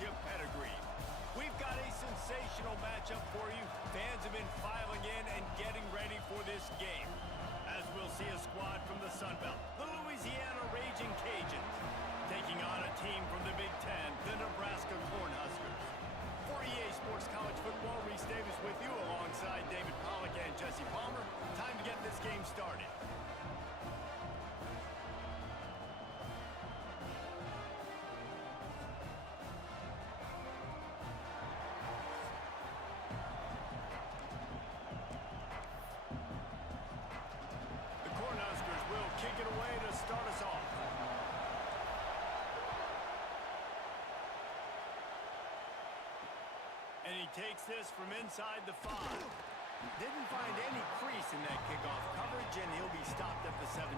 championship pedigree. We've got a sensational matchup for you. Fans have been filing in and getting ready for this game, as we'll see a squad from the Sun Belt, the Louisiana Raging Cajuns, taking on a team from the Big Ten, the Nebraska Cornhuskers. For EA Sports College Football, Reese Davis with you alongside David Pollack and Jesse Palmer. Time to get this game started. The Cornhuskers will kick it away to start us off. And he takes this from inside the 5. Didn't find any crease in that kickoff coverage, and he'll be stopped at the 17.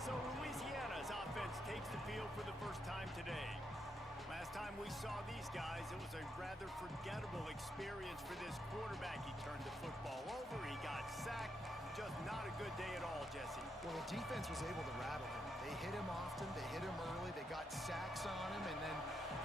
So Louisiana's offense takes the field for the first time today. Last time we saw these guys, it was a rather forgettable experience for this quarterback. He turned the football over, he got sacked. Just not a good day at all, Jesse. Well, the defense was able to rattle him. They hit him often, they hit him early, they got sacks on him, and then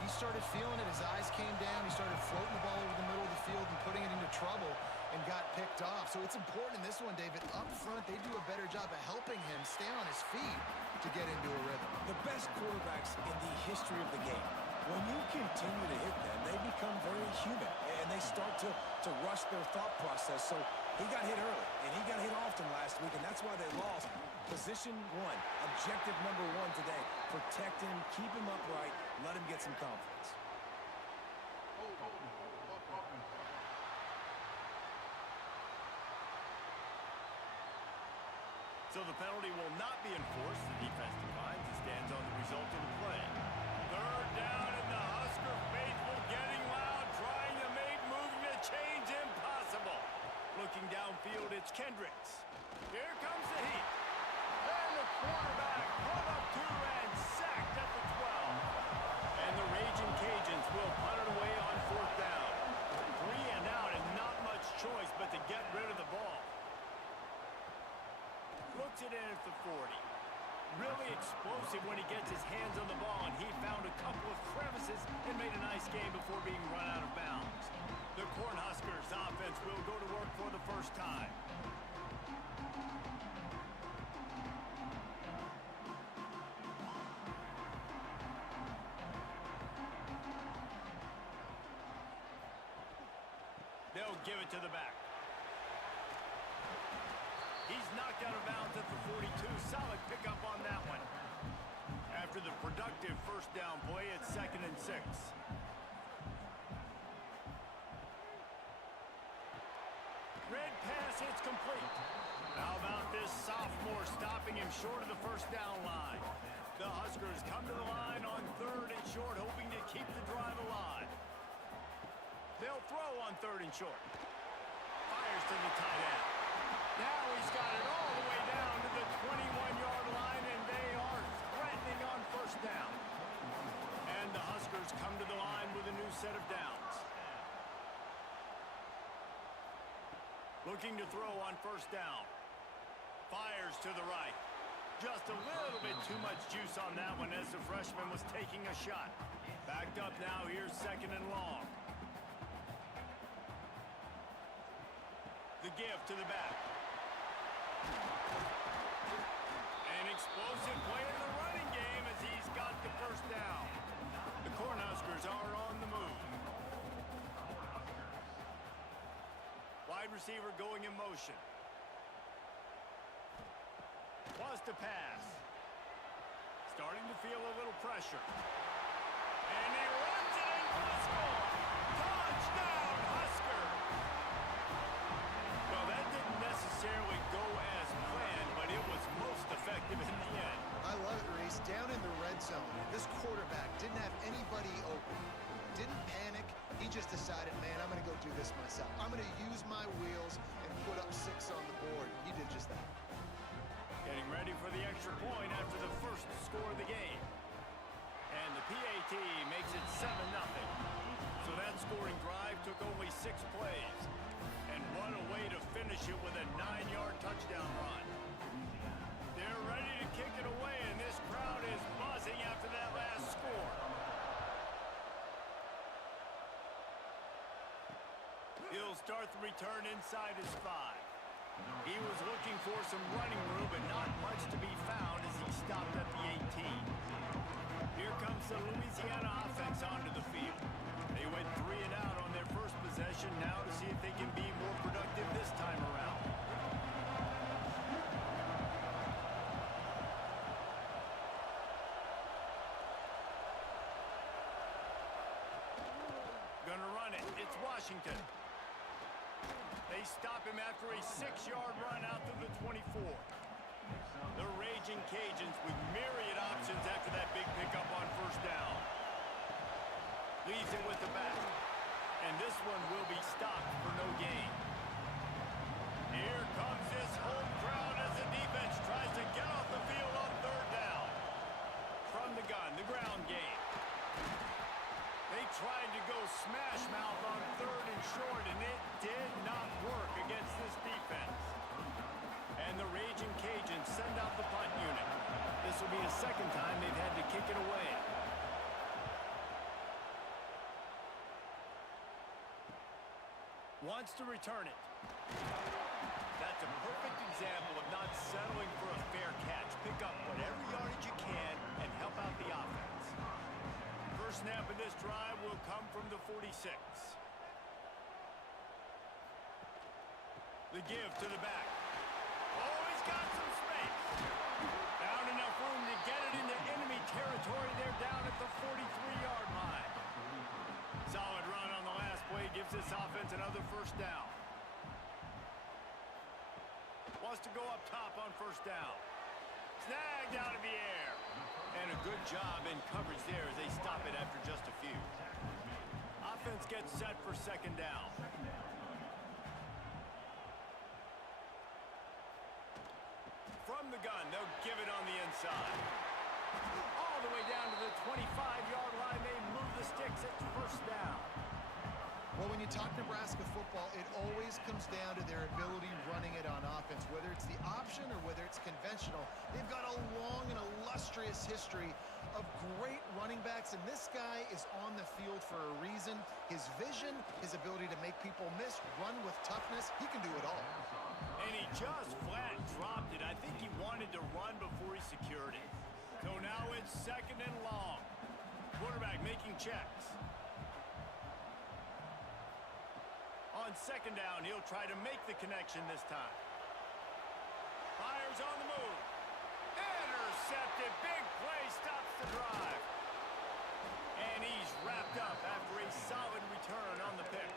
he started feeling it. His eyes came down, he started floating the ball over the middle of the field and putting it into trouble and got picked off. So it's important in this one, David. Up front, they do a better job of helping him stay on his feet to get into a rhythm. The best quarterbacks in the history of the game, when you continue to hit them, they become very human, and they start to rush their thought process. So he got hit early, and he got hit often last week, and that's why they lost. Position 1, objective number 1 today. Protect him, keep him upright, let him get some confidence. So the penalty will not be enforced. The defense declines and stands on the result of the play. Third down, and the Husker faithful getting loud, trying to make moving the chains impossible. Looking downfield, it's Kendricks. Here comes the heat. And the quarterback pulled up 2 and sacked at the 12. And the Raging Cajuns will punt it away on 4th down. 3 and out, and not much choice but to get rid of the ball. Looks it in at the 40. Really explosive when he gets his hands on the ball, and he found a couple of crevices and made a nice game before being run out of bounds. The Cornhuskers offense will go to work for the first time. They'll give it to the back. He's knocked out of bounds at the 42. Solid pickup on that one. After the productive first down play, it's 2nd and 6. Red pass hits complete. How about this sophomore stopping him short of the first down line? The Huskers come to the line on 3rd and short, hoping to keep the drive alive. They'll throw on 3rd and short. Fires to the tight end. Now he's got it all the way down to the 21-yard line, and they are threatening on 1st down. And the Huskers come to the line with a new set of downs. Looking to throw on 1st down. Fires to the right. Just a little bit too much juice on that one as the freshman was taking a shot. Backed up now, here's 2nd and long. The give to the back. An explosive play in the running game as he's got the 1st down. The Cornhuskers are on the move. Wide receiver going in motion. Wants to pass. Starting to feel a little pressure. And he runs it in for the score. Touchdown, Husker! Well, that didn't necessarily go as planned, but it was most effective in the end. I love it, Reese. Down in the red zone, this quarterback didn't have anybody open. Didn't panic. He just decided, man, I'm going to go do this myself. I'm going to use my wheels and put up 6 on the board. He did just that. Getting ready for the extra point after the first score of the game. And the PAT makes it 7-0. So that scoring drive took only 6 plays. And what a way to finish it with a 9-yard touchdown run. They're ready to kick it away, and this crowd is buzzing after that last score. return inside his 5. He was looking for some running room, but not much to be found as he stopped at the 18. Here comes the Louisiana offense onto the field. They went 3 and out on their first possession, now to see if they can be more productive this time around. Gonna run it. It's Washington. They stop him after a 6-yard run out to the 24. The Raging Cajuns with myriad options after that big pickup on first down. Leaves it with the back. And this one will be stopped for no gain. Here comes this home crowd as the defense tries to get off the field on third down. From the gun, the ground game. They tried to go smash mouth on third and short, and it did not work against this defense. And the Raging Cajuns send out the punt unit. This will be the second time they've had to kick it away. Wants to return it. That's a perfect example of not settling for a fair catch. Pick up whatever yardage you can and help out the offense. First snap of this drive will come from the 46. The give to the back. Oh, he's got some space. Found enough room to get it into enemy territory. They're down at the 43-yard line. Solid run on the last play gives this offense another first down. Wants to go up top on first down. Snagged out of the air. And a good job in coverage there as they stop it after just a few. Offense gets set for second down. From the gun, they'll give it on the inside. All the way down to the 25-yard line, they move the sticks at first down. Well, when you talk Nebraska football, it always comes down to their ability running it on offense. Whether it's the option or whether it's conventional, they've got a long and illustrious history of great running backs, and this guy is on the field for a reason. His vision, his ability to make people miss, run with toughness, he can do it all. And he just flat dropped it. I think he wanted to run before he secured it. So now it's second and long. Quarterback making checks. On second down, he'll try to make the connection this time. Fires on the move. Intercepted. Big play stops the drive. And he's wrapped up after a solid return on the pick.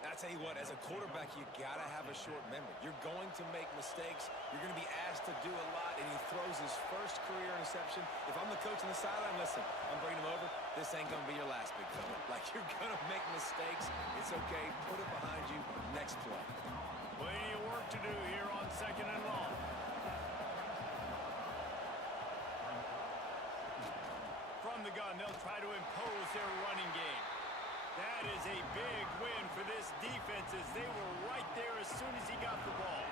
I tell you what, as a quarterback, you gotta have a short memory. You're going to make mistakes. You're going to be asked to do a lot, and he throws his first career interception. If I'm the coach on the sideline, listen, I'm bringing him over. This ain't going to be your last, big fella. Like, you're going to make mistakes. It's okay. Put it behind you. Next play. Plenty of work to do here on second and long. From the gun, they'll try to impose their running game. That is a big win for this defense as they were right there as soon as he got the ball.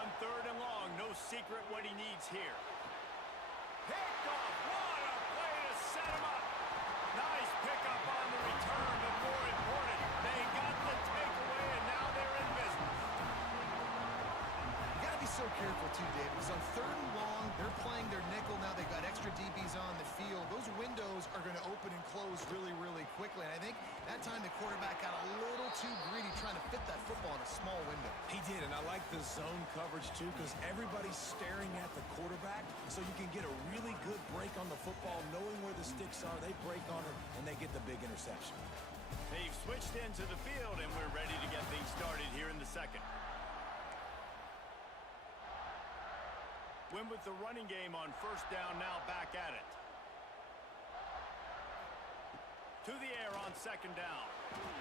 On third and long, no secret what he needs here. Picked off. What a play to set him up. Nice pickup on the return, but more important, they got the takeaway, and now they're in business. You got to be so careful, too, Dave, because on third and long, they're playing their nickel now. They've got extra DBs on the field. Those windows are going to open and close really, really quickly. And I think that time the quarterback got a little too greedy trying to fit that football in a small window. He did, and I like the zone coverage, too, because everybody's staring at the quarterback, so you can get a really good break on the football, knowing where the sticks are. They break on it, and they get the big interception. They've switched into the field, and we're ready to get things started here in the second. Win with the running game on first down, now back at it. To the air on second down.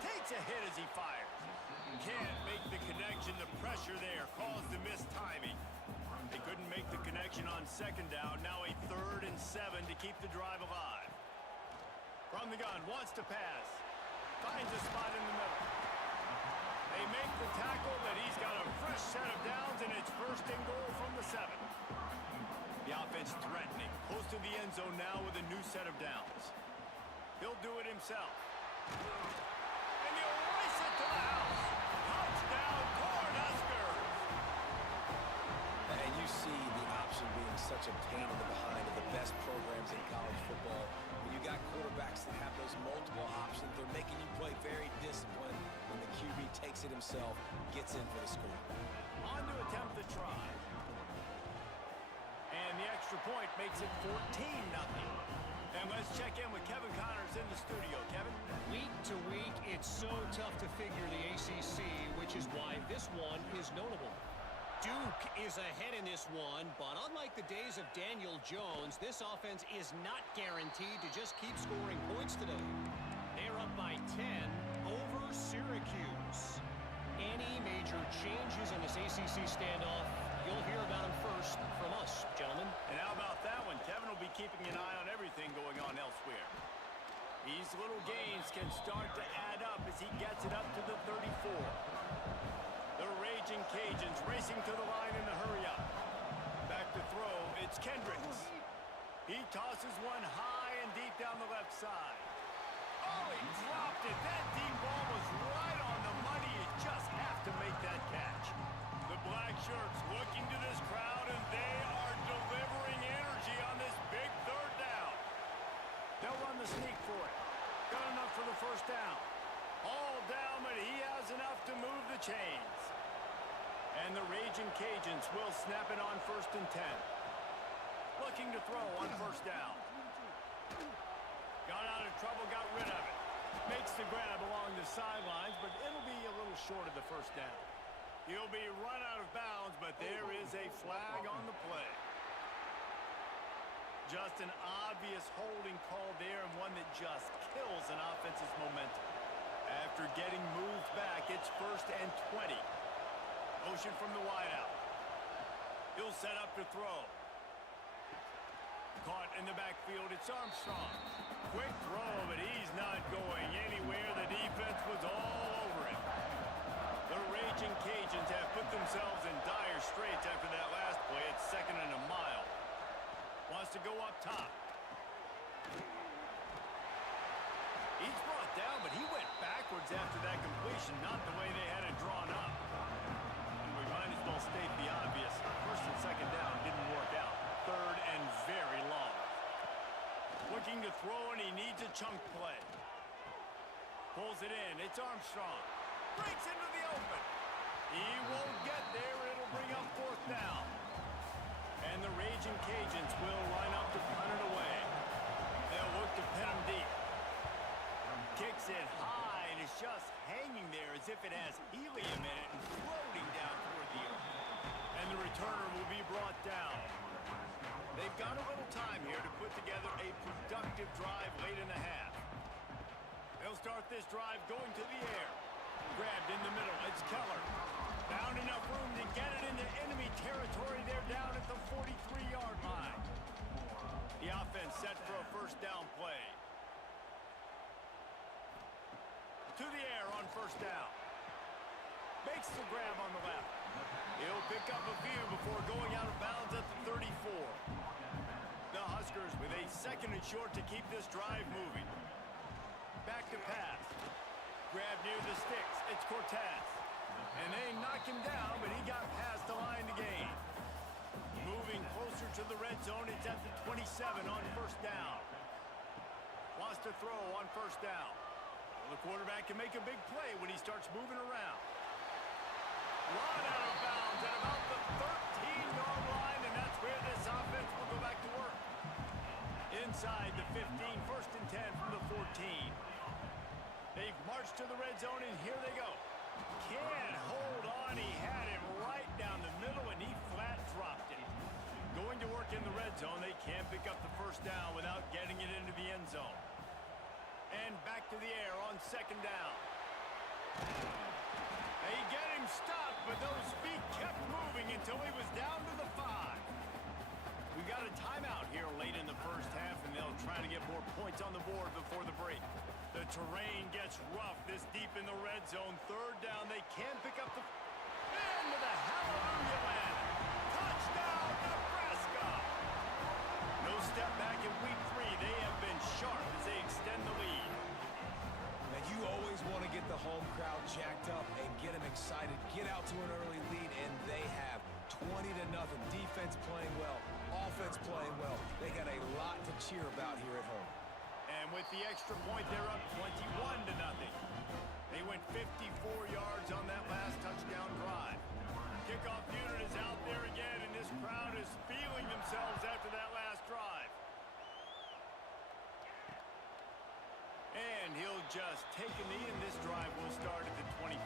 Takes a hit as he fires. Can't make the connection. The pressure there caused the missed timing. They couldn't make the connection on second down. Now a 3rd and 7 to keep the drive alive. From the gun, wants to pass. Finds a spot in the middle. They make the tackle, but he's got a fresh set of downs, and it's first and goal from the 7. The offense threatening. Close to the end zone now with a new set of downs. He'll do it himself. And he'll race it to the house. Touchdown, Cornhuskers. And you see the option being such a pain in the behind of the best programs in college football. When you got quarterbacks that have those multiple options, they're making you play very disciplined. When the QB takes it himself, gets in for the score. On to attempt the try. And the extra point makes it 14-0. And let's check in with Kevin Connors in the studio. Kevin? Week to week, it's so tough to figure the ACC, which is why this one is notable. Duke is ahead in this one, but unlike the days of Daniel Jones, this offense is not guaranteed to just keep scoring points today. They're up by 10 over Syracuse. Any major changes in this ACC standoff, you'll hear about them first from us, gentlemen. And how about that one? Kevin will be keeping an eye on everything going on elsewhere. These little gains can start to add up as he gets it up to the 34. The Raging Cajuns racing to the line in the hurry-up. Back to throw, it's Kendricks. He tosses one high and deep down the left side. Oh, he dropped it. That deep ball was right on the money. You just have to make that catch. The black shirts looking to this crowd, and they are delivering energy on this big third down. They'll run the sneak for it. Got enough for the first down. All down, but he has enough to move the chains. And the Raging Cajuns will snap it on 1st and 10. Looking to throw on first down. Got out of trouble, got rid of it. Makes the grab along the sidelines, but it'll be a little short of the first down. He'll be run out of bounds, but there is a flag on the play. Just an obvious holding call there, and one that just kills an offense's momentum. After getting moved back, it's 1st and 20. Motion from the wideout. He'll set up to throw. Caught in the backfield, it's Armstrong. Quick throw, but he's not going anywhere. The defense was all over him. The Raging Cajuns have put themselves in dire straits after that last play. It's 2nd and a mile. Wants to go up top. He's brought down, but he went backwards after that completion, not the way they had it drawn up. And we might as well state the obvious. 1st and 2nd down didn't work out. 3rd and very long. Looking to throw, and he needs a chunk play. Pulls it in. It's Armstrong. Breaks into the open. He won't get there. It'll bring up 4th down. And the Raging Cajuns will line up to punt it away. They'll look to pin him deep. Kicks it high, and it's just hanging there as if it has helium in it and floating down toward the earth. And the returner will be brought down. They've got a little time here to put together a productive drive late in the half. They'll start this drive going to the air. Grabbed in the middle. It's Keller. Found enough room to get it into enemy territory. They're down at the 43-yard line. The offense set for a 1st down play. To the air on 1st down. Makes the grab on the left. He'll pick up a few before going out of bounds at the 34. The Huskers with a 2nd and short to keep this drive moving. Back to pass. Grab near the sticks. It's Cortez. And they knock him down, but he got past the line to gain. Moving closer to the red zone. It's at the 27 on 1st down. Wants to throw on 1st down. Well, the quarterback can make a big play when he starts moving around. Run out of bounds at about the 13-yard line, and that's where this offense will go back to work. Inside the 15, 1st and 10 from the 14. They've marched to the red zone, and here they go. Can't hold on. He had him right down the middle, and he flat dropped it. Going to work in the red zone. They can't pick up the 1st down without getting it into the end zone. And back to the air on 2nd down. They get him stopped, but those feet kept moving until he was down to the 5. We got a timeout here late in the first half, and they'll try to get more points on the board before the break. The terrain gets rough this deep in the red zone. 3rd down, they can pick up the... Into the hallelujah land. Touchdown, Nebraska! No step back in week 3. They have been sharp as they extend the lead. And 20-0. Defense playing well. Offense playing well. They got a lot to cheer about here at home. And with the extra point, they're up 21-0. They went 54 yards on that last touchdown drive. Kickoff unit is out there again, and this crowd is feeling themselves after that last drive. And he'll just take a knee, and this drive will start at the 25.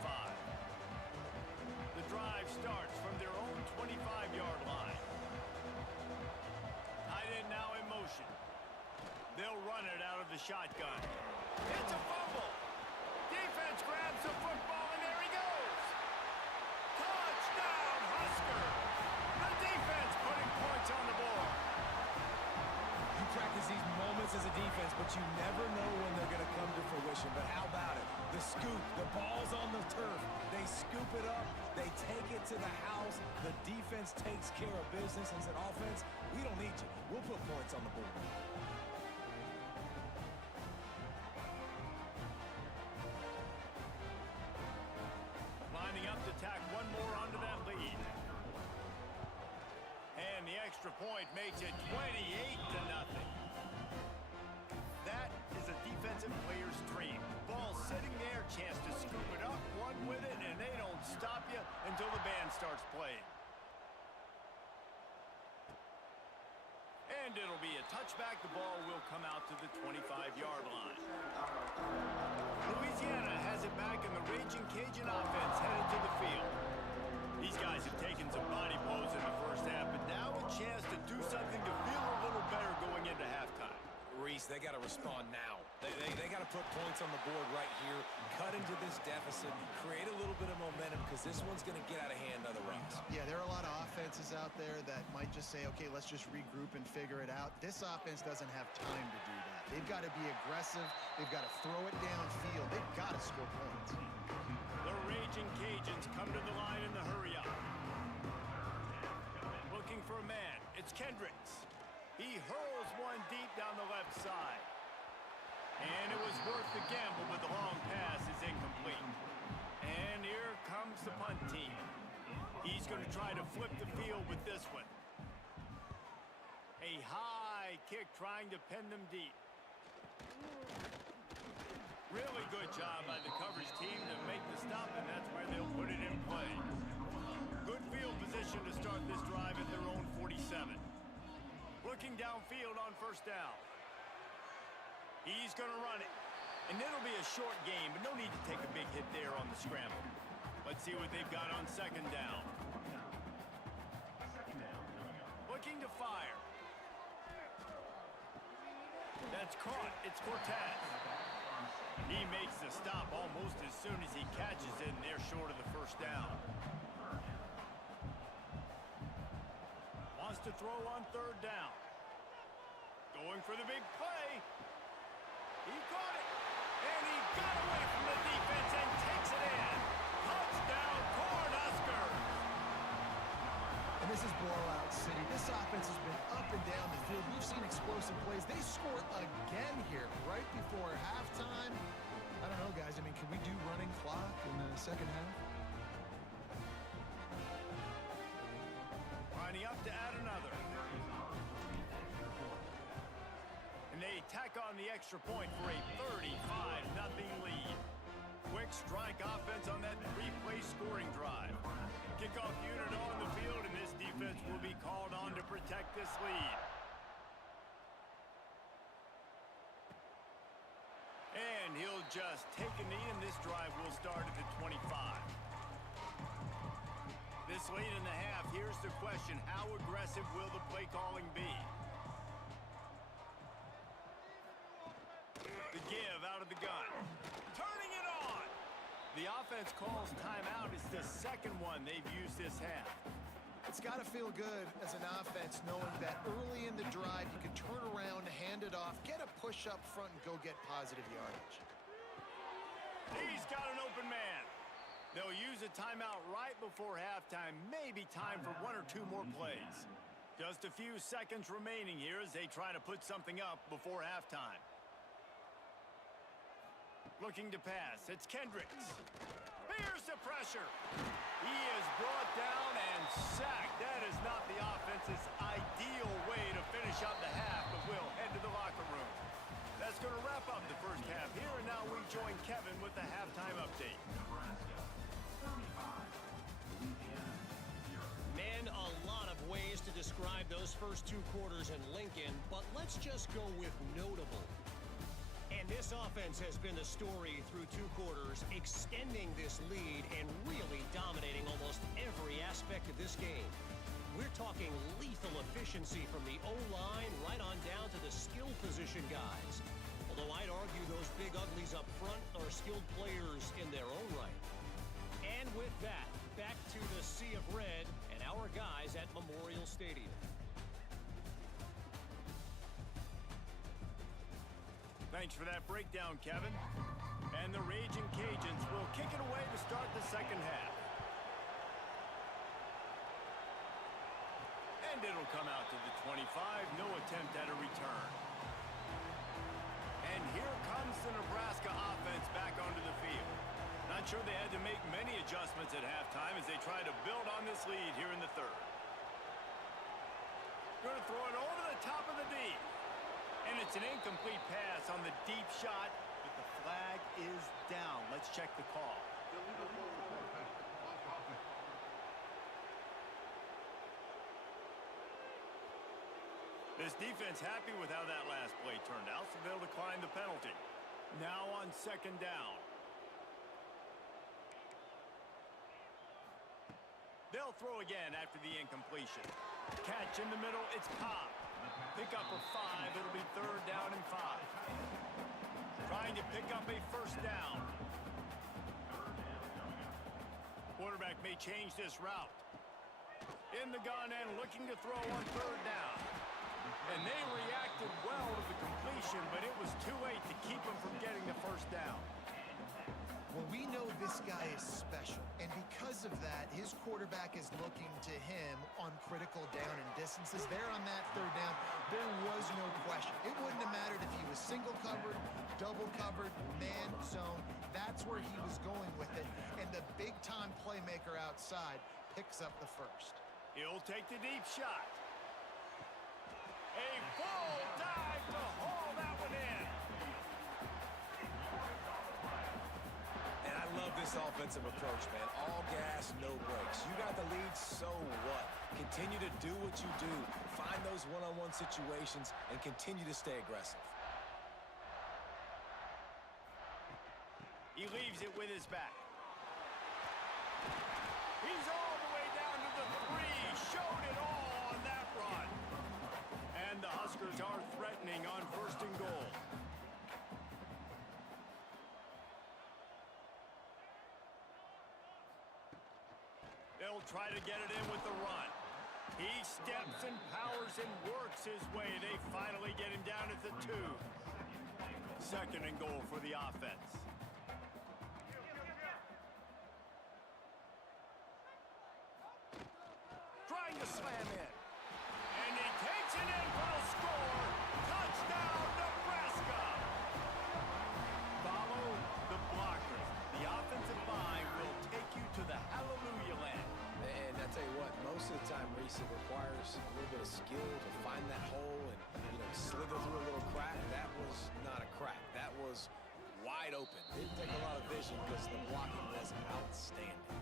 The drive starts from their own 25-yard line. Tight end now in motion. They'll run it out of the shotgun. It's a fumble. Defense grabs the football, and there he goes. Touchdown, Husker. The defense putting points on the board. You practice these moments as a defense, but you never know when they're going to come to fruition. But how about it? The scoop, the ball's on the turf. They scoop it up. They take it to the house. The defense takes care of business and said, offense, we don't need you. We'll put points on the board. Lining up to tack one more onto that lead. And the extra point makes it 28-0. That is a defensive player's dream. Ball sitting there, chance to scoop it up, run with it, and they don't stop you until the band starts playing. And it'll be a touchback. The ball will come out to the 25-yard line. Louisiana has it back, and the Raging Cajun offense headed to the field. These guys have taken some body blows in the first half, but now a chance to do something to feel a little better going into halftime. Reese, they got to respond now. They got to put points on the board right here, cut into this deficit, create a little bit of momentum, because this one's going to get out of hand otherwise. Yeah, there are a lot of offenses out there that might just say, okay, let's just regroup and figure it out. This offense doesn't have time to do that. They've got to be aggressive. They've got to throw it downfield. They've got to score points. The Raging Cajuns come to the line in the hurry-up. Looking for a man. It's Kendricks. He hurls one deep down the left side. And it was worth the gamble, but the long pass is incomplete. And here comes the punt team. He's going to try to flip the field with this one. A high kick trying to pin them deep. Really good job by the coverage team to make the stop, and that's where they'll put it in play. Good field position to start this drive at their own 47. Looking downfield on first down. He's going to run it. And it'll be a short game, but no need to take a big hit there on the scramble. Let's see what they've got on second down. Looking to fire. That's caught. It's Cortez. He makes the stop almost as soon as he catches it, and they're short of the first down. Wants to throw on third down. Going for the big play. He caught it. And he got away from the defense and takes it in. Touchdown, Cornhuskers. And this is blowout city. This offense has been up and down the field. We've seen explosive plays. They scored again here right before halftime. I don't know, guys. I mean, can we do running clock in the second half? Lining up to add another. And they tack on the extra point for a 35-0 lead. Quick strike offense on that three-play scoring drive. Kickoff unit on the field, and this defense will be called on to protect this lead. And he'll just take a knee, and this drive will start at the 25. This late in the half, here's the question: how aggressive will the play calling be? The give out of the gun. Turning it on! The offense calls timeout. It's the second one they've used this half. It's got to feel good as an offense knowing that early in the drive you can turn around, hand it off, get a push up front, and go get positive yardage. He's got an open man. They'll use a timeout right before halftime. Maybe time for one or two more plays. Just a few seconds remaining here as they try to put something up before halftime. Looking to pass. It's Kendricks. Here's the pressure. He is brought down and sacked. That is finish out the half, but we'll head to the locker room. That's going to wrap up the first half here, and now we join Kevin with the halftime update. Man, a lot of ways to describe those first two quarters in Lincoln, but let's just go with notable. And this offense has been the story through two quarters, extending this lead and really dominating almost every aspect of this game. We're talking lethal efficiency from the O-line right on down to the skill position guys. Although I'd argue those big uglies up front are skilled players in their own right. And with that, back to the sea of red and our guys at Memorial Stadium. Thanks for that breakdown, Kevin. And the Raging Cajuns will kick it away to start the second half. And it'll come out to the 25. No attempt at a return. And here comes the Nebraska offense back onto the field. Not sure they had to make many adjustments at halftime as they try to build on this lead here in the third. Going to throw it over the top of the D. And it's an incomplete pass on the deep shot, but the flag is down. Let's check the call. This defense happy with how that last play turned out, so they'll decline the penalty. Now on second down. They'll throw again after the incompletion. Catch in the middle, it's Cobb. Pick up a 5, it'll be third down and 5. Trying to pick up a first down. Quarterback may change this route. In the gun and looking to throw on third down. And they reacted well to the completion, but it was too late to keep them from getting the first down. Well, we know this guy is special, and because of that, his quarterback is looking to him on critical down and distances. There on that third down, there was no question. It wouldn't have mattered if he was single covered, double covered, man zone. That's where he was going with it, and the big-time playmaker outside picks up the first. He'll take the deep shot. A full dive to haul that one in. And I love this offensive approach, man. All gas, no brakes. You got the lead, so what? Continue to do what you do. Find those one-on-one situations and continue to stay aggressive. He leaves it with his back. He's all the way down to the 3. Showed it all on that run. And the Huskers are threatening on first and goal. They'll try to get it in with the run. He steps and powers and works his way. They finally get him down at the 2. Second and goal for the offense. Trying to slam in. And he takes it in for the score. Touchdown, Nebraska. Follow the blockers. The offensive line will take you to the hallelujah land. And I tell you what, most of the time, Reese, it requires a little bit of skill to find that hole and, slither through a little crack. That was not a crack. That was wide open. Didn't take a lot of vision because the blocking was outstanding.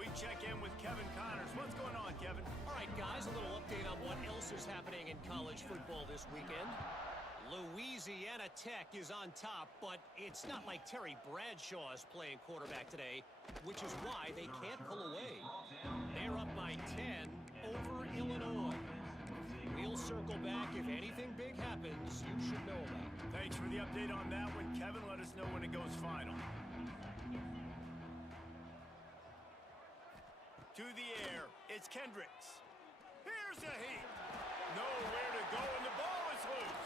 We check in with Kevin Connors. What's going on, Kevin? All right, guys, a little update on what else is happening in college football this weekend. Louisiana Tech is on top, but it's not like Terry Bradshaw is playing quarterback today, which is why they can't pull away. They're up by 10 over Illinois. We'll circle back. If anything big happens, you should know about it. Thanks for the update on that one, Kevin. Let us know when it goes final. To the air, it's Kendricks. Here's the heat. Nowhere to go, and the ball is loose.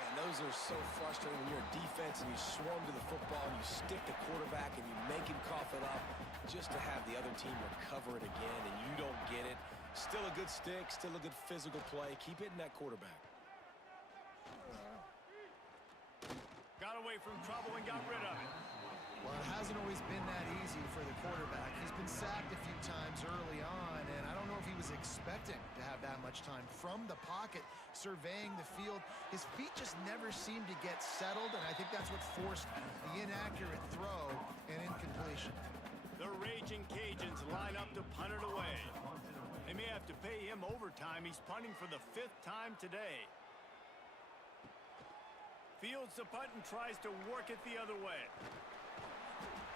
Man, those are so frustrating when you're a defense and you swarm to the football and you stick the quarterback and you make him cough it up just to have the other team recover it again and you don't get it. Still a good stick, still a good physical play. Keep hitting that quarterback. Got away from trouble and got rid of it. Well, it hasn't always been that easy for the quarterback. He's been sacked a few times early on, and I don't know if he was expecting expecting to have that much time from the pocket, surveying the field. His feet just never seemed to get settled, and I think that's what forced the inaccurate throw and incompletion. The Raging Cajuns line up to punt it away. They may have to pay him overtime. He's punting for the 5th time today. Fields the punt and tries to work it the other way.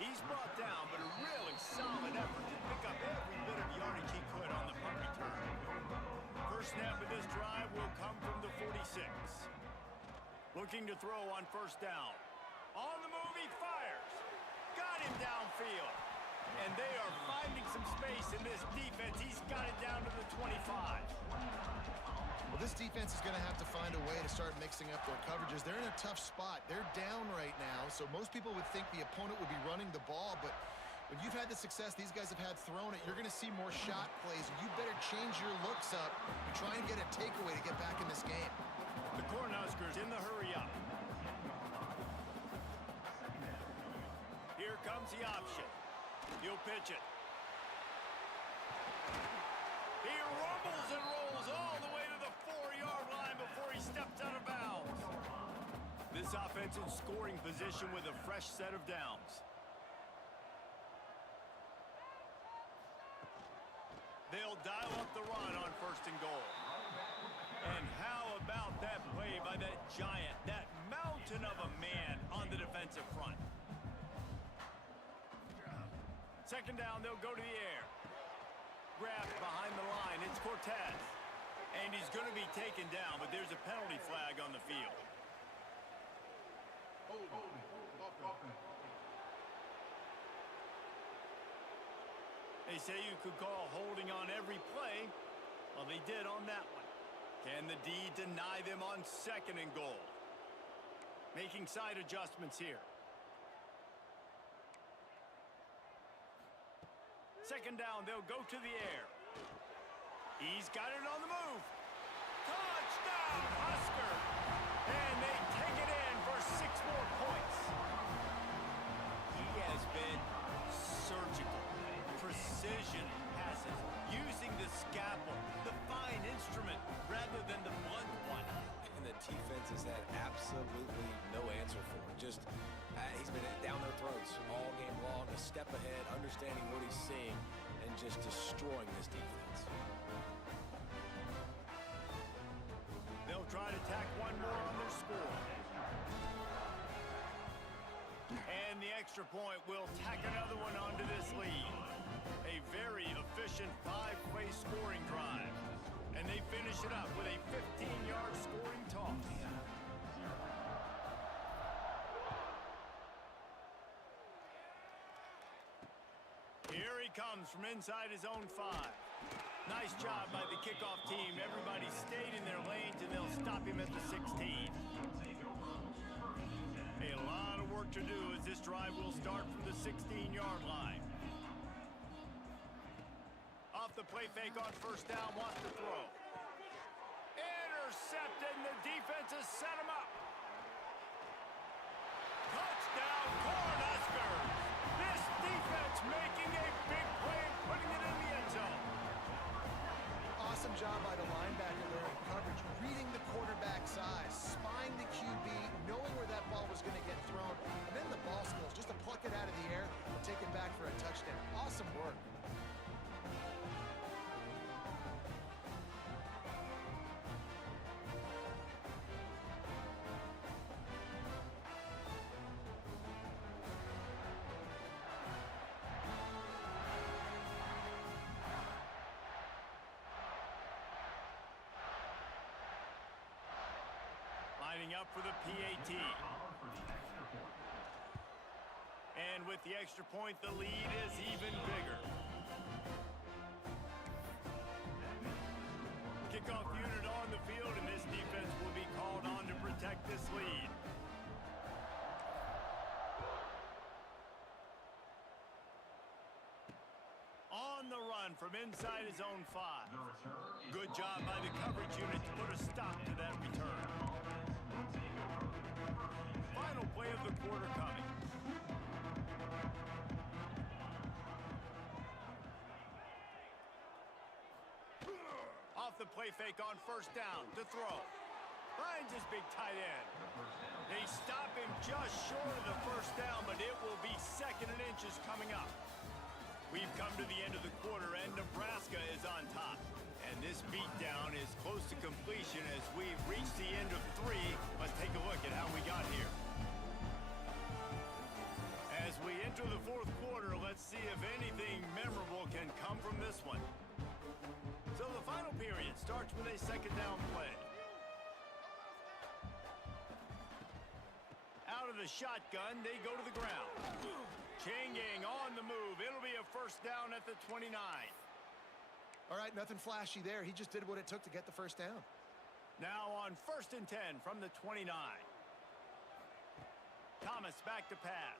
He's brought down, but a really solid effort to pick up every bit of yardage he could on the punt return. First snap of this drive will come from the 46. Looking to throw on first down. On the move, he fires. Got him downfield. And they are finding some space in this defense. He's got it down to the 25. Well, this defense is going to have to find a way to start mixing up their coverages. They're in a tough spot. They're down right now, so most people would think the opponent would be running the ball, but when you've had the success these guys have had throwing it, you're going to see more shot plays. You better change your looks up and try and get a takeaway to get back in this game. The Cornhuskers in the hurry up. Here comes the option. He'll pitch it. He rumbles and rolls all the way to the 4-yard line before he steps out of bounds. This offense in scoring position with a fresh set of downs. They'll dial up the run on first and goal. And how about that play by that giant, that mountain of a man on the defensive front? Second down, they'll go to the air. Grabbed behind the line, it's Cortez. And he's going to be taken down, but there's a penalty flag on the field. They say you could call holding on every play. Well, they did on that one. Can the D deny them on second and goal? Making side adjustments here. Second down, they'll go to the air. He's got it on the move. Touchdown, Husker! And they take it in for 6 more points. He has been surgical. Precision passes, using the scalpel, the fine instrument, rather than the blunt one. And the defense has had absolutely no answer for him. Just, he's been down their throats all game long, a step ahead, understanding what he's seeing, and just destroying this defense. They'll try to tack one more on their score. And the extra point will tack another one onto this lead. A very efficient 5-play scoring drive. And they finish it up with a 15-yard scoring toss. Here he comes from inside his own 5. Nice job by the kickoff team. Everybody stayed in their lanes, and they'll stop him at the 16. A lot of work to do as this drive will start from the 16-yard line. Off the play fake on first down, wants to throw. Intercepted, and the defense has set him up. Touchdown, Cornhuskers! This defense making a big play and putting it in the end zone. Awesome job by the linebacker there in coverage, reading the quarterback's eyes, spying the QB, knowing where that ball was going to get thrown, and then the ball skills just to pluck it out of the air and take it back for a touchdown. Awesome work. Lining up for the PAT. And with the extra point, the lead is even bigger. Kickoff unit on the field, and this defense will be called on to protect this lead. On the run from inside his own 5. Good job by the coverage unit to put a stop to that return. Final play of the quarter coming. off the play fake on first down to throw. Finds his big tight end. They stop him just short of the first down, but it will be 2nd and inches coming up. We've come to the end of the quarter, and Nebraska is on top. And this beatdown is close to completion as we've reached the end of 3. Let's take a look at how we got here. As we enter the 4th quarter, let's see if anything memorable can come from this one. So the final period starts with a 2nd down play. Out of the shotgun, they go to the ground. Changing on the move. It'll be a first down at the 29. All right, nothing flashy there. He just did what it took to get the first down. Now on 1st and 10 from the 29. Thomas back to pass.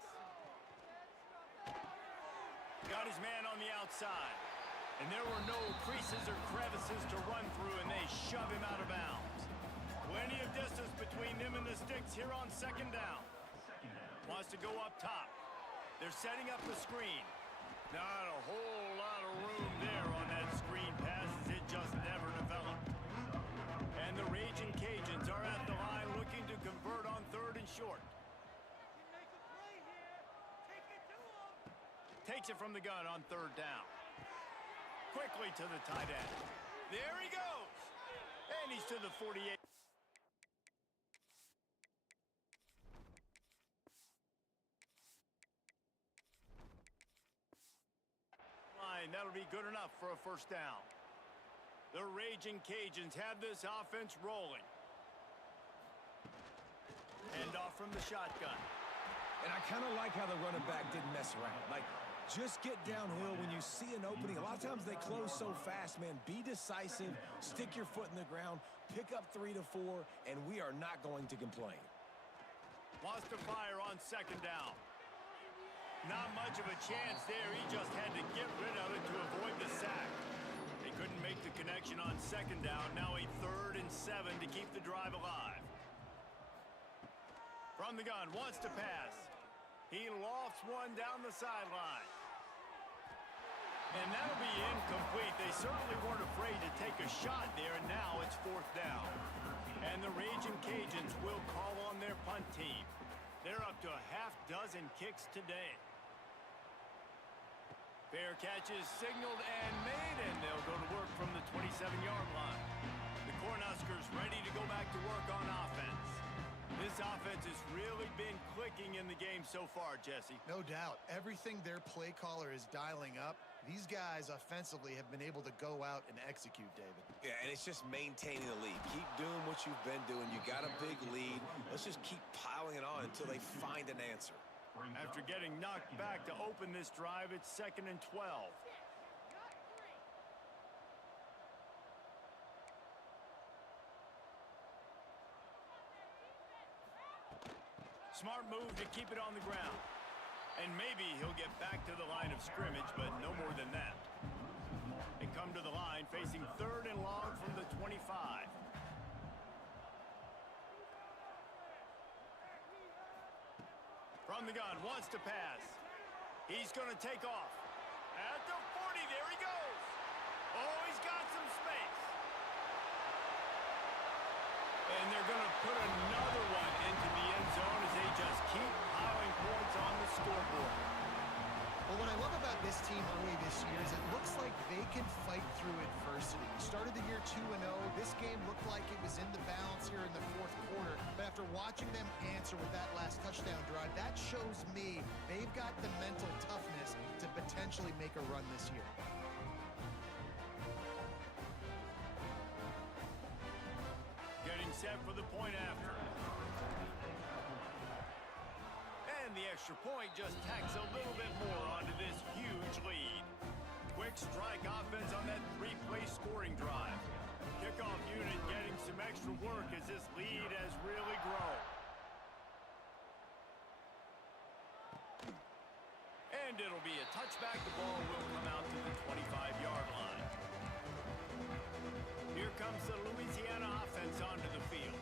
Got his man on the outside. And there were no creases or crevices to run through, and they shove him out of bounds. Plenty of distance between them and the sticks here on 2nd down. Wants to go up top. They're setting up the screen. Not a whole lot of room there on that screen pass as it just never developed. And the Raging Cajuns are at the line looking to convert on 3rd and short. Takes it from the gun on 3rd down. Quickly to the tight end. There he goes. And he's to the 48. That'll be good enough for a first down. The Raging Cajuns have this offense rolling. Hand off from the shotgun. And I kind of like how the running back didn't mess around. Like, just get downhill when you see an opening. A lot of times they close so fast, man. Be decisive, stick your foot in the ground, pick up 3 to 4, and we are not going to complain. Wants to fire on 2nd down. Not much of a chance there. He just had to get rid of it to avoid the sack. They couldn't make the connection on 2nd down. Now a 3rd and 7 to keep the drive alive. From the gun, wants to pass. He lofts one down the sideline. And that'll be incomplete. They certainly weren't afraid to take a shot there, and now it's 4th down. And the Raging Cajuns will call on their punt team. They're up to a half-dozen kicks today. Fair catch is signaled and made, and they'll go to work from the 27-yard line. The Cornhuskers ready to go back to work on offense. This offense has really been clicking in the game so far, Jesse. No doubt. Everything their play caller is dialing up, these guys offensively have been able to go out and execute, David. Yeah, and it's just maintaining the lead. Keep doing what you've been doing. You got a big lead. Let's just keep piling it on until they find an answer. After getting knocked back to open this drive, it's 2nd and 12. Smart move to keep it on the ground. And maybe he'll get back to the line of scrimmage, but no more than that. They come to the line facing 3rd and long from the 25. From the gun, wants to pass. He's going to take off. At the 40, there he goes. Oh, he's got some space. And they're going to put another one into the end zone as they just keep piling points on the scoreboard. Well, what I love about this team early this year is it looks like they can fight through adversity. We started the year 2-0. This game looked like it was in the balance here in the 4th quarter. But after watching them answer with that last touchdown drive, that shows me they've got the mental toughness to potentially make a run this year. Getting set for the point after. And the extra point just tacks a little bit more onto this huge lead. Quick strike offense on that 3-play scoring drive. Kickoff unit getting some extra work as this lead has really grown. And it'll be a touchback. The ball will come out to the 25-yard line. Here comes the Louisiana offense onto the field.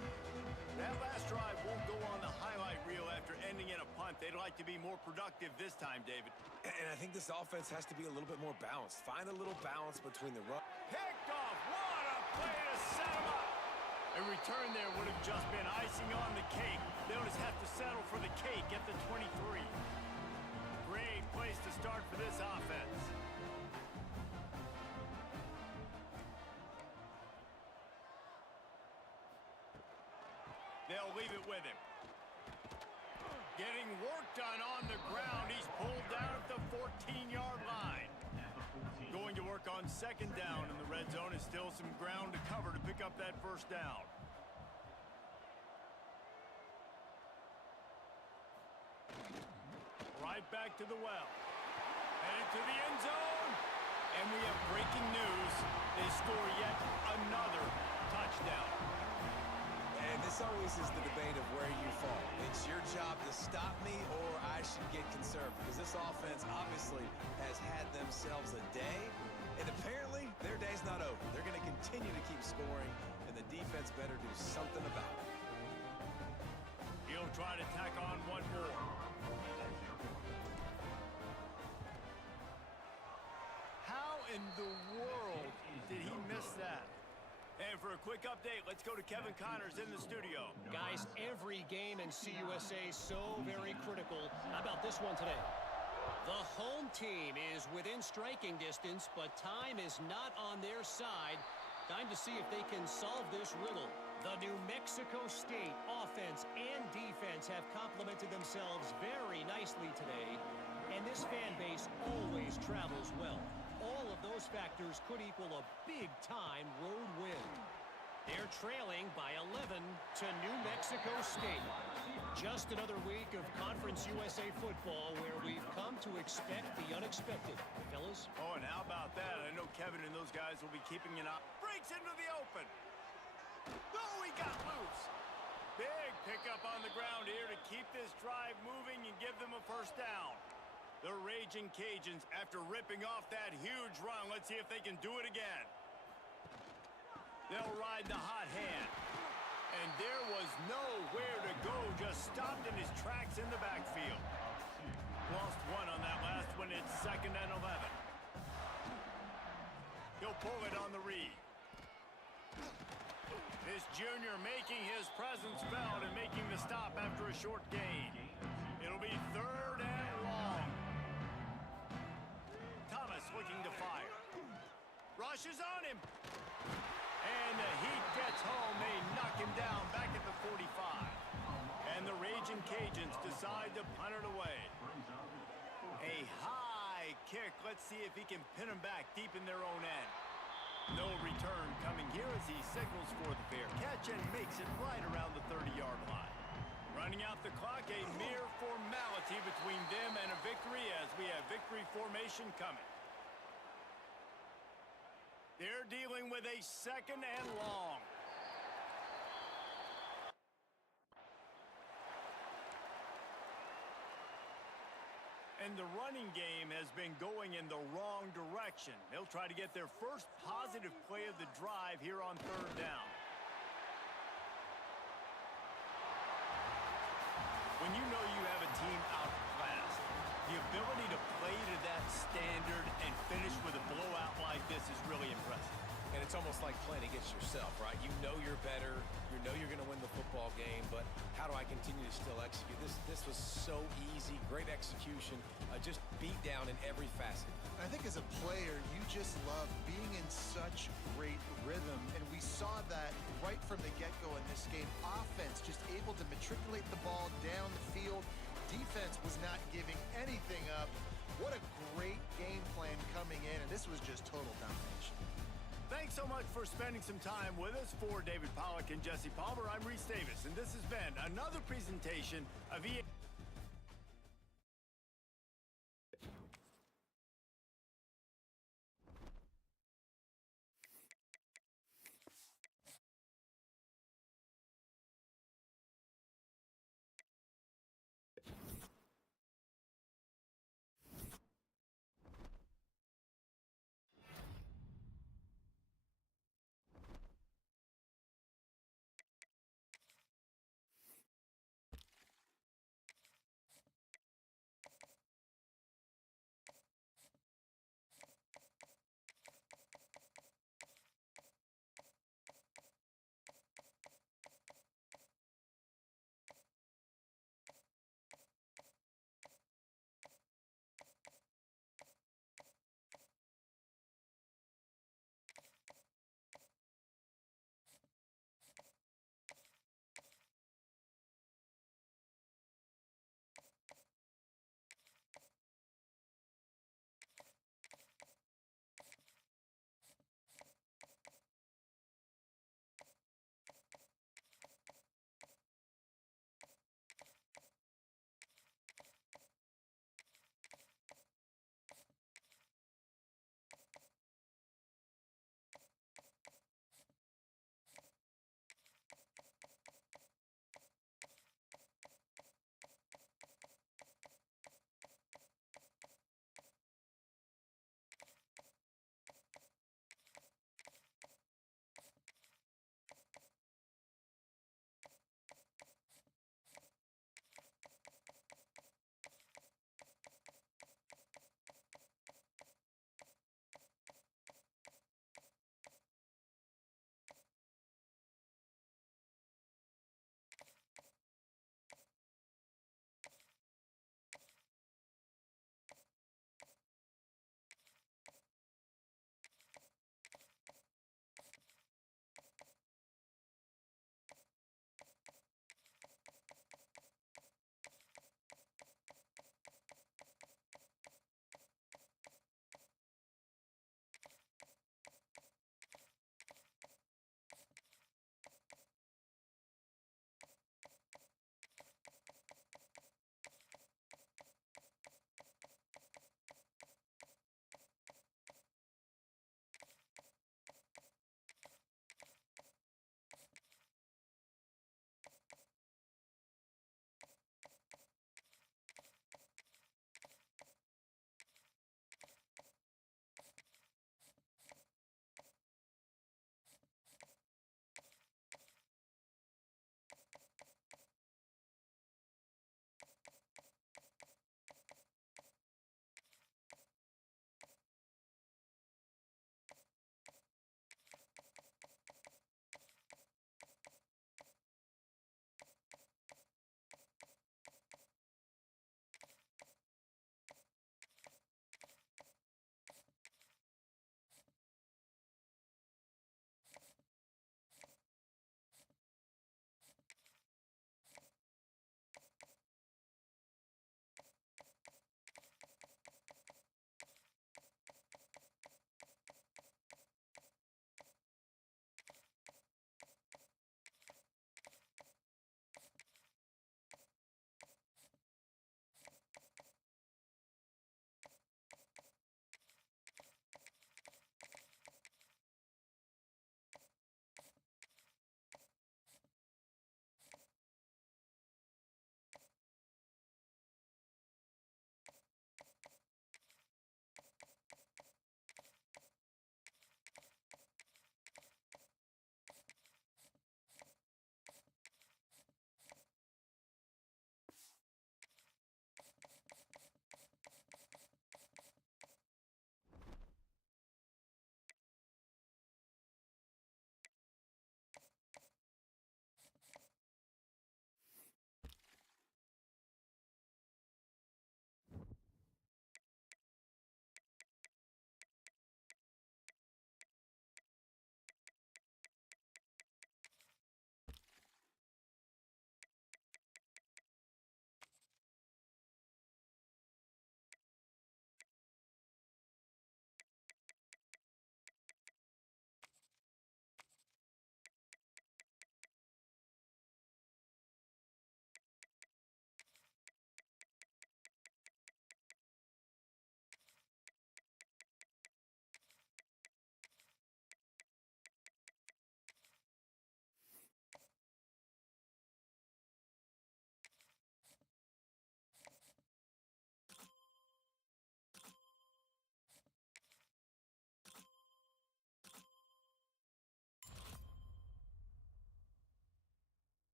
That last drive won't go on the highlight reel after ending in a punt. They'd like to be more productive this time, David. And I think this offense has to be a little bit more balanced. Find a little balance between the run. Picked off. What a play to set him up. A return there would have just been icing on the cake. They'll just have to settle for the cake at the 23. Great place to start for this offense. They'll leave it with him. Getting work done on the ground. He's pulled down at the 14-yard line. Going to work on second down in the red zone. Is still some ground to cover to pick up that first down. Right back to the well. Headed to the end zone. And we have breaking news. They score yet another touchdown. And this always is the debate of where you fall. It's your job to stop me or I should get concerned, because this offense obviously has had themselves a day, and apparently their day's not over. They're going to continue to keep scoring, and the defense better do something about it. He'll try to tack on one more. How in the world did he miss that? And for a quick update, let's go to Kevin Connors in the studio. Guys, every game in CUSA so very critical. How about this one today? The home team is within striking distance, but time is not on their side. Time to see if they can solve this riddle. The New Mexico State offense and defense have complemented themselves very nicely today, and this fan base always travels well. All of those factors could equal a big-time road win. They're trailing by 11 to New Mexico State. Just another week of Conference USA football where we've come to expect the unexpected. Fellas? Oh, and how about that? I know Kevin and those guys will be keeping an eye. Breaks into the open. Oh, he got loose. Big pickup on the ground here to keep this drive moving and give them a first down. The Raging Cajuns, after ripping off that huge run, let's see if they can do it again. They'll ride the hot hand. And there was nowhere to go, just stopped in his tracks in the backfield. Lost one on that last one. It's 2nd and 11. He'll pull it on the read. This junior making his presence felt and making the stop after a short gain. It'll be 3rd and long. Thomas looking to fire. Rushes on him. And the heat gets home. They knock him down back at the 45. And the Raging Cajuns decide to punt it away. A high kick. Let's see if he can pin him back deep in their own end. No return coming here as he signals for the fair catch and makes it right around the 30-yard line. Running out the clock, a mere formality between them and a victory as we have victory formation coming. They're dealing with a 2nd and long. And the running game has been going in the wrong direction. They'll try to get their first positive play of the drive here on 3rd down. When you know you have a team outclassed, the ability to play to that standard and finish with a blowout like this is really impressive. And it's almost like playing against yourself, right? You know you're better. You know you're going to win the football game, but how do I continue to still execute? This was so easy. Great execution. Just beat down in every facet. I think as a player, you just love being in such great rhythm, and we saw that right from the get-go in this game. Offense just able to matriculate the ball down the field. Defense was not giving anything up. What a great game plan coming in, and this was just total domination. Thanks so much for spending some time with us. For David Pollack and Jesse Palmer, I'm Reese Davis, and this has been another presentation of EA.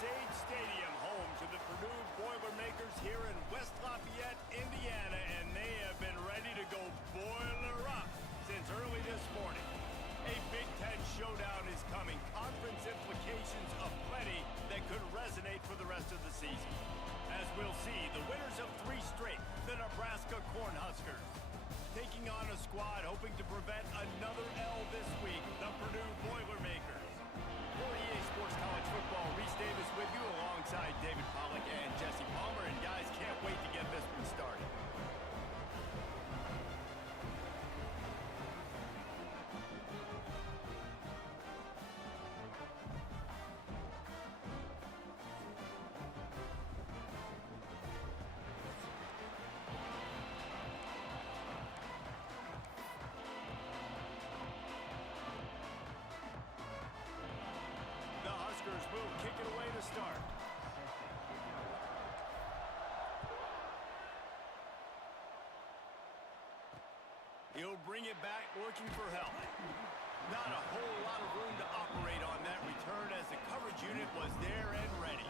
Osage Stadium, home to the Purdue Boilermakers here in West Lafayette, Indiana, and they have been ready to go boiler up since early this morning. A Big Ten showdown is coming. Conference implications aplenty that could resonate for the rest of the season. As we'll see, the winners of 3 straight, the Nebraska Cornhuskers, taking on a squad hoping to prevent another L this week, the Purdue Boilermakers. For EA Sports College Football, Reese Davis with you alongside David Pollack and Jesse Palmer. And guys, can't wait to get this one started. Will kick it away to start. He'll bring it back looking for help. Not a whole lot of room to operate on that return as the coverage unit was there and ready.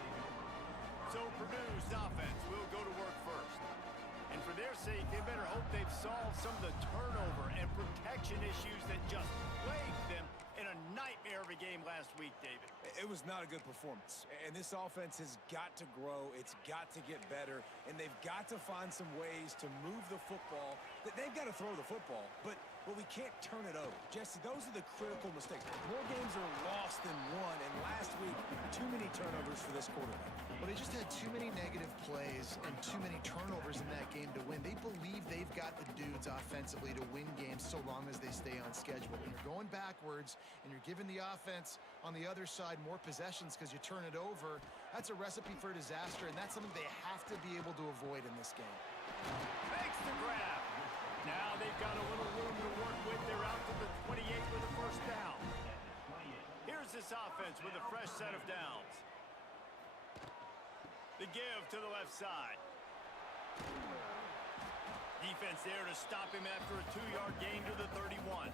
So Purdue's offense will go to work first. And for their sake, they better hope they've solved some of the turnover and protection issues that just plagued them in a nightmare of a game last week, David. It was not a good performance. And this offense has got to grow. It's got to get better. And they've got to find some ways to move the football. They've got to throw the football, but we can't turn it over. Jesse, those are the critical mistakes. More games are lost than won, and last week, too many turnovers for this quarterback. Well, they just had too many negative plays and too many turnovers in that game to win. They believe they've got the dudes offensively to win games so long as they stay on schedule. When you're going backwards and you're giving the offense on the other side more possessions because you turn it over, that's a recipe for disaster, and that's something they have to be able to avoid in this game. Makes the grab. Now they've got a little room to work with. They're out to the 28 with a first down. Here's this offense with a fresh set of downs. The give to the left side. Defense there to stop him after a 2-yard gain to the 31.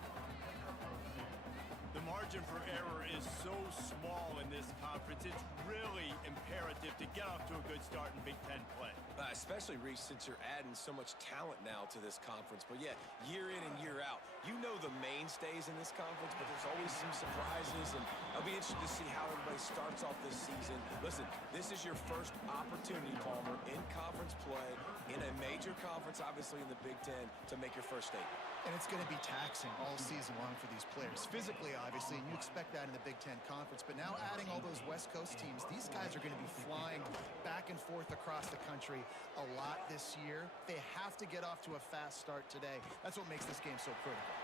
The margin for error is so small in this conference. It's really imperative to get off to a good start in Big Ten play. Especially, Reese, since you're adding so much talent now to this conference. But yeah, year in and year out, you know the mainstays in this conference, but there's always some surprises, and I'll be interested to see how everybody starts off this season. Listen, this is your first opportunity, Palmer, in conference play, in a major conference, obviously in the Big Ten, to make your first statement. And it's going to be taxing all season long for these players. Physically, obviously, and you expect that in the Big Ten Conference. But now adding all those West Coast teams, these guys are going to be flying back and forth across the country a lot this year. They have to get off to a fast start today. That's what makes this game so critical.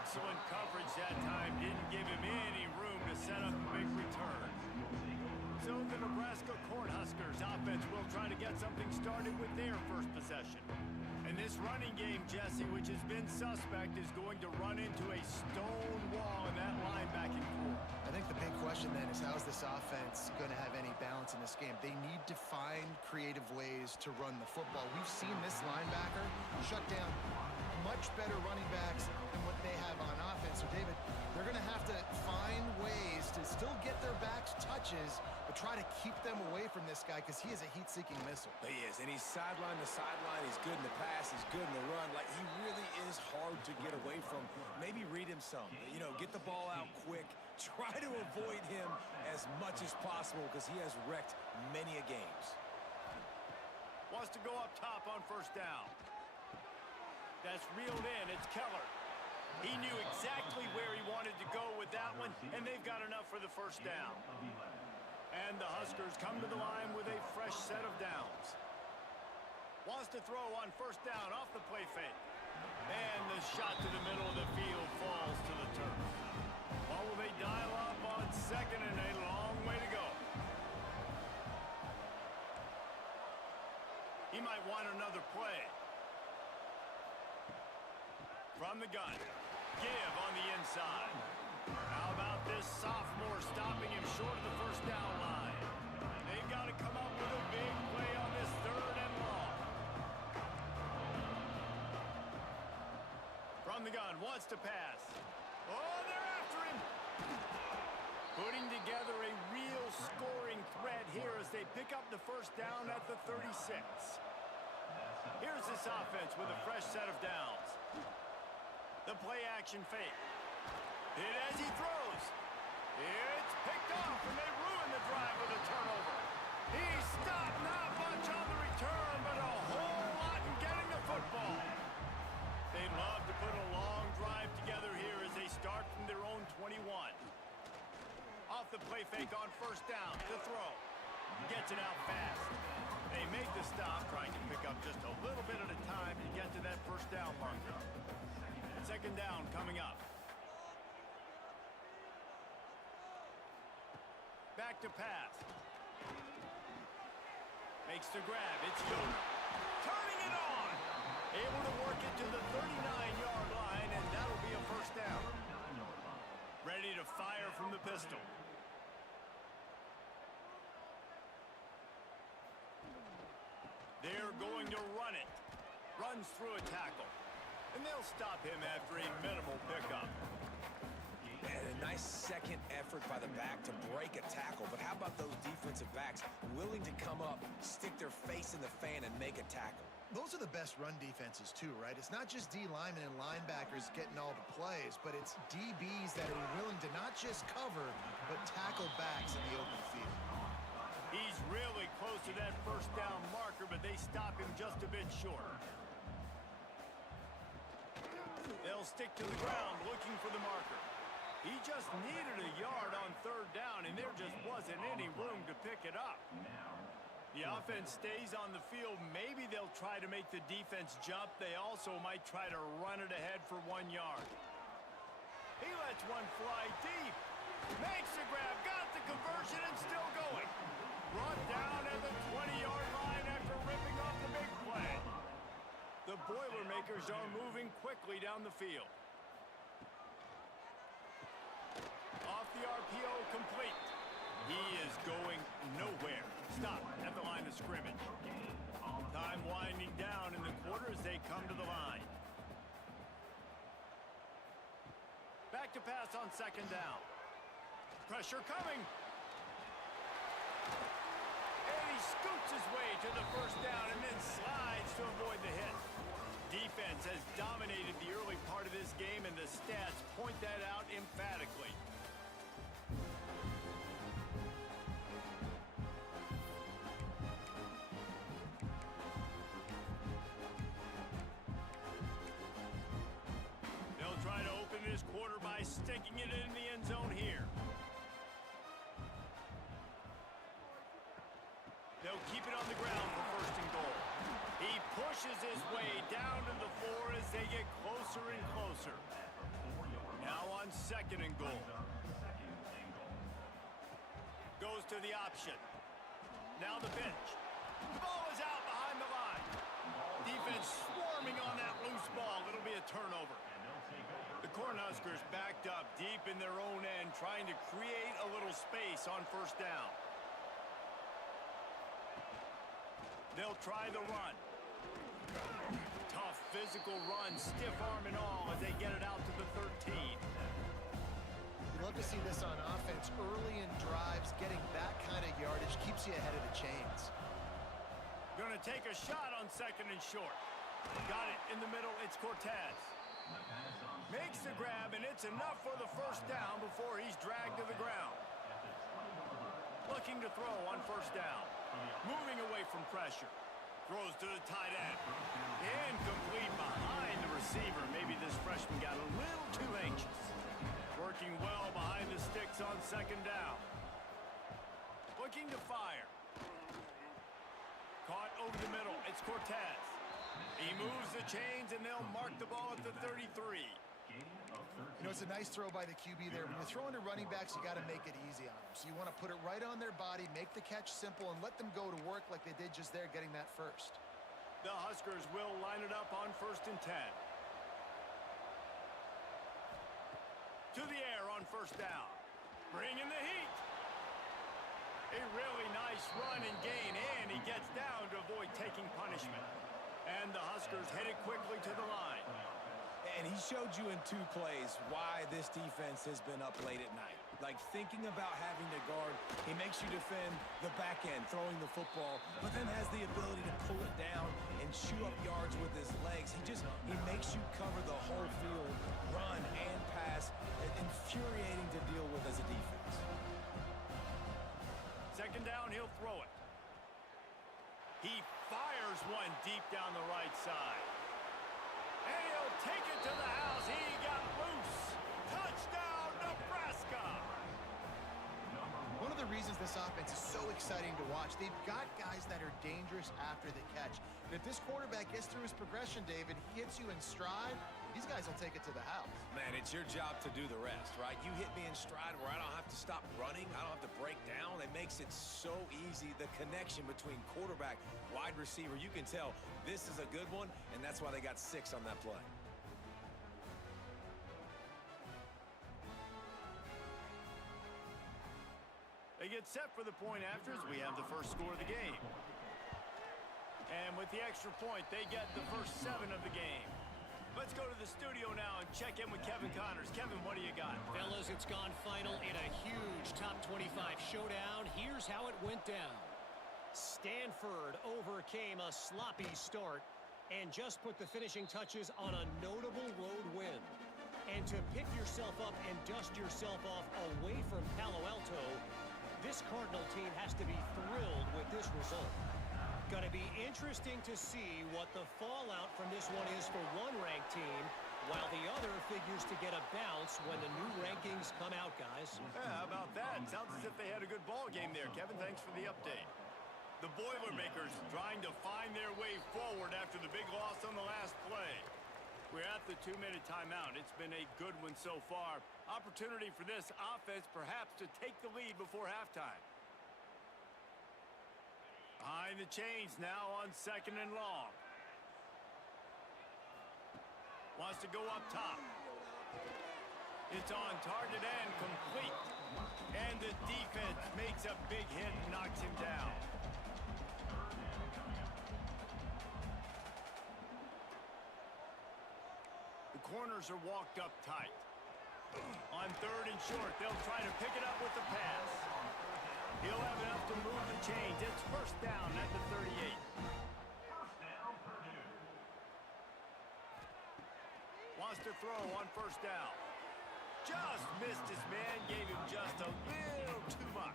Excellent coverage that time. Didn't give him any room to set up a big return. So the Nebraska Cornhuskers offense will try to get something started with their first possession. And this running game, Jesse, which has been suspect, is going to run into a stone wall in that linebacking core. I think the big question then is, how is this offense going to have any balance in this game? They need to find creative ways to run the football. We've seen this linebacker shut down much better running backs than what they have on offense. So, David, they're going to have to find ways to still get their backs touches, but try to keep them away from this guy because he is a heat-seeking missile. He is, and he's sideline to sideline. He's good in the pass. He's good in the run. Like, he really is hard to get away from. Maybe read him some. You know, get the ball out quick. Try to avoid him as much as possible because he has wrecked many a games. Wants to go up top on first down. That's reeled in. It's Keller. He knew exactly where he wanted to go with that one, and they've got enough for the first down. And the Huskers come to the line with a fresh set of downs. Wants to throw on first down off the play fake. And the shot to the middle of the field falls to the turf. What will they dial up on second and a long way to go? He might want another play. From the gun. Give on the inside. How about this sophomore stopping him short of the first down line? They've got to come up with a big play on this third and long. From the gun, wants to pass. Oh, they're after him. Putting together a real scoring threat they pick up the first down at the 36. Here's this offense with a fresh set of downs. The play-action fake. Hit as he throws. It's picked off, and they ruin the drive with a turnover. He stopped, not much on the return, but a whole lot in getting the football. They'd love to put a long drive together here as they start from their own 21. Off the play fake on first down to throw. Gets it out fast. They make the stop, trying to pick up just a little bit at a time to get to that first down marker. Second down coming up. Back to pass. Makes the grab. It's Yoder. Turning it on. Able to work it to the 39-yard line, and that'll be a first down. Ready to fire from the pistol. They're going to run it. Runs through a tackle. And they'll stop him after a minimal pickup. And a nice second effort by the back to break a tackle. But how about those defensive backs willing to come up, stick their face in the fan, and make a tackle? Those are the best run defenses, too, right? It's not just D linemen and linebackers getting all the plays, but it's DBs that are willing to not just cover, but tackle backs in the open field. He's really close to that first down marker, but they stop him just a bit short. They'll stick to the ground looking for the marker. He just needed a yard on third down, and there just wasn't any room to pick it up. The offense stays on the field. Maybe they'll try to make the defense jump. They also might try to run it ahead for 1 yard. He lets one fly deep. Makes the grab, got the conversion, and still going. Brought down at the 20-yard line after ripping off the big play. The Boilermakers are moving quickly down the field. Off the RPO, complete. He is going nowhere. Stop at the line of scrimmage. Time winding down in the quarter as they come to the line. Back to pass on second down. Pressure coming. And he scoots his way to the first down and then slides to avoid the hit. Defense has dominated the early part of this game, and the stats point that out emphatically. They'll try to open this quarter by sticking it in the end zone here. They'll keep it on the ground for first and goal. He pushes his way down to the floor as they get closer and closer. Now on second and goal. Goes to the option. Now the pitch. The ball is out behind the line. Defense swarming on that loose ball. It'll be a turnover. The Cornhuskers backed up deep in their own end, trying to create a little space on first down. They'll try the run. Tough physical run, stiff arm and all as they get it out to the 13. You love to see this on offense. Early in drives, getting that kind of yardage keeps you ahead of the chains. Gonna take a shot on second and short. Got it in the middle, it's Cortez. Makes the grab, and it's enough for the first down before he's dragged to the ground. Looking to throw on first down. Moving away from pressure. Throws to the tight end. Incomplete behind the receiver. Maybe this freshman got a little too anxious. Working well behind the sticks on second down. Looking to fire. Caught over the middle. It's Cortez. He moves the chains, and they'll mark the ball at the 33. You know, it's a nice throw by the QB there. When you're throwing to running backs, you got to make it easy on them. So you want to put it right on their body, make the catch simple, and let them go to work like they did just there, getting that first. The Huskers will line it up on first and 10. To the air on first down. Bringing the heat. A really nice run and gain, and he gets down to avoid taking punishment. And the Huskers headed quickly to the line. And he showed you in 2 plays why this defense has been up late at night. Like thinking about having to guard He makes you defend the back end, throwing the football, but then has the ability to pull it down and shoot up yards with his legs. He makes you cover the whole field, run and pass. Infuriating to deal with as a defense. Second down, he'll throw it. He fires one deep down the right side. And he'll take it to the house. He got loose. Touchdown, Nebraska! One of the reasons this offense is so exciting to watch, they've got guys that are dangerous after the catch. And if this quarterback gets through his progression, David, he hits you in stride, these guys will take it to the house. Man, it's your job to do the rest, right? You hit me in stride where I don't have to stop running. I don't have to break down. It makes it so easy. The connection between quarterback, wide receiver, you can tell this is a good one, and that's why they got 6 on that play. They get set for the point after as we have the first score of the game. And with the extra point, they get the first 7 of the game. Let's go to the studio now and check in with Kevin Connors. Kevin, what do you got? Fellas, it's gone final in a huge top 25 showdown. Here's how it went down. Stanford overcame a sloppy start and just put the finishing touches on a notable road win. And to pick yourself up and dust yourself off away from Palo Alto, this Cardinal team has to be thrilled with this result. Going to be interesting to see what the fallout from this one is for one ranked team, while the other figures to get a bounce when the new rankings come out, guys. Yeah, how about that? Sounds as if they had a good ball game there. Kevin, thanks for the update. The Boilermakers trying to find their way forward after the big loss on the last play. We're at the 2-minute timeout. It's been a good one so far. Opportunity for this offense perhaps to take the lead before halftime. Behind the chains now on 2nd and long. Wants to go up top. It's on target and complete. And the defense makes a big hit and knocks him down. The corners are walked up tight. On 3rd and short, they'll try to pick it up with the pass. He'll have enough to move the chains. It's first down at the 38. Wants to throw on first down. Just missed his man, gave him just a little too much.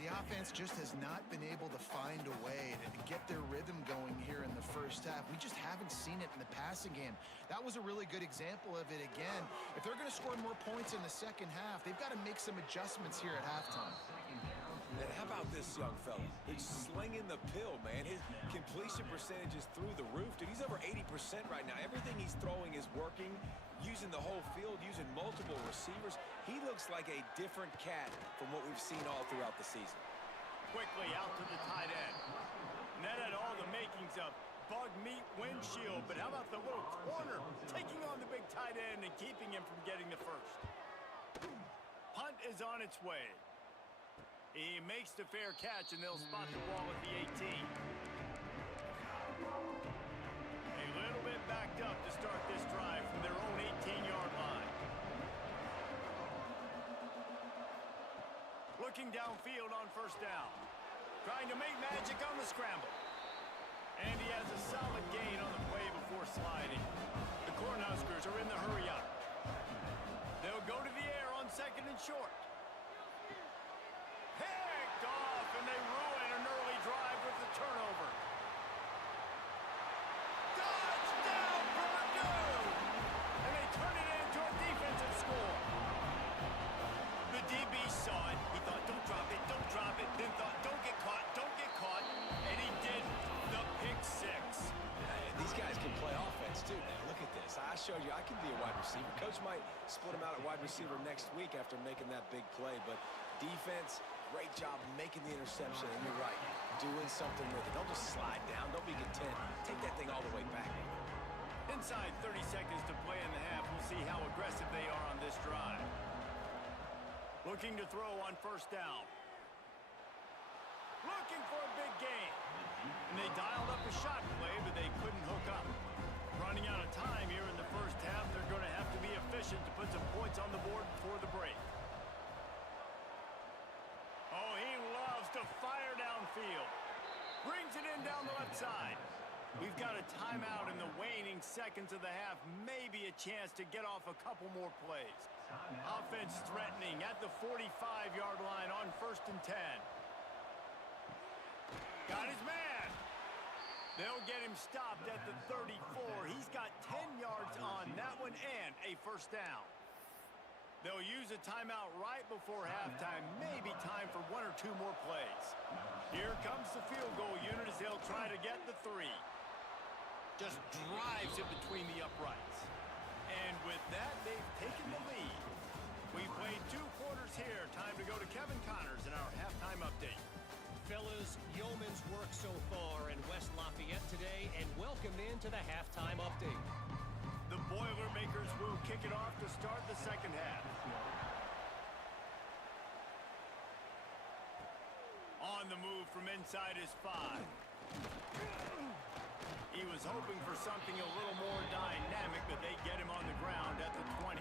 The offense just has not been able to find a way to get their rhythm going here in the first half. We just haven't seen it in the passing game. That was a really good example of it again. If they're going to score more points in the second half, they've got to make some adjustments here at halftime. And how about this young fella? He's slinging the pill, man. His completion percentage is through the roof. Dude, he's over 80% right now. Everything he's throwing is working, using the whole field, using multiple receivers. He looks like a different cat from what we've seen all throughout the season. Quickly out to the tight end. And that had all the makings of bug meat windshield, but how about the little corner taking on the big tight end and keeping him from getting the first? Punt is on its way. He makes the fair catch, and they'll spot the ball at the 18. A little bit backed up to start this drive from their own 18-yard line. Looking downfield on first down. Trying to make magic on the scramble. And he has a solid gain on the play before sliding. The Cornhuskers are in the hurry-up. They'll go to the air on 2nd and short. Picked off, and they ruin an early drive with the turnover. Touchdown, Purdue! And they turn it into a defensive score. The DB saw it. He thought, don't drop it, then thought, don't get caught, and he did the pick 6. These guys can play offense, too, man. Look at this. I showed you I can be a wide receiver. Coach might split him out at wide receiver next week after making that big play, but defense, great job making the interception, and you're right, doing something with it. Don't just slide down. Don't be content. Take that thing all the way back. Inside 30 seconds to play in the half. We'll see how aggressive they are on this drive. Looking to throw on first down. Looking for a big gain. And they dialed up a shot play, but they couldn't hook up. Running out of time here in the first half. They're going to have to be efficient to put some points on the board before the break. Oh, fire downfield. Brings it in down the left side. We've got a timeout in the waning seconds of the half. Maybe a chance to get off a couple more plays. Offense threatening at the 45-yard line on 1st and 10. Got his man. They'll get him stopped at the 34. He's got 10 yards on that one and a first down. They'll use a timeout right before halftime. Maybe time for 1 or 2 more plays. Here comes the field goal unit as they'll try to get the 3. Just drives it between the uprights. And with that, they've taken the lead. We played 2 quarters here. Time to go to Kevin Connors in our halftime update. Fellas, yeoman's work so far in West Lafayette today, and welcome into the halftime update. The Boilermakers will kick it off to start the second half. On the move from inside his 5. He was hoping for something a little more dynamic, but they get him on the ground at the 20.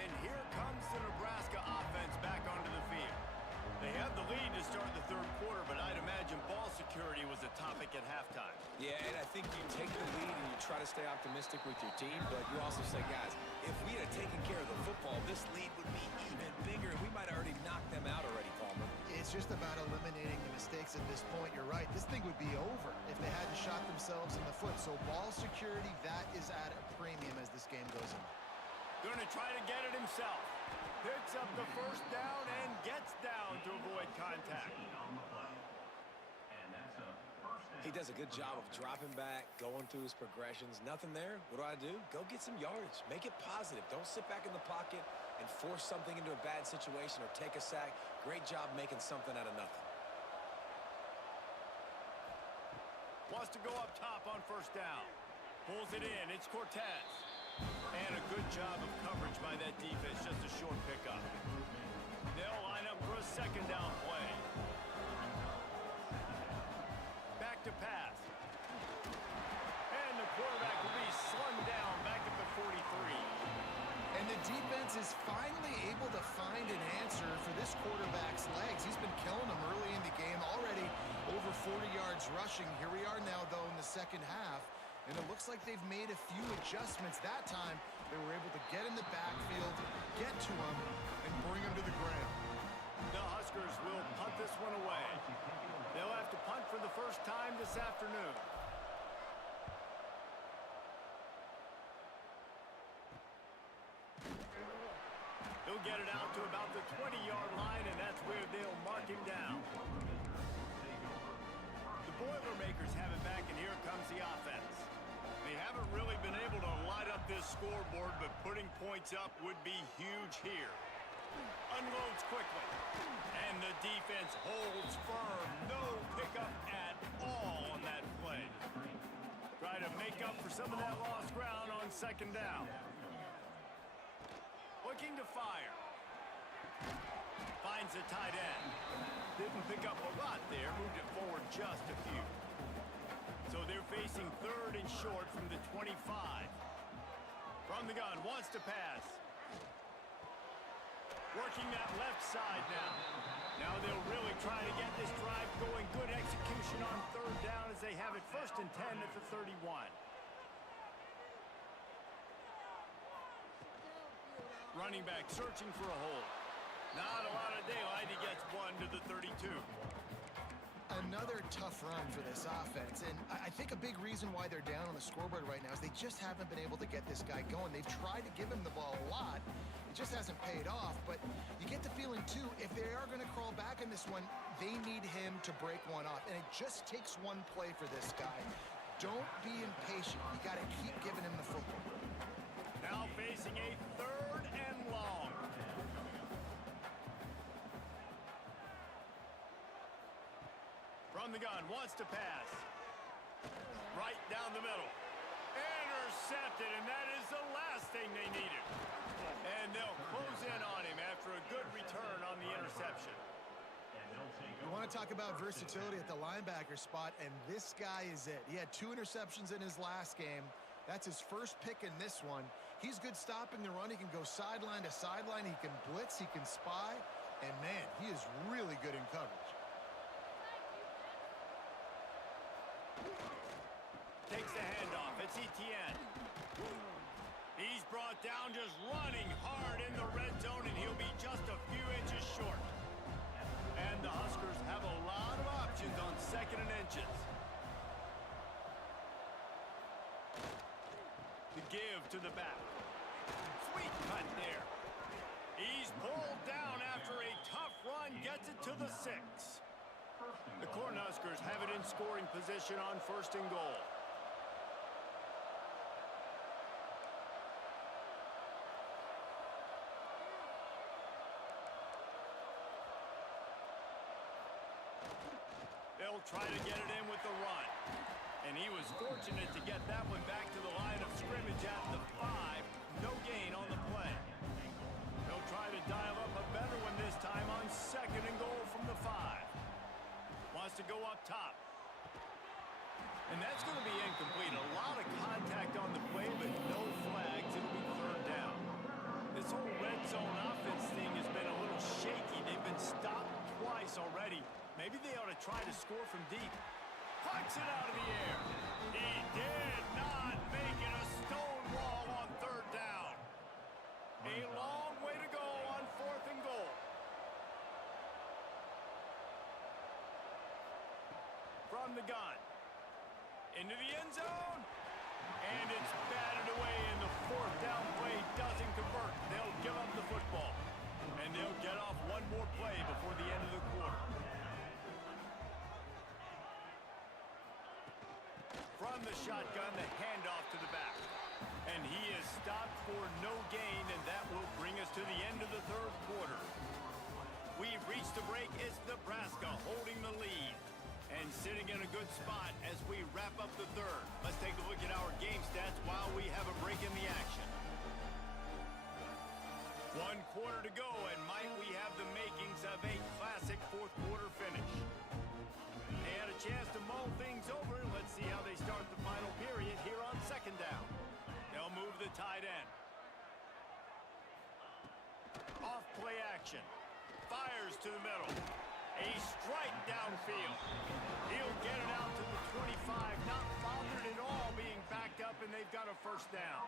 And here comes the Nebraska offense back onto the field. They have the lead to start the 3rd quarter, but I'd imagine ball security was a topic at halftime. Yeah, and I think you take the lead and you try to stay optimistic with your team, but you also say, guys, if we had taken care of the football, this lead would be even bigger, and we might have already knocked them out already, Palmer. It's just about eliminating the mistakes at this point. You're right. This thing would be over if they hadn't shot themselves in the foot. So ball security, that is at a premium as this game goes on. Going to try to get it himself. Picks up the first down and gets down to avoid contact. He does a good job of dropping back, going through his progressions. Nothing there. What do? Go get some yardage. Make it positive. Don't sit back in the pocket and force something into a bad situation or take a sack. Great job making something out of nothing. Wants to go up top on first down. Pulls it in. It's Cortez. And a good job of coverage by that defense. Just a short pickup. They'll line up for a second down play. Back to pass. And the quarterback will be slung down back at the 43. And the defense is finally able to find an answer for this quarterback's legs. He's been killing them early in the game, already over 40 yards rushing. Here we are now, though, in the second half. And it looks like they've made a few adjustments. That time, they were able to get in the backfield, get to him, and bring him to the ground. The Huskers will punt this one away. They'll have to punt for the first time this afternoon. They'll get it out to about the 20-yard line, and that's where they'll mark him down. The Boilermakers have it back, and here comes the offense. They haven't really been able to light up this scoreboard, but putting points up would be huge here. Unloads quickly, and the defense holds firm. No pickup at all on that play. Try to make up for some of that lost ground on second down. Looking to fire. Finds a tight end. Didn't pick up a lot there. Moved it forward just a few. So they're facing 3rd and short from the 25. From the gun, wants to pass. Working that left side now. Now they'll really try to get this drive going. Good execution on 3rd down as they have it 1st and 10 at the 31. Running back searching for a hole. Not a lot of daylight. He gets one to the 32. Another tough run for this offense, and I think a big reason why they're down on the scoreboard right now is they just haven't been able to get this guy going. They've tried to give him the ball a lot. It just hasn't paid off, but you get the feeling, too, if they are going to crawl back in this one, they need him to break one off, and it just takes one play for this guy. Don't be impatient. You got to keep giving him the football. Now facing a 3rd and long. From the gun, wants to pass. Right down the middle. Intercepted, and that is the last thing they needed. And they'll close in on him after a good return on the interception. You want to talk about versatility at the linebacker spot, and this guy is it. He had 2 interceptions in his last game. That's his first pick in this one. He's good stopping the run. He can go sideline to sideline. He can blitz. He can spy. And, man, he is really good in coverage. Takes the handoff. It's Etienne. He's brought down just running hard in the red zone, and he'll be just a few inches short. And the Huskers have a lot of options on 2nd and inches. The give to the back. Sweet cut there. He's pulled down after a tough run, gets it to the 6. The Cornhuskers have it in scoring position on 1st and goal. They'll try to get it in with the run. And he was fortunate to get that one back to the line of scrimmage at the 5. No gain on the play. They'll try to dial up a better one this time on 2nd and goal from the 5. Wants to go up top. And that's going to be incomplete. A lot of contact on the play, but no flags. It'll be 3rd down. This whole red zone offense thing has been a little shaky. They've been stopped twice already. Maybe they ought to try to score from deep. Pucks it out of the air. He did not make it a stone wall on 3rd down. A long way to go on 4th and goal. From the gun. Into the end zone. And it's batted away, and the 4th down play doesn't convert. They'll give up the football. And they'll get off one more play before the end of the quarter. From the shotgun, the handoff to the back. And he is stopped for no gain, and that will bring us to the end of the 3rd quarter. We've reached the break. It's Nebraska holding the lead and sitting in a good spot as we wrap up the 3rd. Let's take a look at our game stats while we have a break in the action. 1 quarter to go, and might we have the makings of a classic 4th quarter finish. They had a chance to mull things over. Let's see how they start the final period here on 2nd down. They'll move the tight end. Off play action. Fires to the middle. A strike downfield. He'll get it out to the 25. Not bothered at all being backed up, and they've got a 1st down.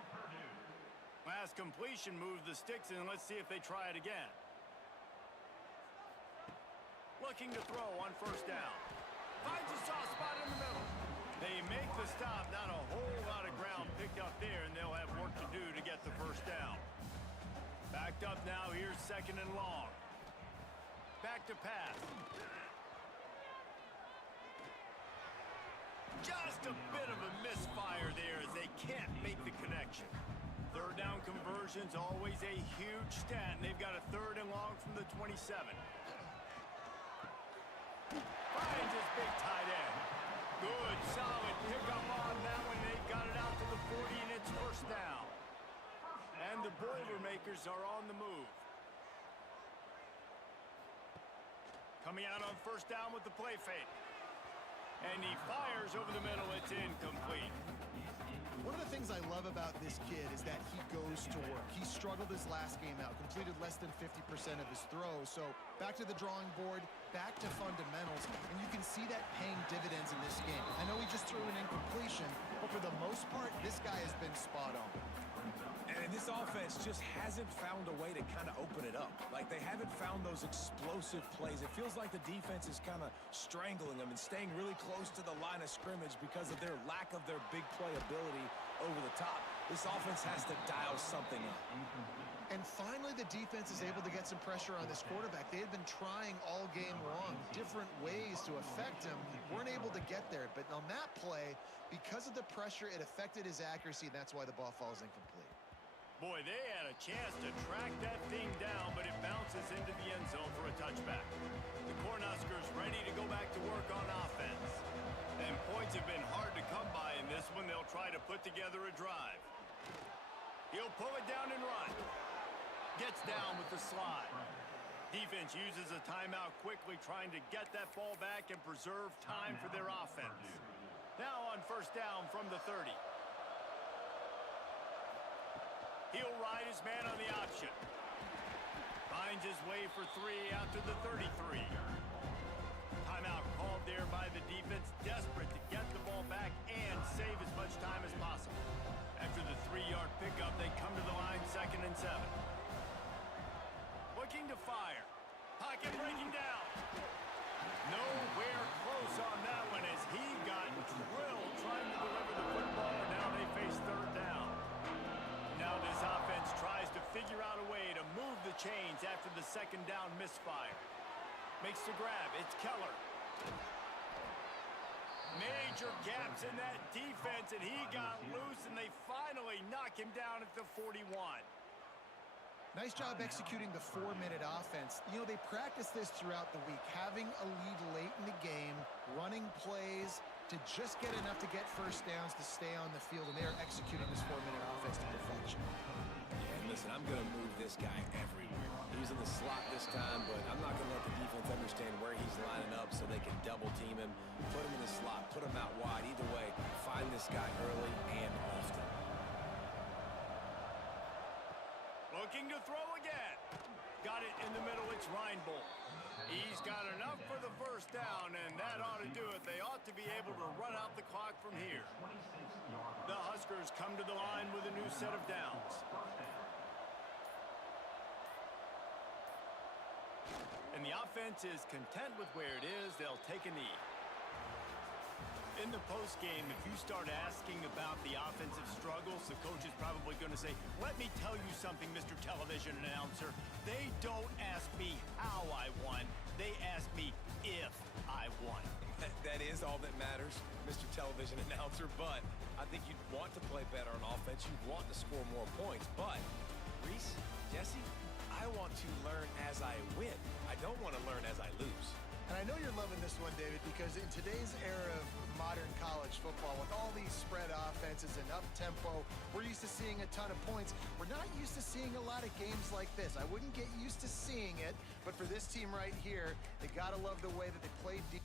Last completion moved the sticks in. Let's see if they try it again. Looking to throw on 1st down. Finds a soft spot in the middle. They make the stop. Not a whole lot of ground picked up there, and they'll have work to do to get the 1st down. Backed up now. Here's 2nd and long. Back to pass. Just a bit of a misfire there as they can't make the connection. 3rd down conversions, always a huge stat, and they've got a 3rd and long from the 27. Finds his big tight end. Good, solid pickup on that one. They've got it out to the 40, and it's 1st down. And the Boilermakers are on the move. Coming out on 1st down with the play fake. And he fires over the middle. It's incomplete. One of the things I love about this kid is that he goes to work. He struggled his last game out, completed less than 50% of his throws. So back to the drawing board, back to fundamentals, and you can see that paying dividends in this game. I know he just threw an incompletion, but for the most part, this guy has been spot on. And this offense just hasn't found a way to kind of open it up. Like, they haven't found those explosive plays. It feels like the defense is kind of strangling them and staying really close to the line of scrimmage because of their lack of their big play ability over the top. This offense has to dial something up. And finally, the defense is able to get some pressure on this quarterback. They had been trying all game long, different ways to affect him. Weren't able to get there. But on that play, because of the pressure, it affected his accuracy, and that's why the ball falls incomplete. Boy, they had a chance to track that thing down, but it bounces into the end zone for a touchback. The Cornhuskers ready to go back to work on offense. And points have been hard to come by in this one. They'll try to put together a drive. He'll pull it down and run. Gets down with the slide. Defense uses a timeout quickly, trying to get that ball back and preserve time for their offense. Now on 1st down from the 30. He'll ride his man on the option. Finds his way for three out to the 33. Timeout called there by the defense, desperate to get the ball back and save as much time as possible. After the 3-yard pickup, they come to the line 2nd and 7. Looking to fire. Pocket breaking down. Nowhere close on that one as he got drilled trying to deliver the football, and now they face 3rd down. Now this offense tries to figure out a way to move the chains after the 2nd down misfire. Makes the grab. It's Keller. Major gaps in that defense, and he got loose, and they finally knock him down at the 41. Nice job executing the 4-minute offense. You know, they practice this throughout the week, having a lead late in the game, running plays to just get enough to get first downs to stay on the field, and they're executing this 4-minute offense to perfection. Yeah, and listen, I'm going to move this guy everywhere. He's in the slot this time, but I'm not going to let the defense understand where he's lining up so they can double team him, put him in the slot, put him out wide. Either way, find this guy early and often. Looking to throw again. Got it in the middle. It's Reinbold. He's got enough for the first down, and that ought to do it. They ought to be able to run out the clock from here. The Huskers come to the line with a new set of downs. And the offense is content with where it is. They'll take a knee. In the postgame, if you start asking about the offensive struggles, the coach is probably going to say, let me tell you something, Mr. Television Announcer. They don't ask me how I won. They ask me if I won. That is all that matters, Mr. Television Announcer, but I think you'd want to play better on offense. You'd want to score more points, but Reese, Jesse, I want to learn as I win. I don't want to learn as I lose. And I know you're loving this one, David, because in today's era of modern college football, with all these spread offenses and up-tempo, we're used to seeing a ton of points. We're not used to seeing a lot of games like this. I wouldn't get used to seeing it, but for this team right here, they got to love the way that they played defense.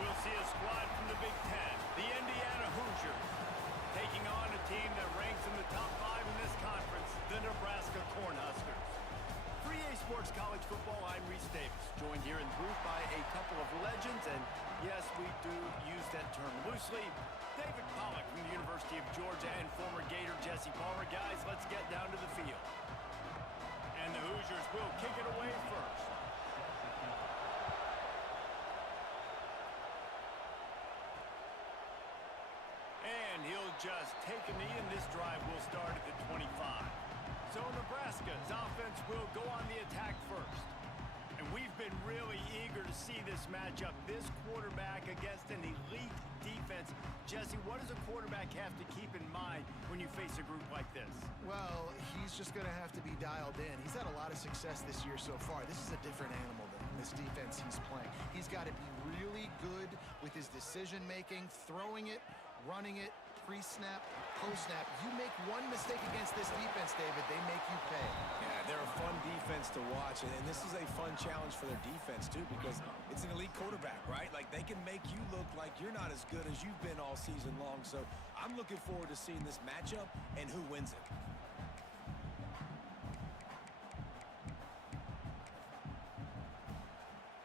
We'll see a squad from the Big Ten, the Indiana Hoosiers, taking on a team that ranks in the top 5 in this conference, the Nebraska Cornhuskers. For EA Sports College Football, I'm Reese Davis, joined here in the booth by a couple of legends, and yes, we do use that term loosely. David Pollack from the University of Georgia and former Gator Jesse Palmer. Guys, let's get down to the field. And the Hoosiers will kick it away first. And he'll just take a knee, and this drive will start at the 25. So Nebraska's offense will go on the attack first. And we've been really eager to see this matchup, this quarterback against an elite defense. Jesse, what does a quarterback have to keep in mind when you face a group like this? Well, he's just going to have to be dialed in. He's had a lot of success this year so far. This is a different animal than this defense he's playing. He's got to be really good with his decision-making, throwing it, running it, pre-snap, post-snap. You make one mistake against this defense, David, they make you pay. Yeah, they're a fun defense to watch, and this is a fun challenge for their defense, too, because it's an elite quarterback, right? Like, they can make you look like you're not as good as you've been all season long, so I'm looking forward to seeing this matchup and who wins it.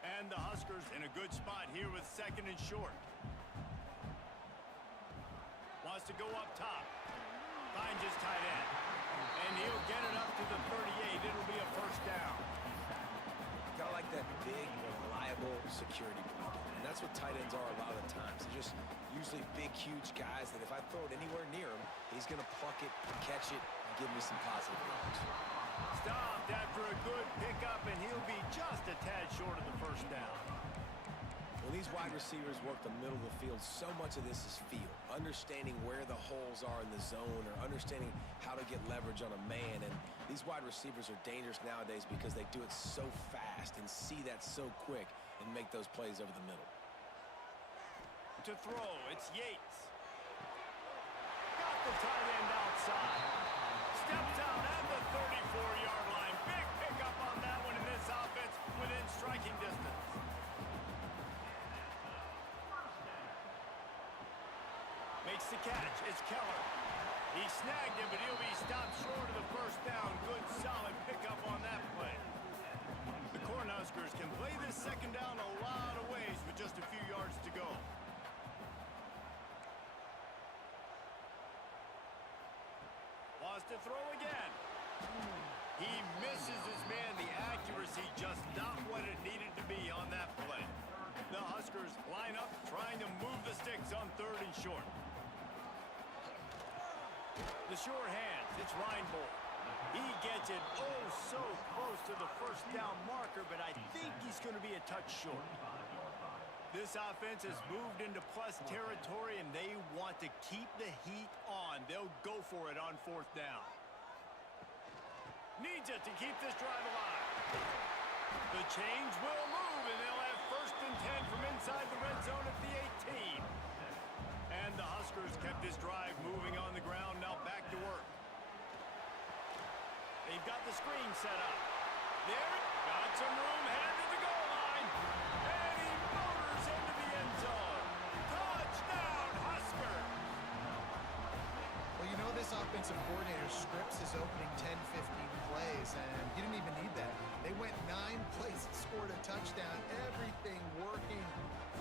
And the Huskers in a good spot here with 2nd and short. Wants to go up top. Finds his tight end. And he'll get it up to the 38. It'll be a first down. Got like that big, reliable security blanket. And that's what tight ends are a lot of the times. They're just usually big, huge guys that if I throw it anywhere near him, he's going to pluck it, catch it, and give me some positive yards. Stopped after a good pickup, and he'll be just a tad short of the first down. When these wide receivers work the middle of the field, so much of this is feel. Understanding where the holes are in the zone or understanding how to get leverage on a man. And these wide receivers are dangerous nowadays because they do it so fast and see that so quick and make those plays over the middle. To throw, it's Yates. Got the tight end outside. Steps out at the 34-yard line. Big pickup on that one in this offense within striking distance. Makes the catch. It's Keller. He snagged him, but he'll be stopped short of the first down. Good, solid pickup on that play. The Cornhuskers can play this 2nd down a lot of ways with just a few yards to go. Wants to throw again. He misses his man. The accuracy just not what it needed to be on that play. The Huskers line up, trying to move the sticks on 3rd and short. The sure hands, it's Reinbold. He gets it so close to the first down marker, but I think he's going to be a touch short. This offense has moved into plus territory, and they want to keep the heat on. They'll go for it on 4th down. Needs it to keep this drive alive. The chains will move, and they'll have 1st and 10 from inside the red zone at the 18. And the Huskers kept this drive moving on the ground. Now back to work. They've got the screen set up. There, got some room, headed to the goal line. And he motors into the end zone. Touchdown, Huskers! Well, you know this offensive coordinator scripts his opening 10, 15 plays, and he didn't even need that. They went 9 plays and scored a touchdown. Everything working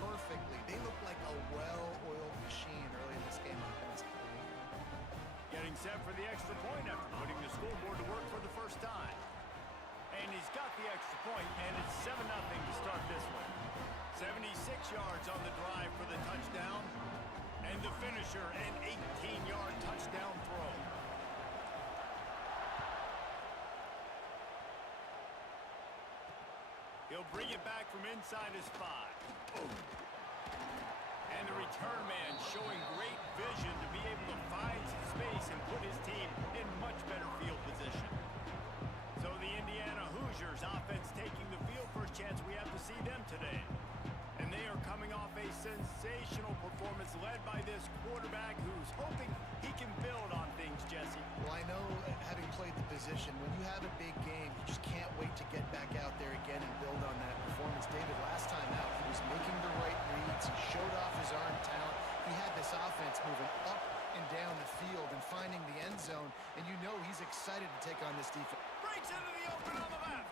perfectly. They look like a well-oiled machine early in this game offensively. Getting set for the extra point after putting the scoreboard to work for the first time. And he's got the extra point, and it's 7-0 to start this one. 76 yards on the drive for the touchdown. And the finisher, an 18-yard touchdown throw. He'll bring it back from inside his 5. And the return man showing great vision to be able to find some space and put his team in much better field position. So the Indiana Hoosiers offense taking the field. First chance we have to see them today. And they are coming off a sensational performance led by this quarterback who's hoping he can build on things, Jesse. Well, I know, having played the position, when you have a big game, you just can't wait to get back out there again and build on that performance. David, last time out, he was making the right reads. He moving up and down the field and finding the end zone, and you know he's excited to take on this defense. Breaks into the open on the left.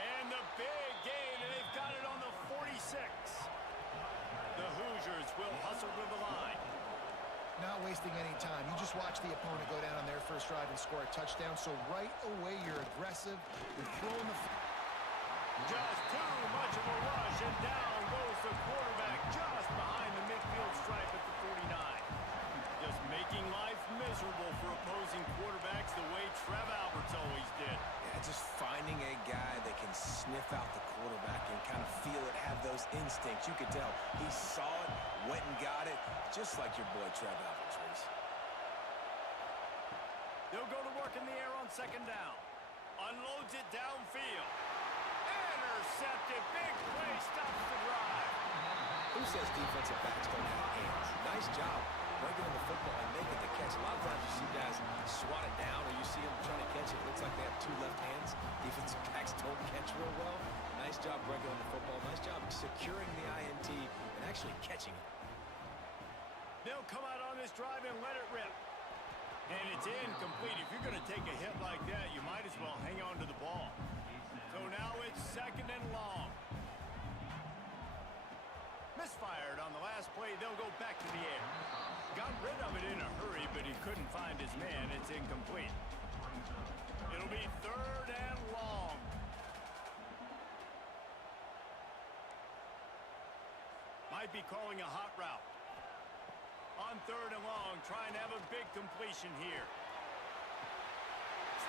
And the big gain, and they've got it on the 46. The Hoosiers will hustle to the line. Not wasting any time. You just watch the opponent go down on their first drive and score a touchdown, so right away you're aggressive. You're throwing the... Just too much of a rush, and down goes the quarterback just behind the midfield stripe at the 49. Just making life miserable for opposing quarterbacks the way Trev Alberts always did. Yeah, just finding a guy that can sniff out the quarterback and kind of feel it, have those instincts. You could tell he saw it, went and got it, just like your boy Trev Alberts, Reese. They'll go to work in the air on second down. Unloads it downfield. Intercepted. Big play stops the drive. Who says defensive backs don't have hands? Nice job breaking in the football and making the catch. A lot of times you see guys swat it down or you see them trying to catch it. It looks like they have two left hands. Defensive backs don't catch real well. Nice job breaking in the football. Nice job securing the INT and actually catching it. They'll come out on this drive and let it rip. And it's incomplete. If you're going to take a hit like that, you might as well hang on to the ball. So now it's second and long. Misfired on the last play. They'll go back to the air. Got rid of it in a hurry, but he couldn't find his man. It's incomplete. It'll be third and long. Might be calling a hot route. On third and long, trying to have a big completion here.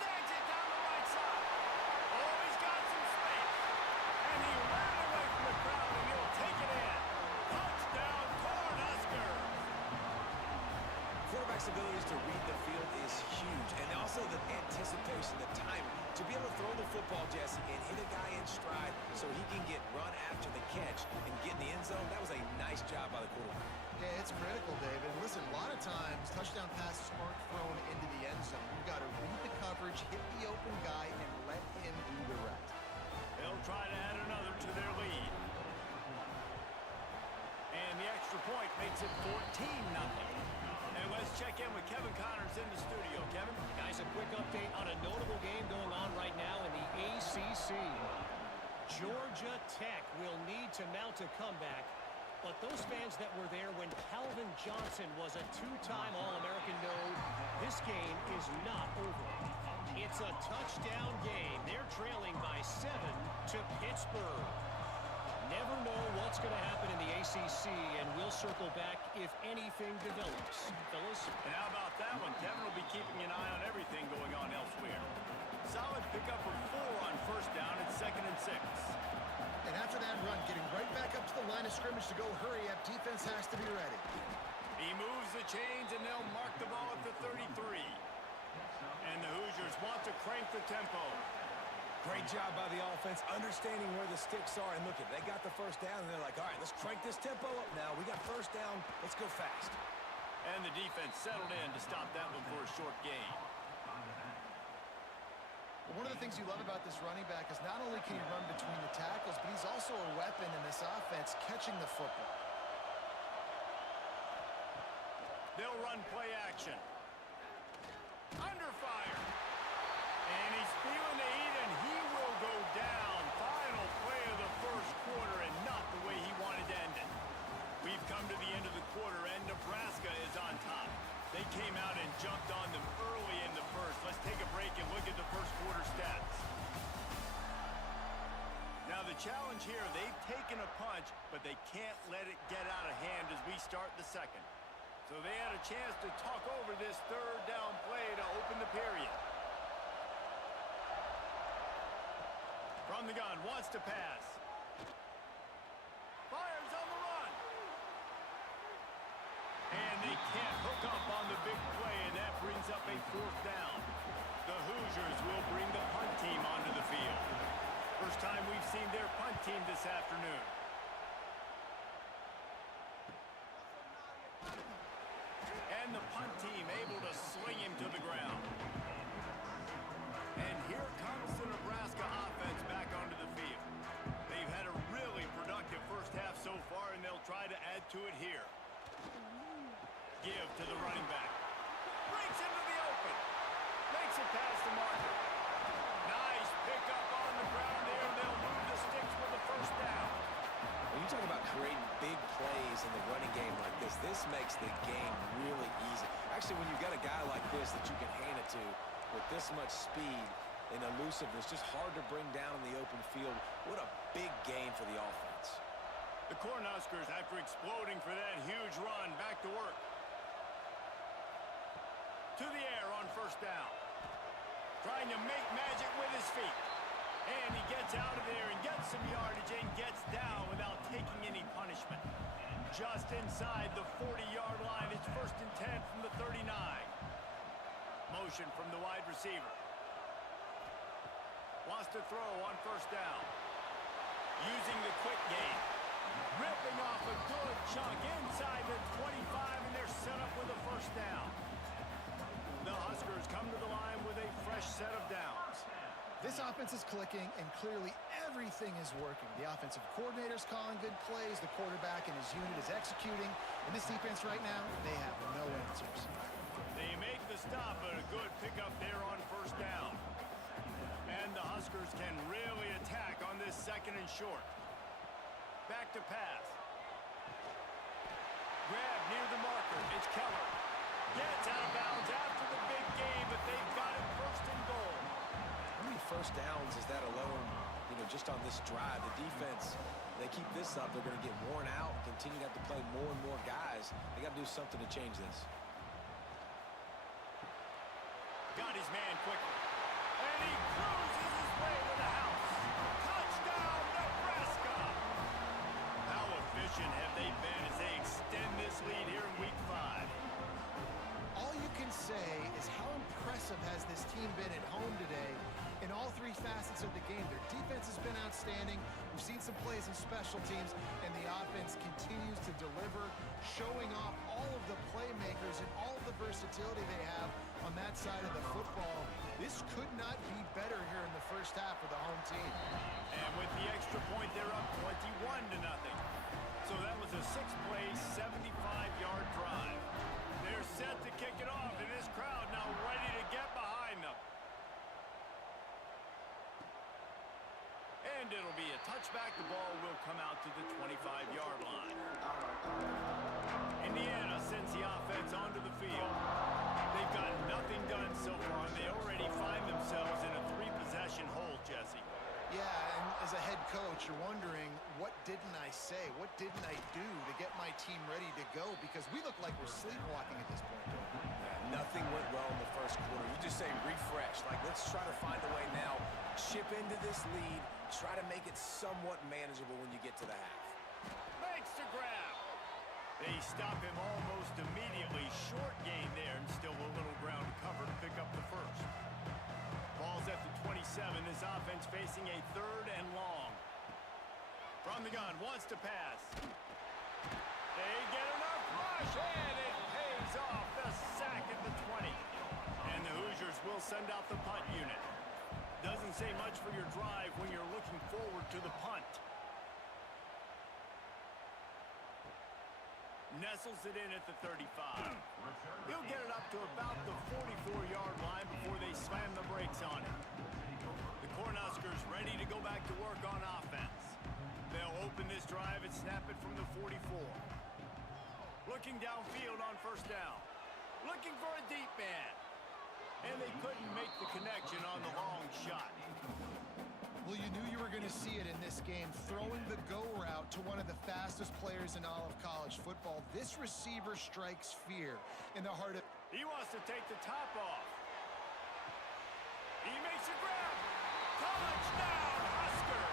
Snags it down the right side. Oh, he's got some space. And he ran away from the crowd, and he'll take it in. Touchdown, Cornhuskers. Quarterback's abilities to read the field is huge. And also the anticipation, the timing. To be able to throw the football, Jesse, and hit a guy in stride so he can get run after the catch and get in the end zone, that was a nice job by the quarterback. Yeah, it's critical, David. Listen, a lot of times touchdown passes aren't thrown into the end zone. You've got to read the coverage, hit the open guy, and let him do the rest. They'll try to add another to their lead. And the extra point makes it 14-0. And let's check in with Kevin Connors in the studio. Kevin? Guys, a quick update on a notable game going on right now in the ACC. Georgia Tech will need to mount a comeback. But those fans that were there when Calvin Johnson was a two-time All-American know this game is not over. It's a touchdown game. They're trailing by 7 to Pittsburgh. Never know what's going to happen in the ACC, and we'll circle back if anything develops. Fellas? And how about that one? Kevin will be keeping an eye on everything going on elsewhere. Solid pickup of 4 on first down at 2nd and 6. And after that run, getting right back up to the line of scrimmage to go hurry up, defense has to be ready. He moves the chains, and they'll mark the ball at the 33. And the Hoosiers want to crank the tempo. Great job by the offense, understanding where the sticks are. And look, they got the first down, and they're like, all right, let's crank this tempo up now. We got first down. Let's go fast. And the defense settled in to stop that one for a short gain. One of the things you love about this running back is not only can he run between the tackles, but he's also a weapon in this offense, catching the football. They'll run play action. Under fire. And he's feeling the heat, and he will go down. Final play of the first quarter, and not the way he wanted to end it. We've come to the end of the quarter, and Nebraska is on top. They came out and jumped on them early in the first. Let's take a break and look at the first quarter stats. Now the challenge here, they've taken a punch, but they can't let it get out of hand as we start the second. So they had a chance to talk over this third down play to open the period. From the gun, wants to pass. Fires on the run. And they can't hook up on the big play, and that brings up a fourth down. The Hoosiers will bring the punt team onto the field. First time we've seen their punt team this afternoon. And the punt team able to sling him to the ground. And here comes the Nebraska offense back onto the field. They've had a really productive first half so far, and they'll try to add to it here. give to the running back. Breaks into the open. Makes it past the marker. Nice pickup on the ground there. They'll move the sticks with the first down. When you talk about creating big plays in the running game like this makes the game really easy. Actually, when you've got a guy like this that you can hand it to with this much speed and elusiveness, just hard to bring down in the open field, what a big game for the offense. The Cornhuskers, after exploding for that huge run, back to work. To the air on first down. Trying to make magic with his feet. And he gets out of there and gets some yardage and gets down without taking any punishment. Just inside the 40-yard line. It's 1st and 10 from the 39. Motion from the wide receiver. Wants to throw on first down. Using the quick game. Ripping off a good chunk inside the 25, and they're set up with a first down. The Huskers come to the line with a fresh set of downs. This offense is clicking, and clearly everything is working. The offensive coordinator's calling good plays. The quarterback and his unit is executing. And this defense right now, they have no answers. They make the stop, but a good pickup there on first down. And the Huskers can really attack on this 2nd and short. Back to pass. Grab near the marker. It's Keller. Gets out of bounds after the big game, but they've got it 1st and goal. How many first downs is that alone, just on this drive? The defense, they keep this up, they're going to get worn out, continue to have to play more and more guys. They got to do something to change this. Got his man quickly. And he cruises his way to the house. Touchdown, Nebraska! How efficient have they been as they extend this lead here in Week 5? All you can say is how impressive has this team been at home today in all 3 facets of the game. Their defense has been outstanding. We've seen some plays in special teams, and the offense continues to deliver, showing off all of the playmakers and all of the versatility they have on that side of the football. This could not be better here in the first half for the home team. And with the extra point, they're up 21-0. So that was a 6-play, 75-yard drive. They're set to kick it off, and this crowd now ready to get behind them. And it'll be a touchback. The ball will come out to the 25-yard line. Indiana sends the offense onto the field. They've got nothing done so far, and they already find themselves in a 3-possession hole, Jesse. Yeah, and as a head coach, you're wondering, what didn't I say? What didn't I do to get my team ready to go? Because we look like we're sleepwalking at this point. Yeah, nothing went well in the first quarter. You just say refresh. Like, let's try to find a way now. Chip into this lead. Try to make it somewhat manageable when you get to the half. Makes the grab. They stop him almost immediately. Short gain there, and still a little ground to cover to pick up the first. Ball's at the 27. This offense facing a 3rd and long. From the gun, wants to pass. They get enough rush, and it pays off. The sack at the 20. And the Hoosiers will send out the punt unit. Doesn't say much for your drive when you're looking forward to the punt. Nestles it in at the 35. He'll get it up to about the 44-yard line before they slam the brakes on it. The Cornhuskers ready to go back to work on offense. They'll open this drive and snap it from the 44. Looking downfield on first down. Looking for a deep man. And they couldn't make the connection on the long shot. Well, you knew you were going to see it in this game, throwing the go route to one of the fastest players in all of college football. This receiver strikes fear in the heart of... He wants to take the top off. He makes a grab. Touchdown, Husker.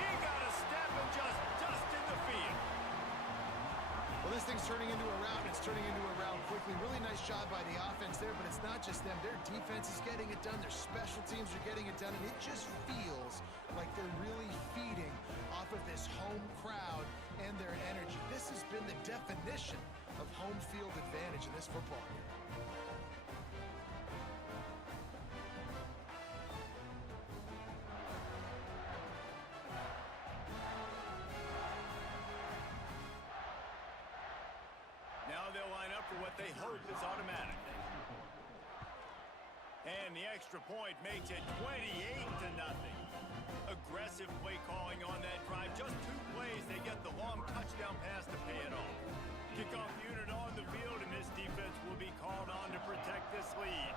He got a step and just dusted the field. Well, this thing's turning into a rout, and it's turning into a rout quickly. Really nice job by the offense there, but it's not just them. Their defense is getting it done. Their special teams are getting it done, and it just feels like they're really feeding off of this home crowd and their energy. This has been the definition of home field advantage in this football game. Now they'll line up for what they hope is automatic. And the extra point makes it 28-0. Aggressive play calling on that drive. Just 2 plays, they get the long touchdown pass to pay it off. Kickoff unit on the field, and this defense will be called on to protect this lead.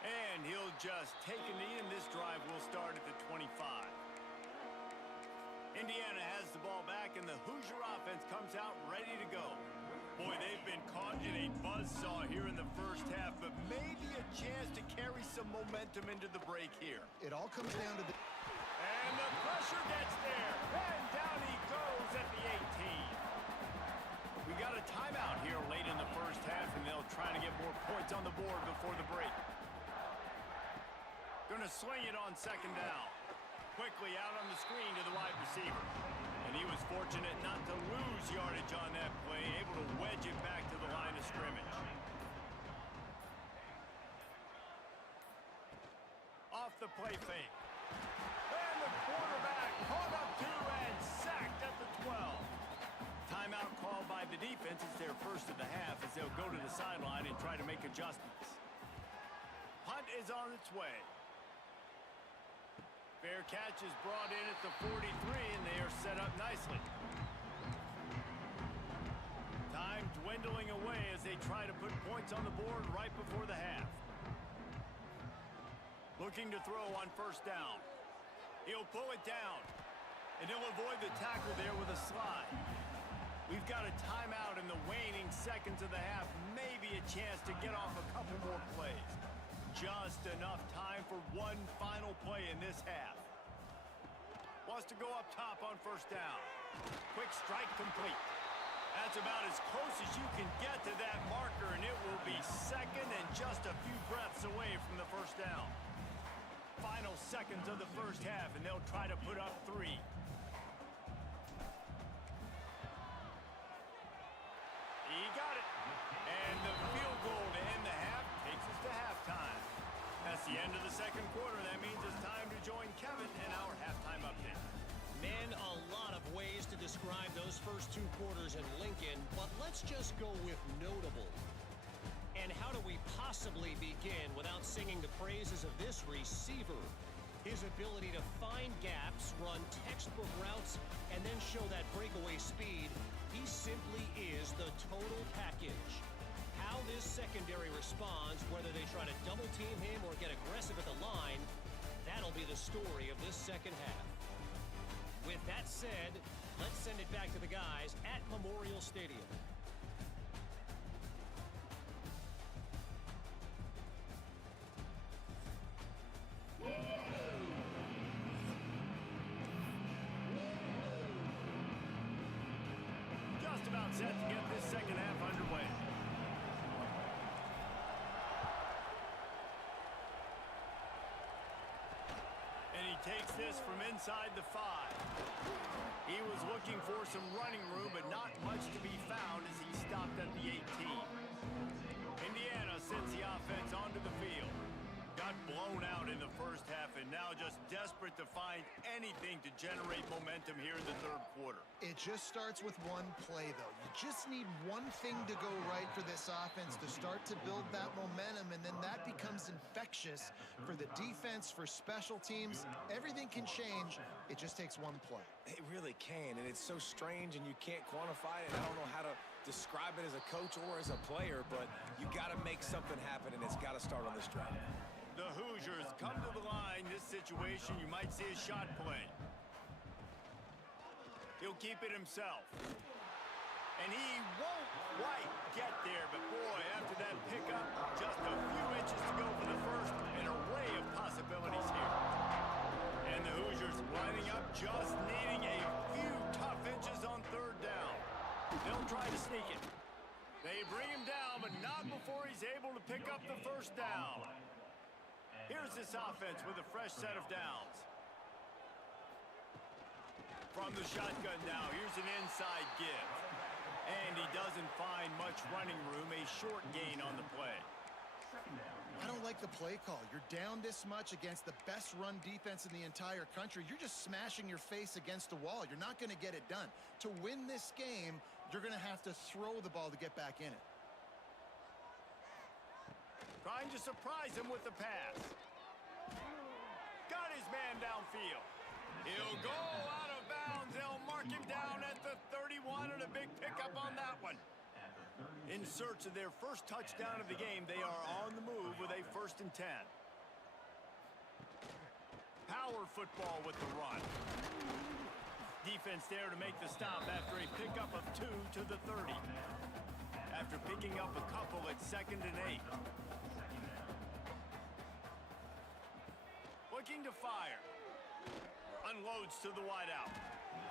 And he'll just take a knee, and this drive will start at the 25. Indiana has the ball back, and the Hoosier offense comes out ready to go. Boy, they've been caught in a buzzsaw here in the first half, but maybe a chance to carry some momentum into the break here. It all comes down to the... And the pressure gets there, and down he goes at the 18. We got a timeout here late in the first half, and they'll try to get more points on the board before the break. Gonna swing it on second down. Quickly out on the screen to the wide receiver. And he was fortunate not to lose yardage on that play, able to wedge it back to the line of scrimmage. Off the play fake. And the quarterback caught up to and sacked at the 12. Timeout called by the defense. It's their first of the half as they'll go to the sideline and try to make adjustments. Punt is on its way. Fair catch is brought in at the 43, and they are set up nicely. Time dwindling away as they try to put points on the board right before the half. Looking to throw on first down. He'll pull it down, and he'll avoid the tackle there with a slide. We've got a timeout in the waning seconds of the half, maybe a chance to get off a couple more plays. Just enough time for one final play in this half. Wants to go up top on first down. Quick strike complete. That's about as close as you can get to that marker, and it will be second and just a few breaths away from the first down. Final seconds of the first half, and they'll try to put up 3. He got it. And the field goal to end the half takes us to halftime. That's the end of the second quarter. That means it's time to join Kevin in our halftime update. Man, a lot of ways to describe those first 2 quarters in Lincoln, but let's just go with notable. And how do we possibly begin without singing the praises of this receiver? His ability to find gaps, run textbook routes, and then show that breakaway speed. He simply is the total package. How this secondary responds, whether they try to double team him or get aggressive at the line, that'll be the story of this second half. With that said, let's send it back to the guys at Memorial Stadium. Just about set to get this second half underway. And he takes this from inside the 5. He was looking for some running room, but not much to be found as he stopped at the 18. Indiana sends the offense onto the field. Got blown out in the first half and now just desperate to find anything to generate momentum here in the third quarter. It just starts with one play, though. You just need one thing to go right for this offense to start to build that momentum, and then that becomes infectious for the defense, for special teams. Everything can change. It just takes one play. It really can, and it's so strange, and you can't quantify it. I don't know how to describe it as a coach or as a player, but you got to make something happen, and it's got to start on this drive. The Hoosiers come to the line. This situation, you might see a shot play. He'll keep it himself. And he won't quite get there, but boy, after that pickup, just a few inches to go for the first. An array of possibilities here. And the Hoosiers lining up, just needing a few tough inches on third down. They'll try to sneak it. They bring him down, but not before he's able to pick up the first down. Here's this offense with a fresh set of downs. From the shotgun now, here's an inside give. And he doesn't find much running room, a short gain on the play. I don't like the play call. You're down this much against the best run defense in the entire country. You're just smashing your face against the wall. You're not going to get it done. To win this game, you're going to have to throw the ball to get back in it. Trying to surprise him with the pass. Got his man downfield. He'll go out of bounds. They'll mark him down at the 31 and a big pickup on that one. In search of their first touchdown of the game, they are on the move with a 1st and 10. Power football with the run. Defense there to make the stop after a pickup of 2 to the 30. After picking up a couple at 2nd and 8. Looking to fire. Unloads to the wideout.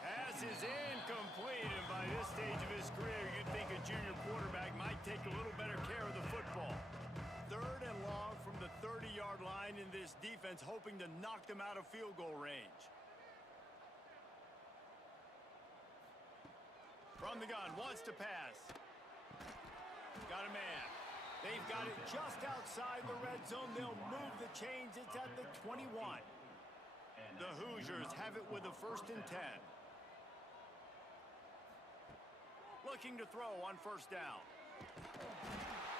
Pass is incomplete, and by this stage of his career, you'd think a junior quarterback might take a little better care of the football. 3rd and long from the 30-yard line, in this defense hoping to knock them out of field goal range. From the gun, wants to pass. Got a man. They've got it just outside the red zone. They'll move the chains. It's at the 21. The Hoosiers have it with a 1st and 10. Looking to throw on 1st down.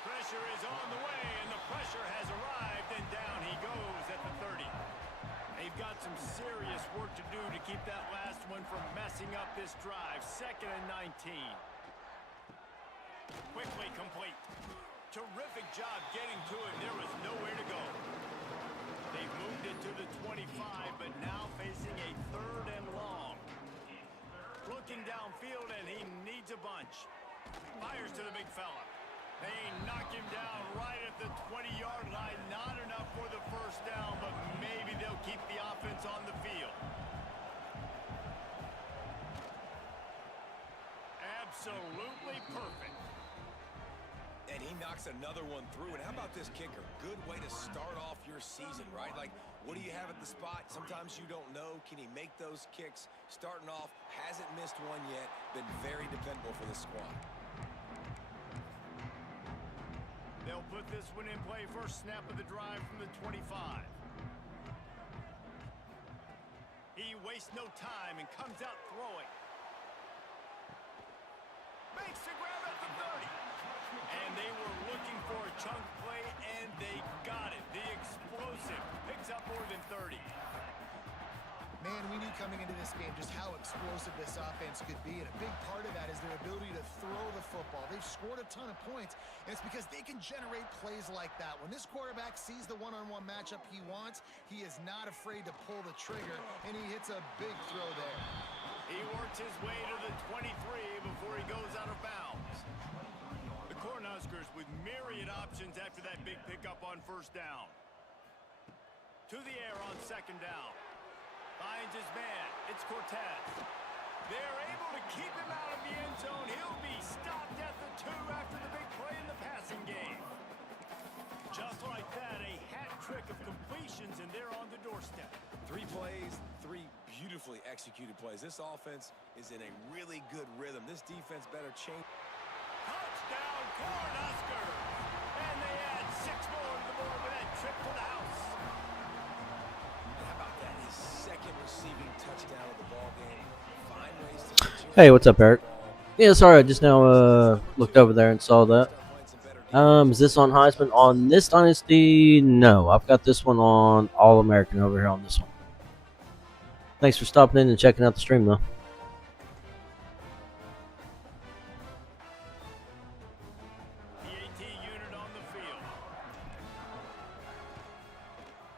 Pressure is on the way, and the pressure has arrived, and down he goes at the 30. They've got some serious work to do to keep that last one from messing up this drive. 2nd and 19. Quickly complete. Terrific job getting to him. There was nowhere to go. They've moved it to the 25, but now facing a 3rd and long. Looking downfield, and he needs a bunch. Fires to the big fella. They knock him down right at the 20-yard line. Not enough for the 1st down, but maybe they'll keep the offense on the field. Absolutely perfect. And he knocks another one through. And how about this kicker? Good way to start off your season, right? Like, what do you have at the spot? Sometimes you don't know. Can he make those kicks? Starting off, hasn't missed one yet. Been very dependable for this squad. They'll put this one in play. First snap of the drive from the 25. He wastes no time and comes out throwing. Makes the grab at the 30. And they were looking for a chunk play, and they got it. The explosive picks up more than 30. Man, we knew coming into this game just how explosive this offense could be, and a big part of that is their ability to throw the football. They've scored a ton of points, and it's because they can generate plays like that. When this quarterback sees the one-on-one matchup he wants, he is not afraid to pull the trigger, and he hits a big throw there. He works his way to the 23 before he goes out of bounds. The Cornhuskers with myriad options after that big pickup on 1st down. To the air on 2nd down. Finds his man. It's Cortez. They're able to keep him out of the end zone. He'll be stopped at the 2 after the big play in the passing game. Just like that, a hat trick of completions, and they're on the doorstep. 3 plays, 3 beautifully executed plays. This offense is in a really good rhythm. This defense better change. Touchdown, Cornhuskers! And they add 6 more to the board with that trip to the house. How about that? His 2nd receiving touchdown of the ball game. Find ways to Hey, what's up, Eric? Yeah, sorry, I just now looked over there and saw that. Is this on Heisman? On this Dynasty? No, I've got this one on All-American over here on this one. Thanks for stopping in and checking out the stream, though. The AT unit on the field.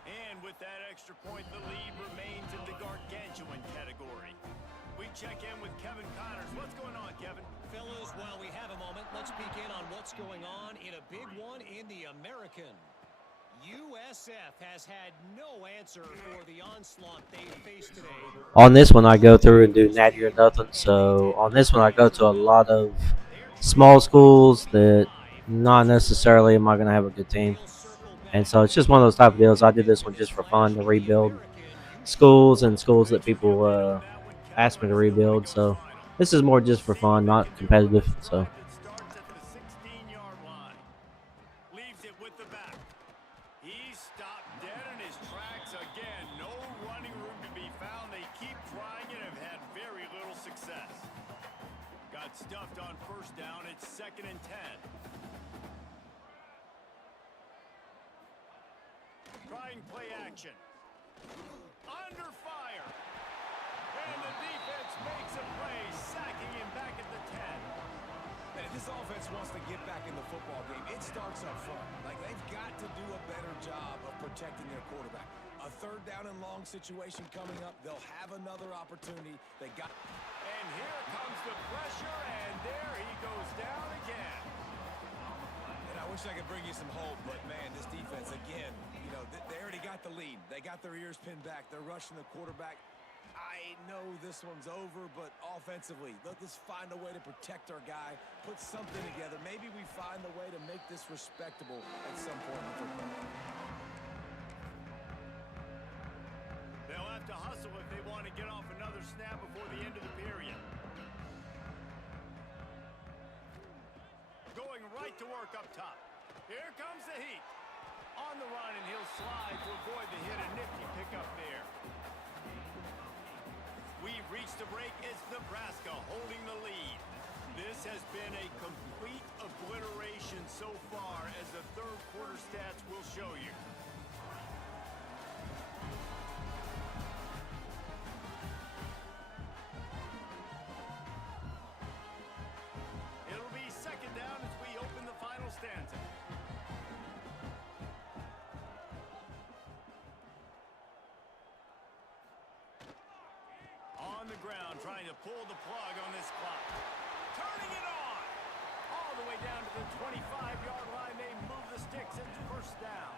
And with that extra point, the lead remains in the gargantuan category. We check in with Kevin Connors. What's going on, Kevin? Fellas, while we have a moment, let's peek in on what's going on in a big one in the American. USF has had no answer for the onslaught they faced today. On this one, I go through and do natty or nothing. So on this one, I go to a lot of small schools that not necessarily am I going to have a good team. And so it's just one of those type of deals. I did this one just for fun to rebuild schools and schools that people asked me to rebuild. So this is more just for fun, not competitive. So. Starts at the 16-yard line. Leaves it with the back. stuffed on first down. It's 2nd and 10. Trying play action. Under fire. And the defense makes a play, sacking him back at the 10. And if this offense wants to get back in the football game, it starts up front. Like, they've got to do a better job of protecting their quarterback. A 3rd down and long situation coming up. They'll have another opportunity. And here comes the pressure, and there he goes down again. And I wish I could bring you some hope, but, man, this defense, again, you know, they already got the lead. They got their ears pinned back. They're rushing the quarterback. I know this one's over, but offensively, let's find a way to protect our guy, put something together. Maybe we find a way to make this respectable at some point in the football. They'll have to hustle if they want to get off another snap before the end of the period. Going right to work up top. Here comes the heat. On the run, and he'll slide to avoid the hit. A nifty pickup there. We've reached the break. It's Nebraska holding the lead. This has been a complete obliteration so far, as the 3rd quarter stats will show you. It'll be 2nd down as we open the final stanza. On the ground, trying to pull the plug on this clock. Turning it on! All the way down to the 25-yard line. They move the sticks. It's 1st down.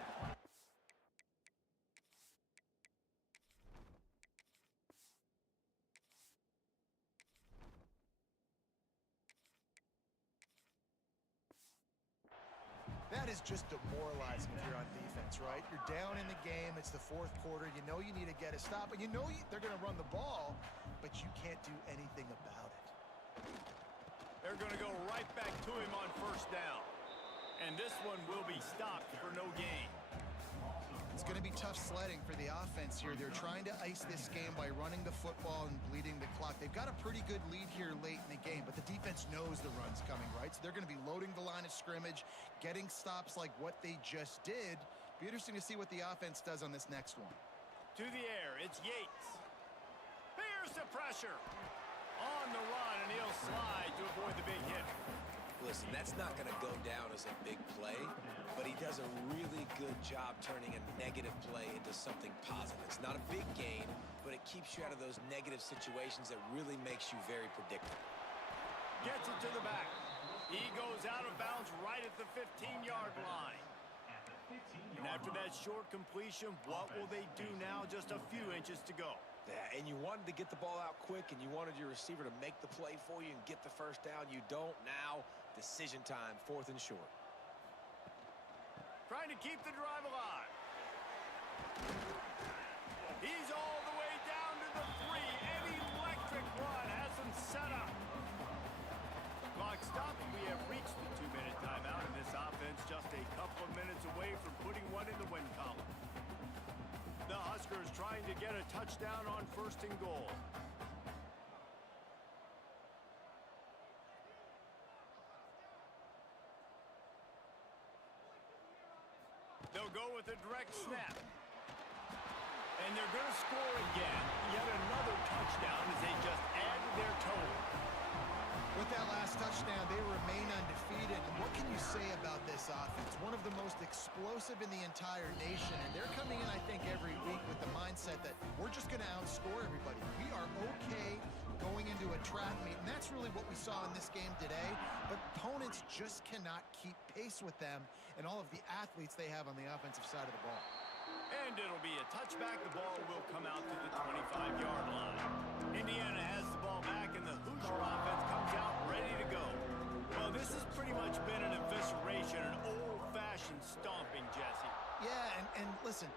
That is just demoralizing if you're on defense, right? You're down in the game. It's the 4th quarter. You know you need to get a stop, and you know they're going to run the ball, but you can't do anything about it. They're going to go right back to him on 1st down. And this one will be stopped for no gain. It's going to be tough sledding for the offense here. They're trying to ice this game by running the football and bleeding the clock. They've got a pretty good lead here late in the game, but the defense knows the run's coming, right? So they're going to be loading the line of scrimmage, getting stops like what they just did. Be interesting to see what the offense does on this next one. To the air, it's Yates. There's the pressure. On the run, and he'll slide to avoid the big hit. Listen, that's not going to go down as a big play, but he does a really good job turning a negative play into something positive. It's not a big gain, but it keeps you out of those negative situations that really makes you very predictable. Gets it to the back. He goes out of bounds right at the 15-yard line. And after that short completion, what will they do now? Just a few inches to go. Yeah, and you wanted to get the ball out quick, and you wanted your receiver to make the play for you and get the 1st down. You don't now. Decision time, 4th and short. Trying to keep the drive alive. He's all the way down to the 3. An electric run has him set up. Clock stopped. We have reached the 2-minute timeout, and this offense just a couple of minutes away from putting one in the win column. The Huskers trying to get a touchdown on 1st and goal. They'll go with a direct snap. And they're going to score again. Yet another touchdown as they just add to their total. With that last touchdown, they remain undefeated. And what can you say about this offense? One of the most explosive in the entire nation. And they're coming in, I think, every week with the mindset that we're just going to outscore everybody. We are okay going into a trap meet. And that's really what we saw in this game today. But opponents just cannot keep pace with them and all of the athletes they have on the offensive side of the ball. And it'll be a touchback. The ball will come out to the 25-yard line. Indiana has the ball back, and the Hoosier offense comes out ready to go. Well, this has pretty much been an evisceration, an old-fashioned stomping, Jesse. Yeah, and listen,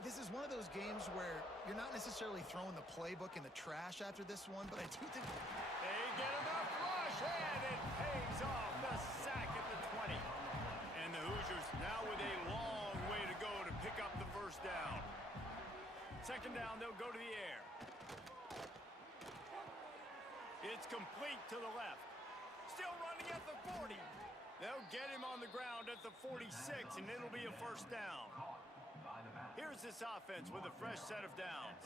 this is one of those games where you're not necessarily throwing the playbook in the trash after this one, but I do think they get enough rush, and it pays off. The sack at the 20. And the Hoosiers now with a long way to go to pick up the 1st down. 2nd down, they'll go to the air. It's complete to the left. They'll get him on the ground at the 46, and it'll be a first down. Here's this offense with a fresh set of downs.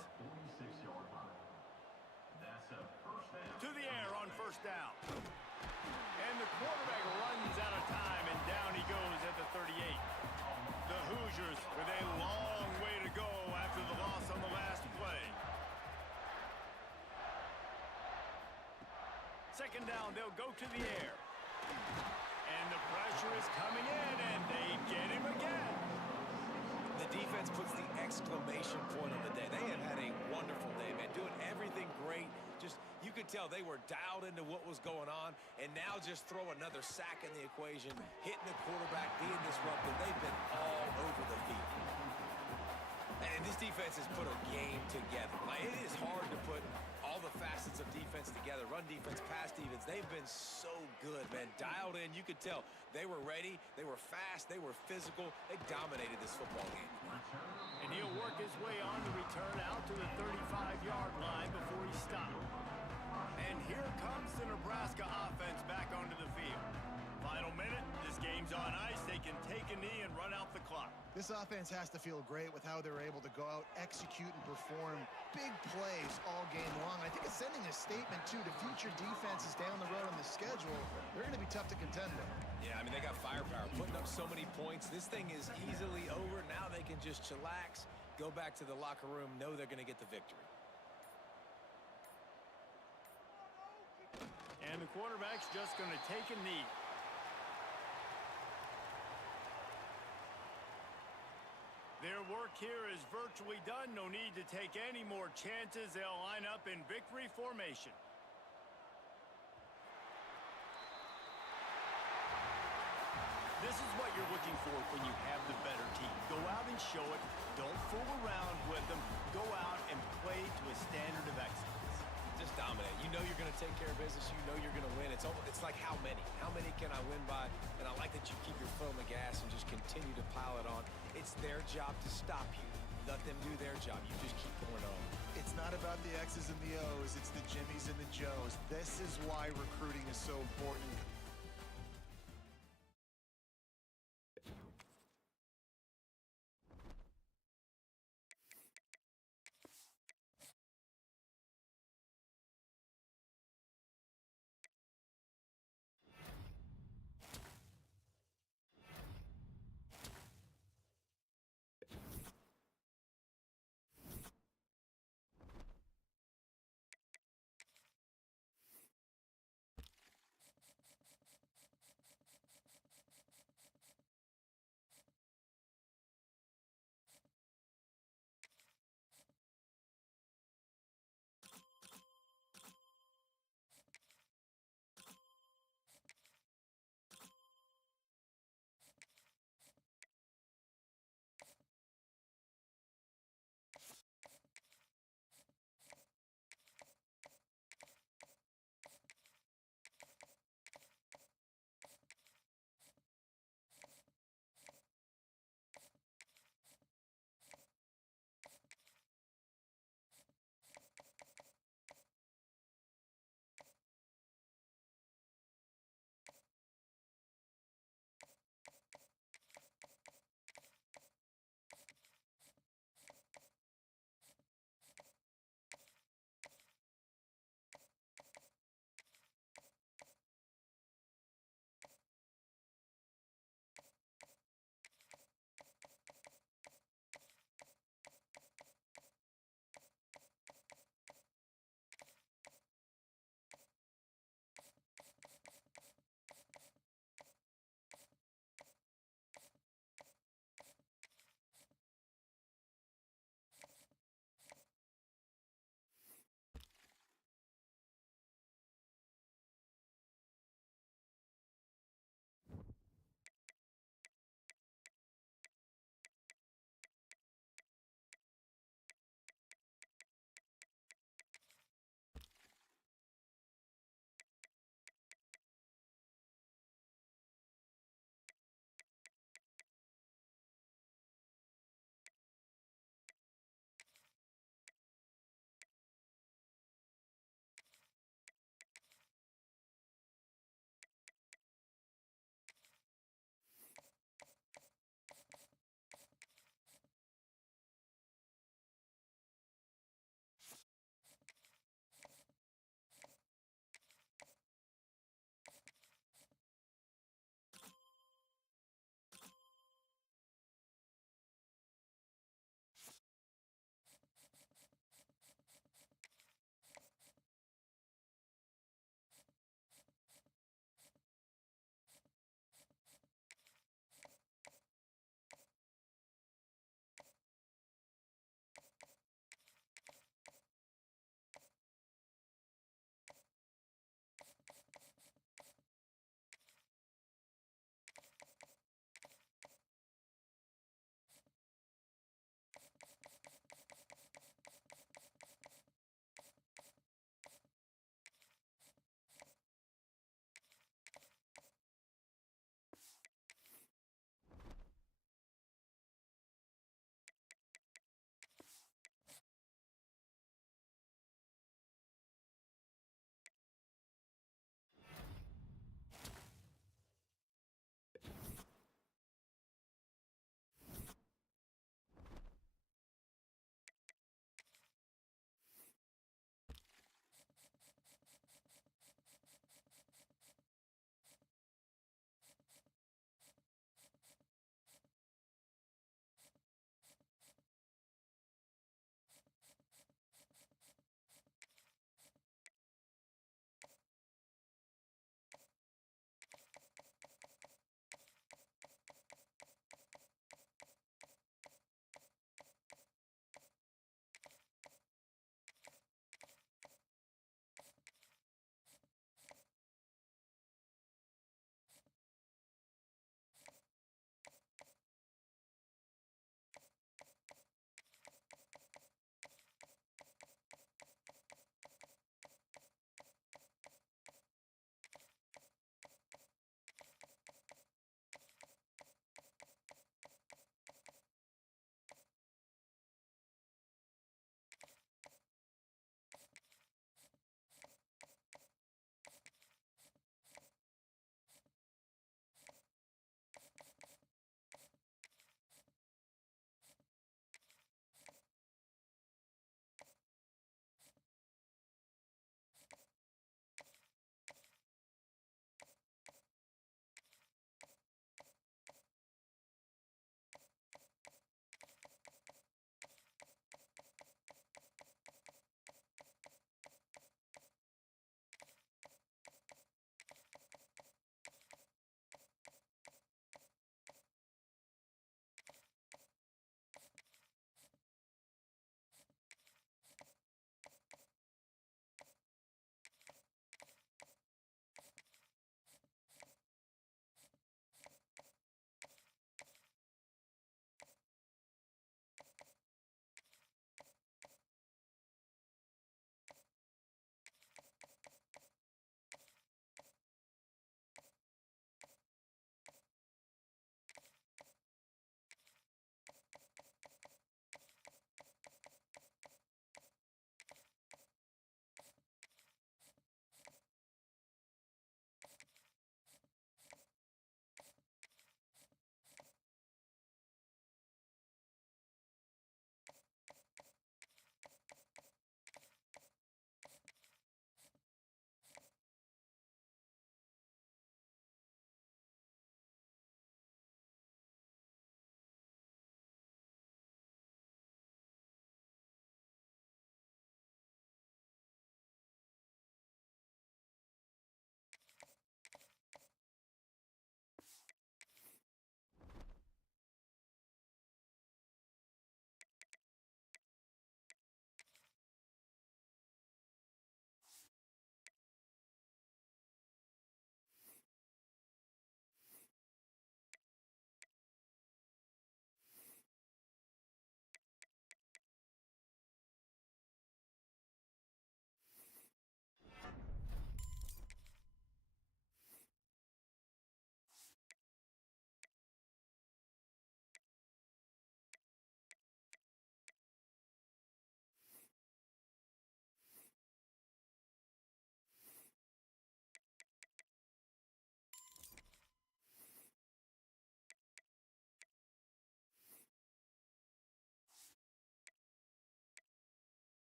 To the air on first down. And the quarterback runs out of time, and down he goes at the 38. The Hoosiers with a long way to go after the loss on the last play. Second down, they'll go to the air. And the pressure is coming in, and they get him again. The defense puts the exclamation point on the day. They have had a wonderful day, man, doing everything great. Just, you could tell they were dialed into what was going on, and now just throw another sack in the equation, hitting the quarterback, being disruptive. They've been all over the field. And this defense has put a game together. Like, it is hard to put all the facets of defense together. Run defense, pass defense. They've been so good, man. Dialed in. You could tell they were ready. They were fast. They were physical. They dominated this football game. And he'll work his way on to return out to the 35-yard line before he stopped. And here comes the Nebraska offense back onto the field. Final minute, this game's on ice. They can take a knee and run out the clock. This offense has to feel great with how they're able to go out, execute, and perform big plays all game long. I think it's sending a statement, too, to future defenses down the road on the schedule. They're going to be tough to contend with. Yeah, I mean, they got firepower, putting up so many points. This thing is easily over. Now they can just chillax, go back to the locker room, know they're going to get the victory. And the quarterback's just going to take a knee. Their work here is virtually done. No need to take any more chances. They'll line up in victory formation. This is what you're looking for when you have the better team. Go out and show it. Don't fool around with them. Go out and play to a standard of excellence. Just dominate. You know you're going to take care of business. You know you're going to win. It's like how many? How many can I win by? And I like that you keep your foot on the gas and just continue to pile it on. It's their job to stop you. Let them do their job. You just keep going on. It's not about the X's and the O's. It's the Jimmies and the Joes. This is why recruiting is so important.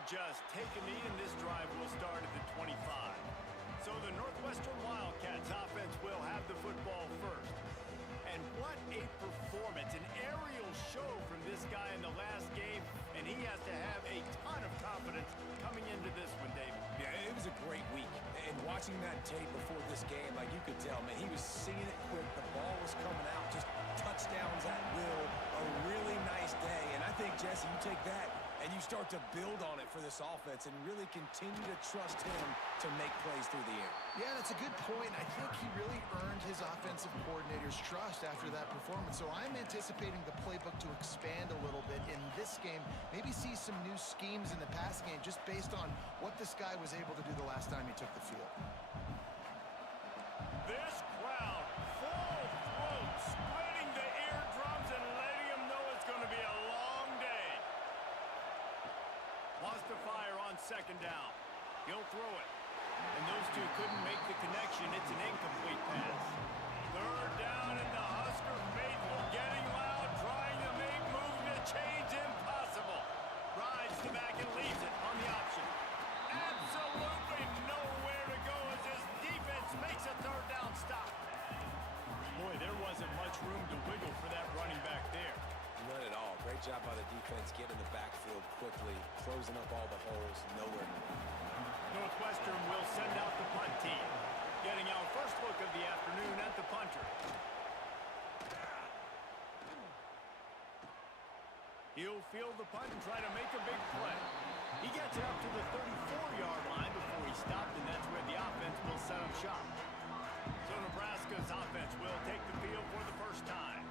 will just take a knee, and this drive will start at the 25. So the Northwestern Wildcats offense will have the football first. And what a performance, an aerial show from this guy in the last game, and he has to have a ton of confidence coming into this one, David. Yeah, it was a great week. And watching that tape before this game, like you could tell, man, he was seeing it quick. The ball was coming out, just touchdowns at will. A really nice day. And I think, Jesse, you take that and you start to build on it for this offense and really continue to trust him to make plays through the air. Yeah, that's a good point. I think he really earned his offensive coordinator's trust after that performance. So I'm anticipating the playbook to expand a little bit in this game. Maybe see some new schemes in the pass game just based on what this guy was able to do the last time he took the field. This crowd, full throat, splitting the eardrums and letting them know it's going to be a long day. Lost to fire on second down. He'll throw it. And those two couldn't make the connection. It's an incomplete pass. Third down, and the Husker faithful getting loud, trying to make movement, a change impossible. Rides the back and leaves it on the option. Absolutely nowhere to go as this defense makes a third down stop. Boy, there wasn't much room to wiggle for that running back there. None at all. Great job by the defense getting in the backfield quickly, closing up all the holes, nowhere to go. Northwestern will send out the punt team. Getting our first look of the afternoon at the punter. He'll field the punt and try to make a big play. He gets it up to the 34-yard line before he stopped, and that's where the offense will set up shop. So Nebraska's offense will take the field for the first time.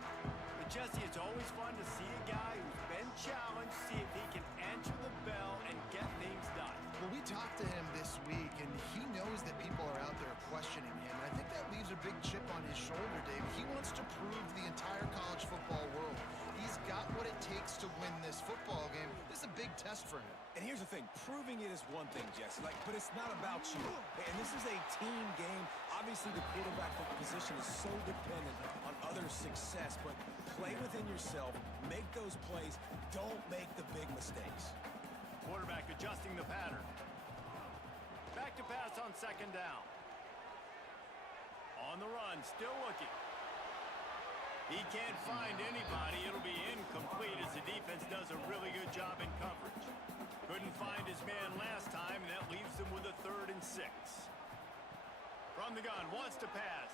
But Jesse, it's always fun to see a guy who's been challenged, see if he can answer the bell and get things done. Well, we talked to him this week, and he knows that people are out there questioning him. I think that leaves a big chip on his shoulder, Dave. He wants to prove the entire college football world he's got what it takes to win this football game. This is a big test for him. And here's the thing, proving it is one thing, Jesse, but it's not about you. And this is a team game. Obviously, the quarterback position is so dependent on others' success, but play within yourself, make those plays, don't make the big mistakes. Quarterback adjusting the pattern. Back to pass on second down. On the run, still looking. He can't find anybody. It'll be incomplete as the defense does a really good job in coverage. Couldn't find his man last time, and that leaves them with a 3rd and 6. From the gun, wants to pass.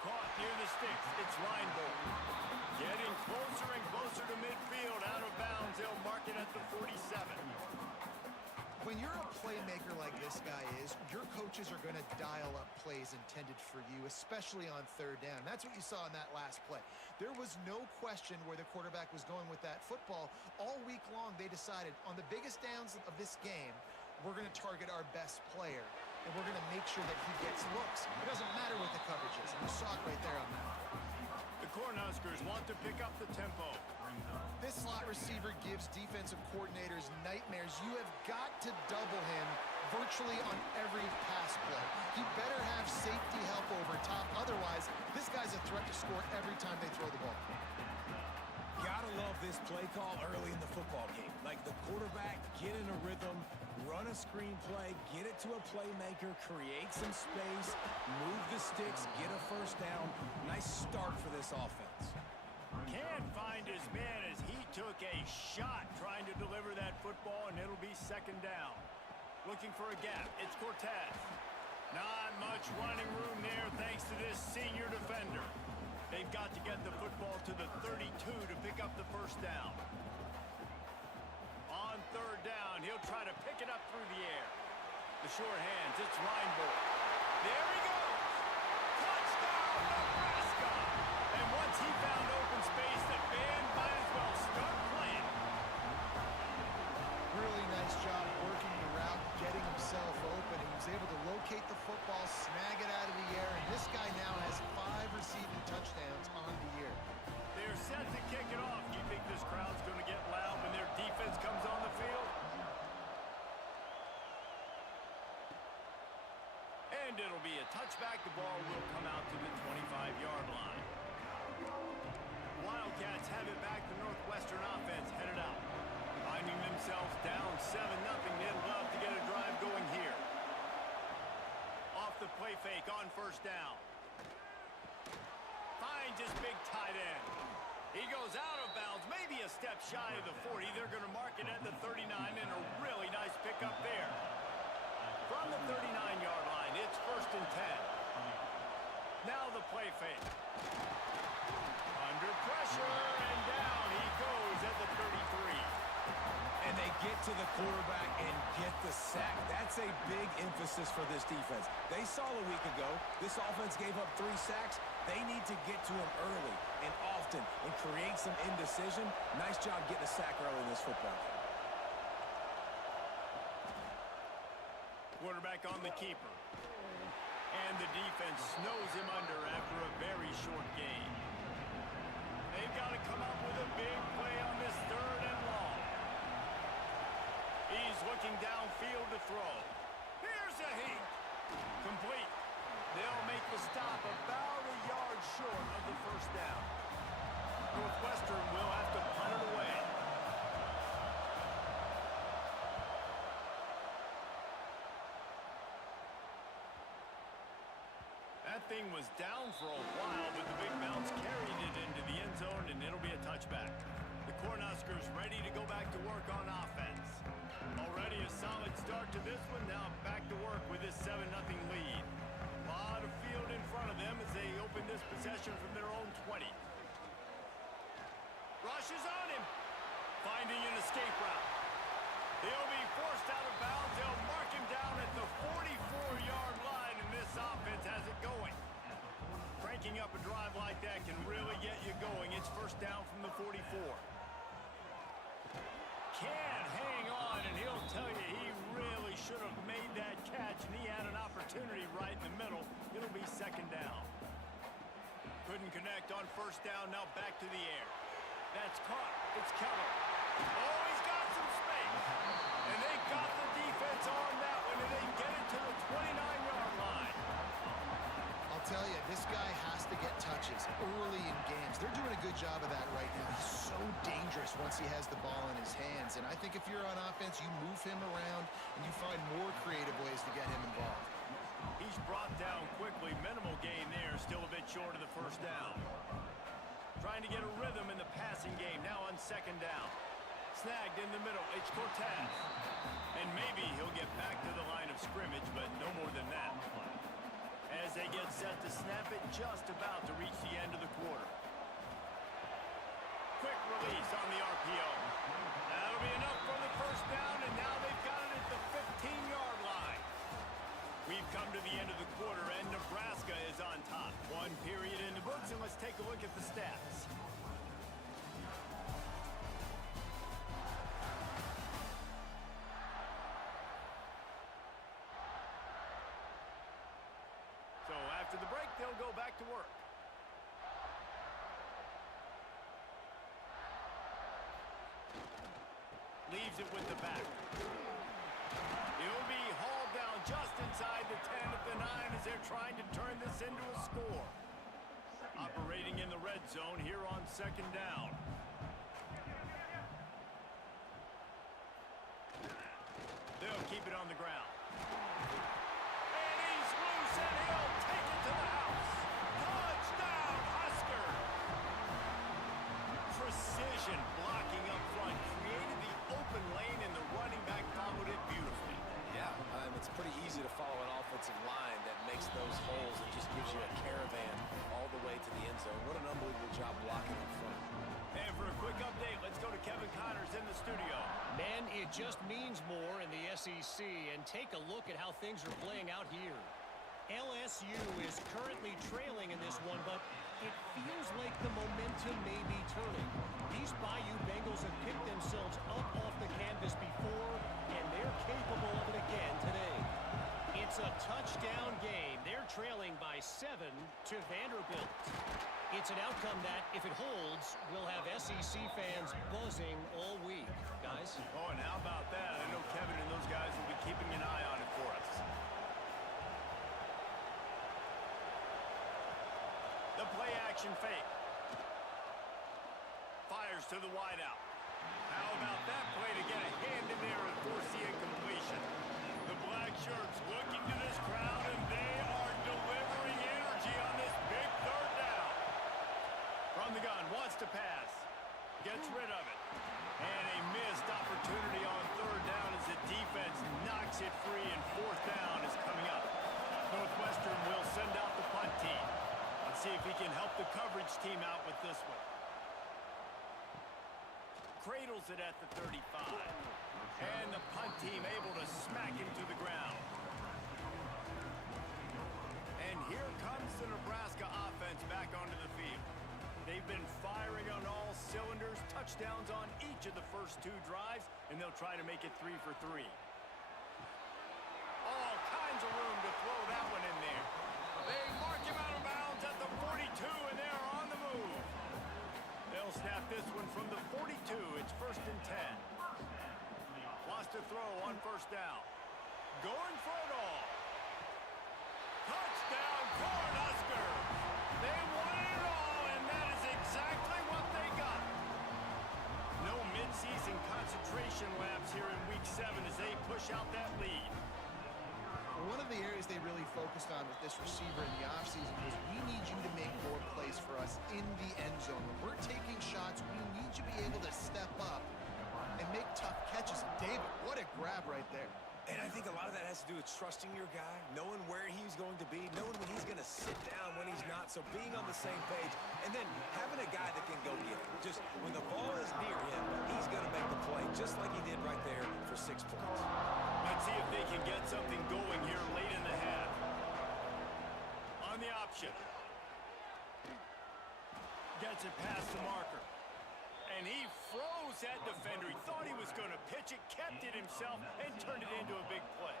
Caught near the sticks. It's Reinbold. Getting closer and closer to midfield. Out of bounds. They'll mark it at the 47. When you're a playmaker like this guy is, your coaches are going to dial up plays intended for you, especially on third down. That's what you saw in that last play. There was no question where the quarterback was going with that football. All week long, they decided on the biggest downs of this game, we're going to target our best player, and we're going to make sure that he gets looks. It doesn't matter what the coverage is, and you saw it right there on that. The Cornhuskers want to pick up the tempo. This slot receiver gives defensive coordinators nightmares. You have got to double him virtually on every pass play. He better have safety help over top. Otherwise, this guy's a threat to score every time they throw the ball. Gotta love this play call early in the football game. Like the quarterback, get in a rhythm, run a screen play, get it to a playmaker, create some space, move the sticks, get a first down. Nice start for this offense. Can't find his man as he took a shot trying to deliver that football, and it'll be second down. Looking for a gap. It's Cortez. Not much running room there thanks to this senior defender. They've got to get the football to the 32 to pick up the first down. On third down, he'll try to pick it up through the air. The short hands, it's Reinbold. There he goes! Touchdown, Nebraska! And once he found open space, the band might as well start playing. Really nice job working the route, getting himself open. He was able to locate the football, snag it out of the air, and this guy now has 5 receiving touchdowns on the year. They're set to kick it off. Do you think this crowd's going to get loud when their defense comes on the field? And it'll be a touchback. The ball will come out to the 25-yard line. Wildcats have it back. The Northwestern offense headed out. Finding themselves themselves down 7-0. They'd love to get a drive going here. Off the play fake on first down. Finds his big tight end. He goes out of bounds, maybe a step shy of the 40. They're going to mark it at the 39, and a really nice pickup there. From the 39-yard line, it's 1st and 10. Now the play fake. Under pressure, and down he goes at the 33. And they get to the quarterback and get the sack. That's a big emphasis for this defense. They saw a week ago, this offense gave up 3 sacks. They need to get to him early and often and create some indecision. Nice job getting a sack early in this football game. Quarterback on the keeper. And the defense snows him under after a very short game. They've got to come up with a big play on this 3rd and long. He's looking downfield to throw. Here's a heat. Complete. They'll make the stop about a yard short of the 1st down. Northwestern will have to punt it away. That thing was down for a while, but the big bounce carried it into the end zone, and it'll be a touchback. The Cornhuskers ready to go back to work on offense. Already a solid start to this one. Now back to work with this 7-0 lead. A lot of field in front of them as they open this possession from their own 20. Rushes on him. Finding an escape route. He'll be forced out of bounds. They'll mark him down at the 44-yard line, and this offense has it going. Cranking up a drive like that can really get you going. It's 1st down from the 44. Can't hang on, and he'll tell you he really should have made that catch, and he had an opportunity right in the middle. It'll be 2nd down. Couldn't connect on 1st down. Now back to the air. That's caught. It's Keller. Oh, he's got some space. And they got the defense on that one, and they get it to the 29-yard line. I'll tell you, this guy has to get touches early in games. They're doing a good job of that right now. He's so dangerous once he has the ball in his hands. And I think if you're on offense, you move him around, and you find more creative ways to get him involved. He's brought down quickly. Minimal gain there. Still a bit short of the 1st down. Trying to get a rhythm in the passing game. Now on 2nd down. Snagged in the middle. It's Cortez. And maybe he'll get back to the line of scrimmage, but no more than that. As they get set to snap it, just about to reach the end of the quarter. Quick release on the RPO. That'll be enough for the 1st down, and now they've got it at the 15-yard line. We've come to the end of the quarter, and Nebraska is on top. 1 period in the books, and let's take a look at the stats. So after the break, they'll go back to work. Leaves it with the back. He'll be hauled down just inside the 10 at the 9 as they're trying to turn this into a score. Operating in the red zone here on 2nd down. They'll keep it on the ground. And he's loose, and he'll take it to the house. Touchdown, Husker! Precision blocking up front created the open lane, and the running back followed it beautifully. Yeah, it's pretty easy to follow an offensive line that makes those holes and just gives you a caravan all the way to the end zone. What an unbelievable job blocking up front. And for a quick update, let's go to Kevin Connors in the studio. Man, it just means more in the SEC, and take a look at how things are playing out here. LSU is currently trailing in this one, but it feels like the momentum may be turning. These Bayou Bengals have picked themselves up off the canvas before, and they're capable of it again today. It's a touchdown game. They're trailing by 7 to Vanderbilt. It's an outcome that, if it holds, will have SEC fans buzzing all week. Guys? Oh, and how about that? I know Kevin and those guys will be keeping an eye on it for us. The play action fake. Fires to the wideout. How about that play to get a hand in there and force the incompletion? The black shirts looking to this crowd, and they are delivering energy on this big third down. From the gun, wants to pass. Gets rid of it. And a missed opportunity on third down as the defense knocks it free, and fourth down is coming up. Northwestern will send out the punt team. Let's see if he can help the coverage team out with this one. Cradles it at the 35. And the punt team able to smack him to the ground. And here comes the Nebraska offense back onto the field. They've been firing on all cylinders, touchdowns on each of the first two drives, and they'll try to make it 3 for 3. All kinds of room to throw that one in there. They mark him out of bounds at the 42, and they're on the move. They'll snap this one from the 42. It's 1st and 10. Wants to throw on first down. Going for it all. Touchdown, Cornhuskers. They won it all, and that is exactly what they got. No midseason concentration laps here in Week 7 as they push out that lead. One of the areas they really focused on with this receiver in the offseason was we need you to make more plays for us in the end zone. When we're taking shots, we need you to be able to step up and make tough catches. David, what a grab right there. And I think a lot of that has to do with trusting your guy, knowing where he's going to be, knowing when he's going to sit down, when he's not, so being on the same page, and then having a guy that can go get it. Just when the ball is near him, he's going to make the play, just like he did right there for 6 points. Let's see if they can get something going here late in the half. On the option. Gets it past the marker. And he froze that defender. He thought he was going to pitch it, kept it himself, and turned it into a big play.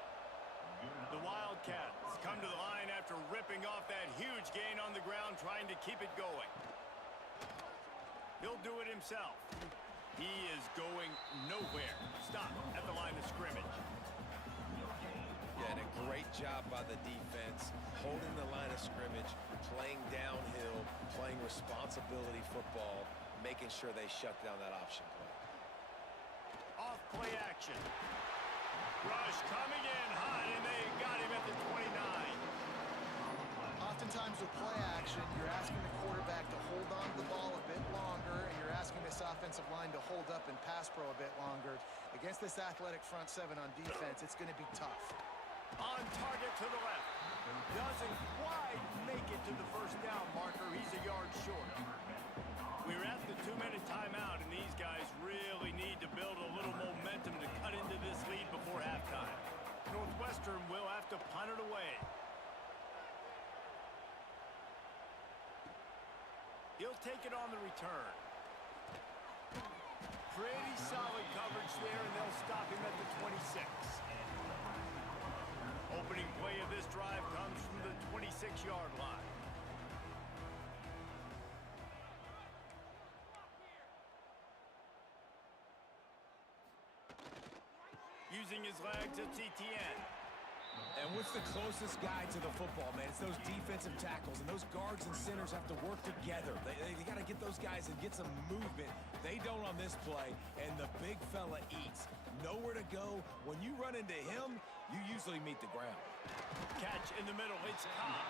The Wildcats come to the line after ripping off that huge gain on the ground, trying to keep it going. He'll do it himself. He is going nowhere. Stop at the line of scrimmage. Yeah, and a great job by the defense, holding the line of scrimmage, playing downhill, playing responsibility football, making sure they shut down that option play. Off play action. Rush coming in hot, and they got him at the 29. Oftentimes with play action, you're asking the quarterback to hold on to the ball a bit longer, and you're asking this offensive line to hold up and pass pro a bit longer. Against this athletic front seven on defense, it's going to be tough. On target to the left. Doesn't quite make it to the first down marker. He's a yard short. We're at the 2-minute timeout, and these guys really need to build a little momentum to cut into this lead before halftime. Northwestern will have to punt it away. He'll take it on the return. Pretty solid coverage there, and they'll stop him at the 26. Opening play of this drive comes from the 26-yard line. Using his legs, it's Etienne. And what's the closest guy to the football, man? It's those defensive tackles, and those guards and centers have to work together. They got to get those guys and get some movement. They don't on this play, and the big fella eats. Nowhere to go. When you run into him, you usually meet the ground. Catch in the middle, it's Cobb.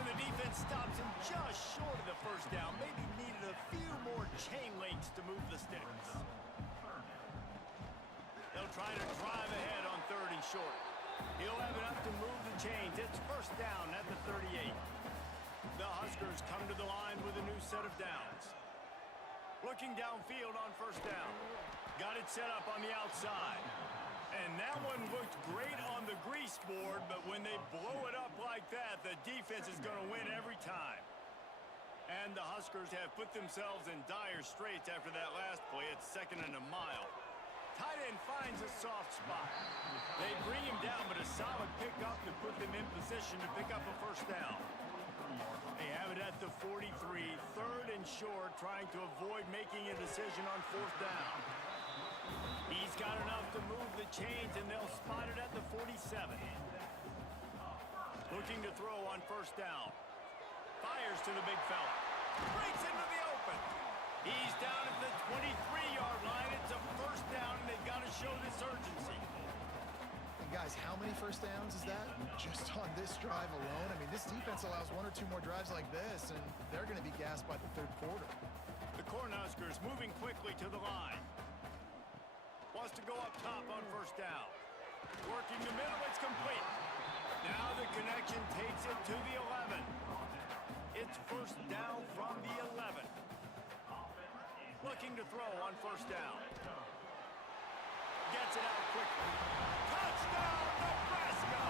And the defense stops him just short of the first down. Maybe needed a few more chain links to move the sticks. They'll try to drive ahead on 3rd and short. He'll have enough to move the chains. It's first down at the 38. The Huskers come to the line with a new set of downs. Looking downfield on first down. Got it set up on the outside. And that one looked great on the grease board, but when they blow it up like that, the defense is going to win every time. And the Huskers have put themselves in dire straits after that last play. It's 2nd and a mile. Tight end finds a soft spot. They bring him down, but a solid pickup to put them in position to pick up a first down. They have it at the 43, 3rd and short, trying to avoid making a decision on 4th down. He's got enough to move the chains, and they'll spot it at the 47. Looking to throw on first down. Fires to the big fella. Breaks into the open. He's down at the 23-yard line. It's a many first downs is that? Just on this drive alone. I mean, this defense allows 1 or 2 more drives like this, and they're going to be gassed by the third quarter. The Cornhuskers moving quickly to the line. Wants to go up top on first down. Working the middle, it's complete. Now the connection takes it to the 11. It's first down from the 11. Looking to throw on first down. Gets it out quickly. Touchdown, Nebraska!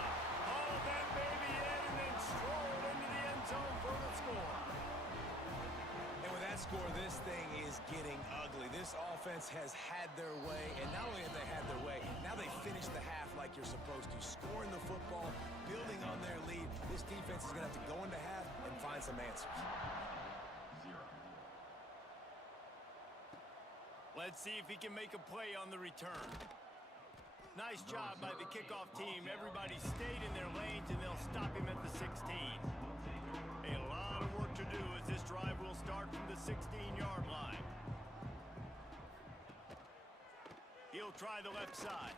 Hauled that baby in and then strolled into the end zone for the score. And with that score, this thing is getting ugly. This offense has had their way, and not only have they had their way, now they finish the half like you're supposed to, scoring the football, building on their lead. This defense is going to have to go into half and find some answers. Let's see if he can make a play on the return. Nice job by the kickoff team. Everybody stayed in their lanes, and they'll stop him at the 16. A lot of work to do as this drive will start from the 16-yard line. He'll try the left side.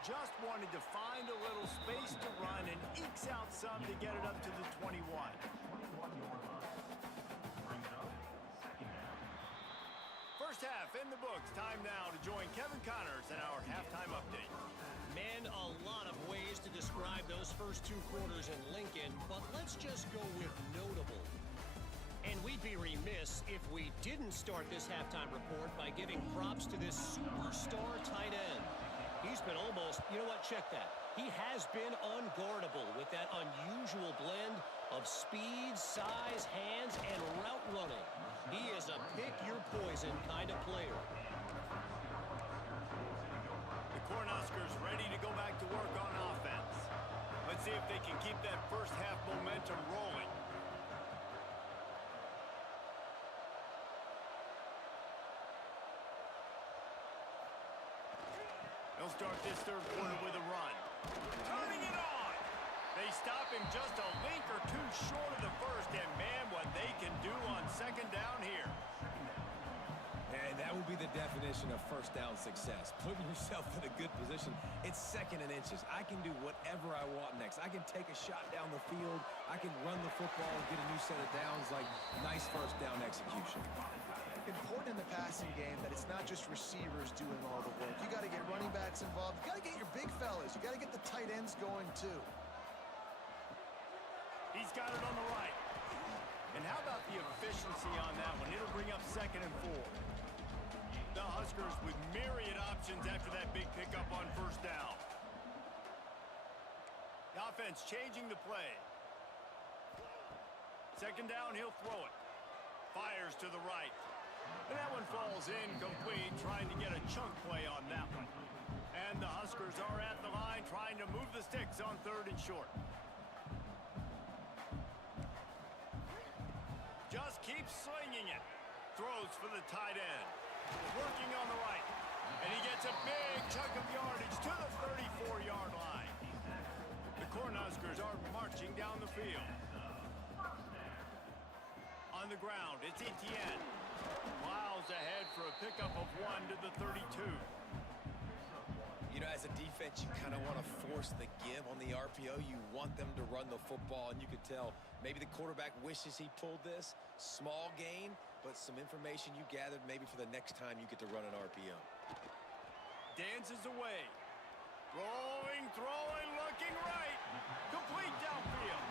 Just wanted to find a little space to run and ekes out some to get it up to the 21. First half in the books. Time now to join Kevin Connors in our halftime update. Man, a lot of ways to describe those first 2 quarters in Lincoln, but let's just go with notable. And we'd be remiss if we didn't start this halftime report by giving props to this superstar tight end. He's been almost, you know what, check that. He has been unguardable with that unusual blend of speed, size, hands, and route running. He is a pick-your-poison kind of player. The Cornhuskers ready to go back to work on offense. Let's see if they can keep that first half momentum rolling. They'll start this third quarter with a run. Turning it on! They stop him just a link or two short of the first, and man, what they can do on second down here. And that would be the definition of first down success. Putting yourself in a good position. It's second and inches. I can do whatever I want next. I can take a shot down the field. I can run the football and get a new set of downs. Like, nice first down execution. Important in the passing game that it's not just receivers doing all the work. You got to get running backs involved. You got to get your big fellas. You got to get the tight ends going too. He's got it on the right. And how about the efficiency on that one? It'll bring up 2nd and 4. The Huskers with myriad options after that big pickup on first down. The offense changing the play. Second down, he'll throw it. Fires to the right. And that one falls incomplete, trying to get a chunk play on that one. And the Huskers are at the line trying to move the sticks on 3rd and short. Just keeps slinging it. Throws for the tight end. Working on the right. And he gets a big chunk of yardage to the 34-yard line. The Cornhuskers are marching down the field. On the ground, it's Etienne. Plows ahead for a pickup of 1 to the 32. You know, as a defense, you kind of want to force the give on the RPO. You want them to run the football, and you could tell maybe the quarterback wishes he pulled this. Small gain, but some information you gathered maybe for the next time you get to run an RPO. Dances away. Rolling, throwing, looking right. Complete downfield.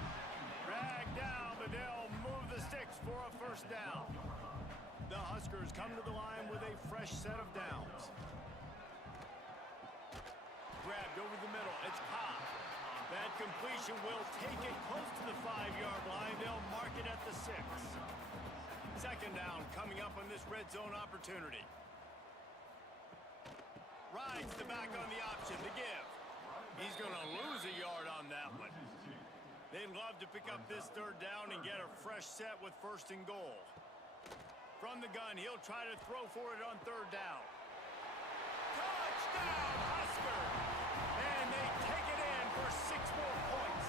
Dragged down, but they'll move the sticks for a first down. The Huskers come to the line with a fresh set of downs. Grabbed over the middle. It's Cobb. That completion will take it close to the 5-yard line. They'll mark it at the 6. Second down coming up on this red zone opportunity. Rides the back on the option to give. He's going to lose a yard on that one. They'd love to pick up this third down and get a fresh set with 1st and goal. From the gun, he'll try to throw for it on 3rd down. Touchdown, Husker! And they take it in for 6 more points.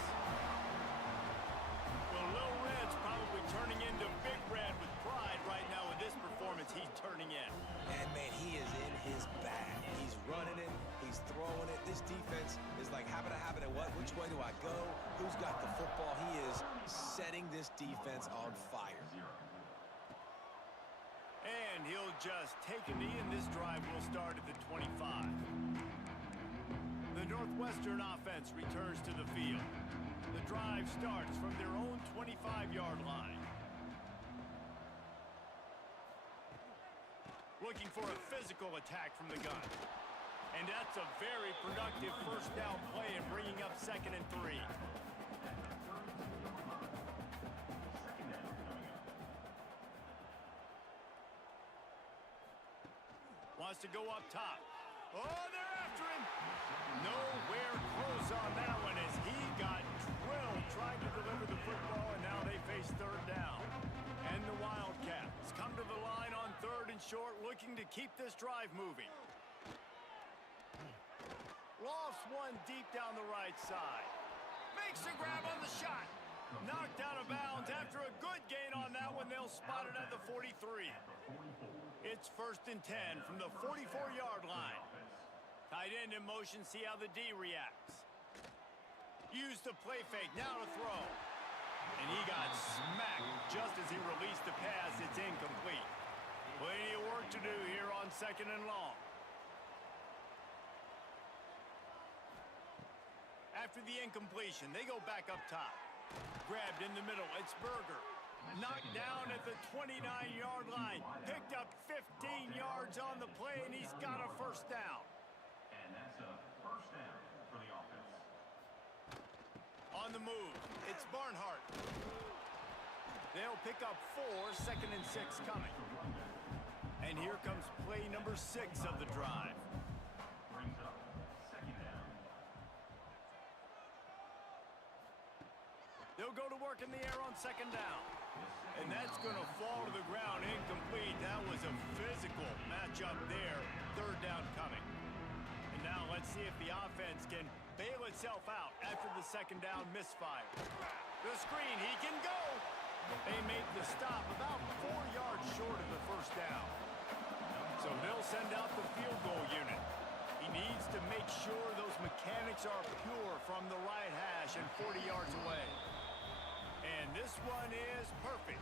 Well, Little Red's probably turning into Big Red with pride right now with this performance he's turning in. And, man, he is in his bag. He's running it. He's throwing it. his defense is like habit, what? Which way do I go? Who's got the football? He is setting this defense on fire. And he'll just take a knee, and this drive will start at the 25. The Northwestern offense returns to the field. The drive starts from their own 25-yard line. Looking for a physical attack from the gun. And that's a very productive first down play and bringing up 2nd and 3. Wants to go up top. Oh, they're after him. Nowhere close on that one as he got drilled trying to deliver the football, and now they face 3rd down. And the Wildcats come to the line on 3rd and short, looking to keep this drive moving. Lofts one deep down the right side. Makes the grab on the shot. Knocked out of bounds after a good gain on that one. They'll spot it at the 43. It's 1st and 10 from the 44-yard line. Tight end in motion, see how the D reacts. Use the play fake, now to throw. And he got smacked just as he released the pass. It's incomplete. Plenty of work to do here on 2nd and long. After the incompletion, they go back up top. Grabbed in the middle, it's Berger. Knocked down at the 29-yard line. Picked up 15 yards on the play, and he's got a 1st down. And that's a 1st down for the offense. On the move, it's Barnhart. They'll pick up 4, 2nd and 6 coming. And here comes play number 6 of the drive. Brings up 2nd down. They'll go to work in the air on 2nd down. And that's going to fall to the ground incomplete. That was a physical matchup there. 3rd down coming. And now let's see if the offense can bail itself out after the 2nd down misfire. The screen, he can go. They make the stop about 4 yards short of the 1st down. So they'll send out the field goal unit. He needs to make sure those mechanics are pure from the right hash and 40 yards away. And this one is perfect.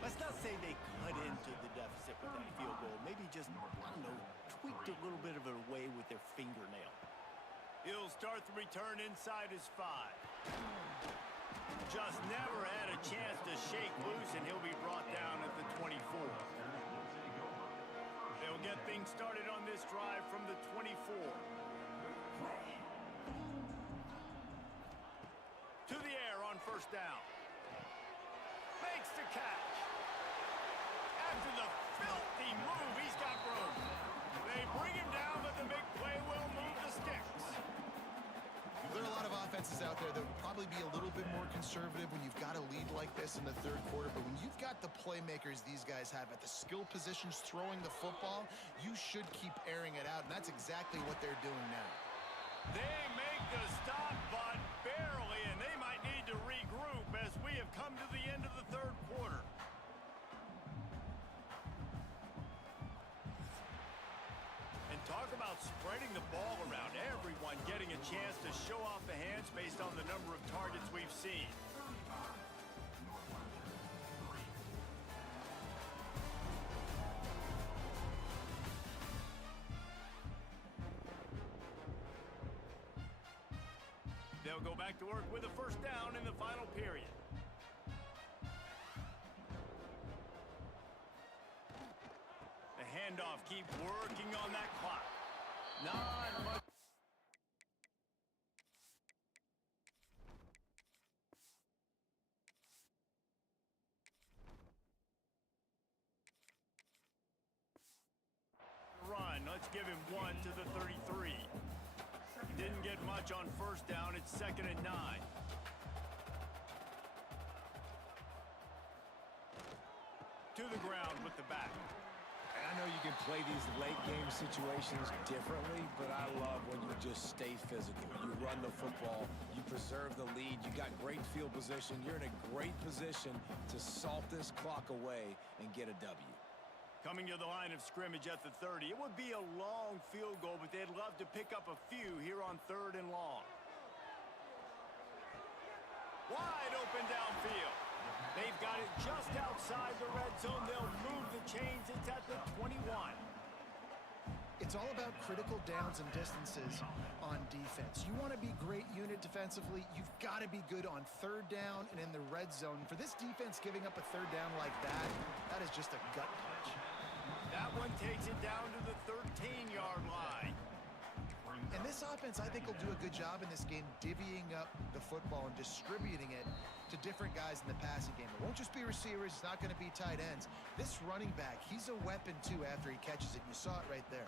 Let's not say they cut into the deficit with that field goal. Maybe just, I don't know, tweaked a little bit of it away with their fingernail. He'll start the return inside his 5. Just never had a chance to shake loose, and he'll be brought down at the 24. They'll get things started on this drive from the 24. To the air on 1st down. Makes the catch. After the filthy move, he's got room. They bring him down, but the big play will move the sticks. There are a lot of offenses out there that would probably be a little bit more conservative when you've got a lead like this in the 3rd quarter, but when you've got the playmakers these guys have at the skill positions throwing the football, you should keep airing it out, and that's exactly what they're doing now. They make the stop, but barely, and they might need to regroup as we have come to the end of the 3rd quarter. And talk about spreading the ball around, everyone getting a chance to show off the hands based on the number of targets we've seen. They'll go back to work with a 1st down in the final period. The handoff keeps working on that clock. Not much. Run. Let's give him 1 to the 33. Didn't get much on 1st down. It's 2nd and 9. To the ground with the back. And I know you can play these late-game situations differently, but I love when you just stay physical. You run the football, you preserve the lead, you got great field position, you're in a great position to salt this clock away and get a W. Coming to the line of scrimmage at the 30. It would be a long field goal, but they'd love to pick up a few here on 3rd and long. Wide open downfield. They've got it just outside the red zone. They'll move the chains. It's at the 21. It's all about critical downs and distances on defense. You want to be great unit defensively, you've got to be good on 3rd down and in the red zone. For this defense, giving up a 3rd down like that is just a gut punch. That one takes it down to the 13-yard line. And this offense, I think, will do a good job in this game divvying up the football and distributing it to different guys in the passing game. It won't just be receivers. It's not going to be tight ends. This running back, he's a weapon, too, after he catches it. You saw it right there.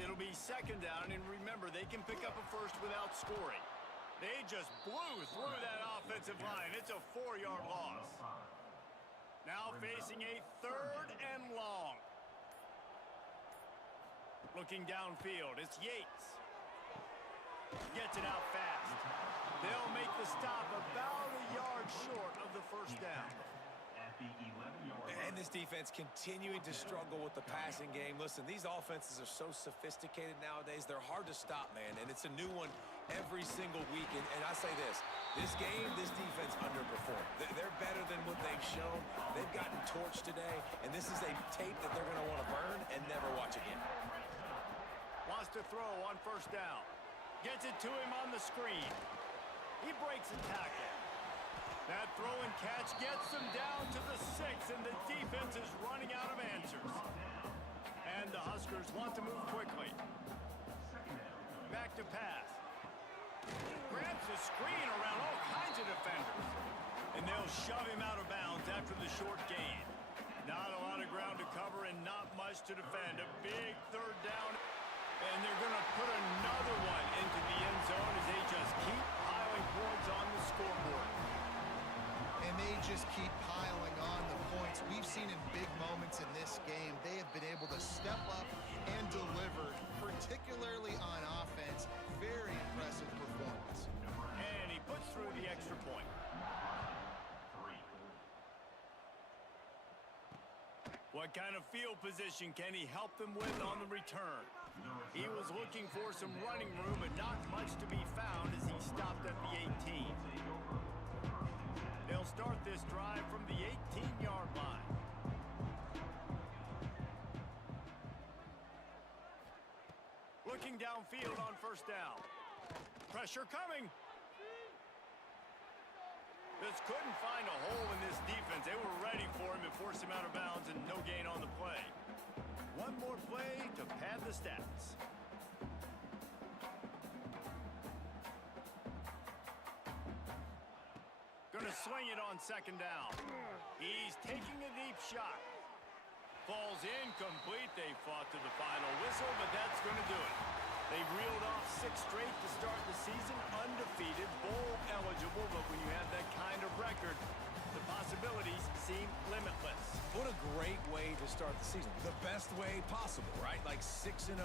It'll be 2nd down, and remember, they can pick up a first without scoring. They just blew through that offensive line. It's a 4-yard loss. Now facing a 3rd and long. Looking downfield, it's Yates. Gets it out fast. They'll make the stop about a yard short of the 1st down. At the 11-yard And this defense continuing to struggle with the passing game. Listen, these offenses are so sophisticated nowadays. They're hard to stop, man, and it's a new one every single week. And I say this game, this defense underperformed. They're better than what they've shown. They've gotten torched today, and this is a tape that they're going to want to burn and never watch again. Wants to throw on 1st down. Gets it to him on the screen. He breaks a tackle. That throw and catch gets them down to the 6, and the defense is running out of answers. And the Huskers want to move quickly. Back to pass. Grabs the screen around all kinds of defenders. And they'll shove him out of bounds after the short gain. Not a lot of ground to cover and not much to defend. A big 3rd down. And they're going to put another one into the end zone as they just keep piling points on the scoreboard. And they just keep piling on the points. We've seen in big moments in this game, they have been able to step up and deliver, particularly on offense. Very impressive performance. And he puts through the extra point. What kind of field position can he help them with on the return? He was looking for some running room, but not much to be found as he stopped at the 18. They'll start this drive from the 18-yard line. Looking downfield on 1st down. Pressure coming. Just couldn't find a hole in this defense. They were ready for him and forced him out of bounds, and no gain on the play. One more play to pad the stats. Gonna swing it on 2nd down. He's taking a deep shot. Falls incomplete. They fought to the final whistle, but that's gonna do it. They've reeled off 6 straight to start the season, undefeated, bowl eligible, but when you have that kind of record, the possibilities seem limitless. What a great way to start the season. The best way possible, right? Like 6-0,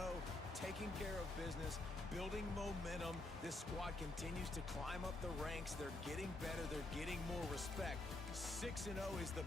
taking care of business, building momentum. This squad continues to climb up the ranks. They're getting better. They're getting more respect. 6-0 is the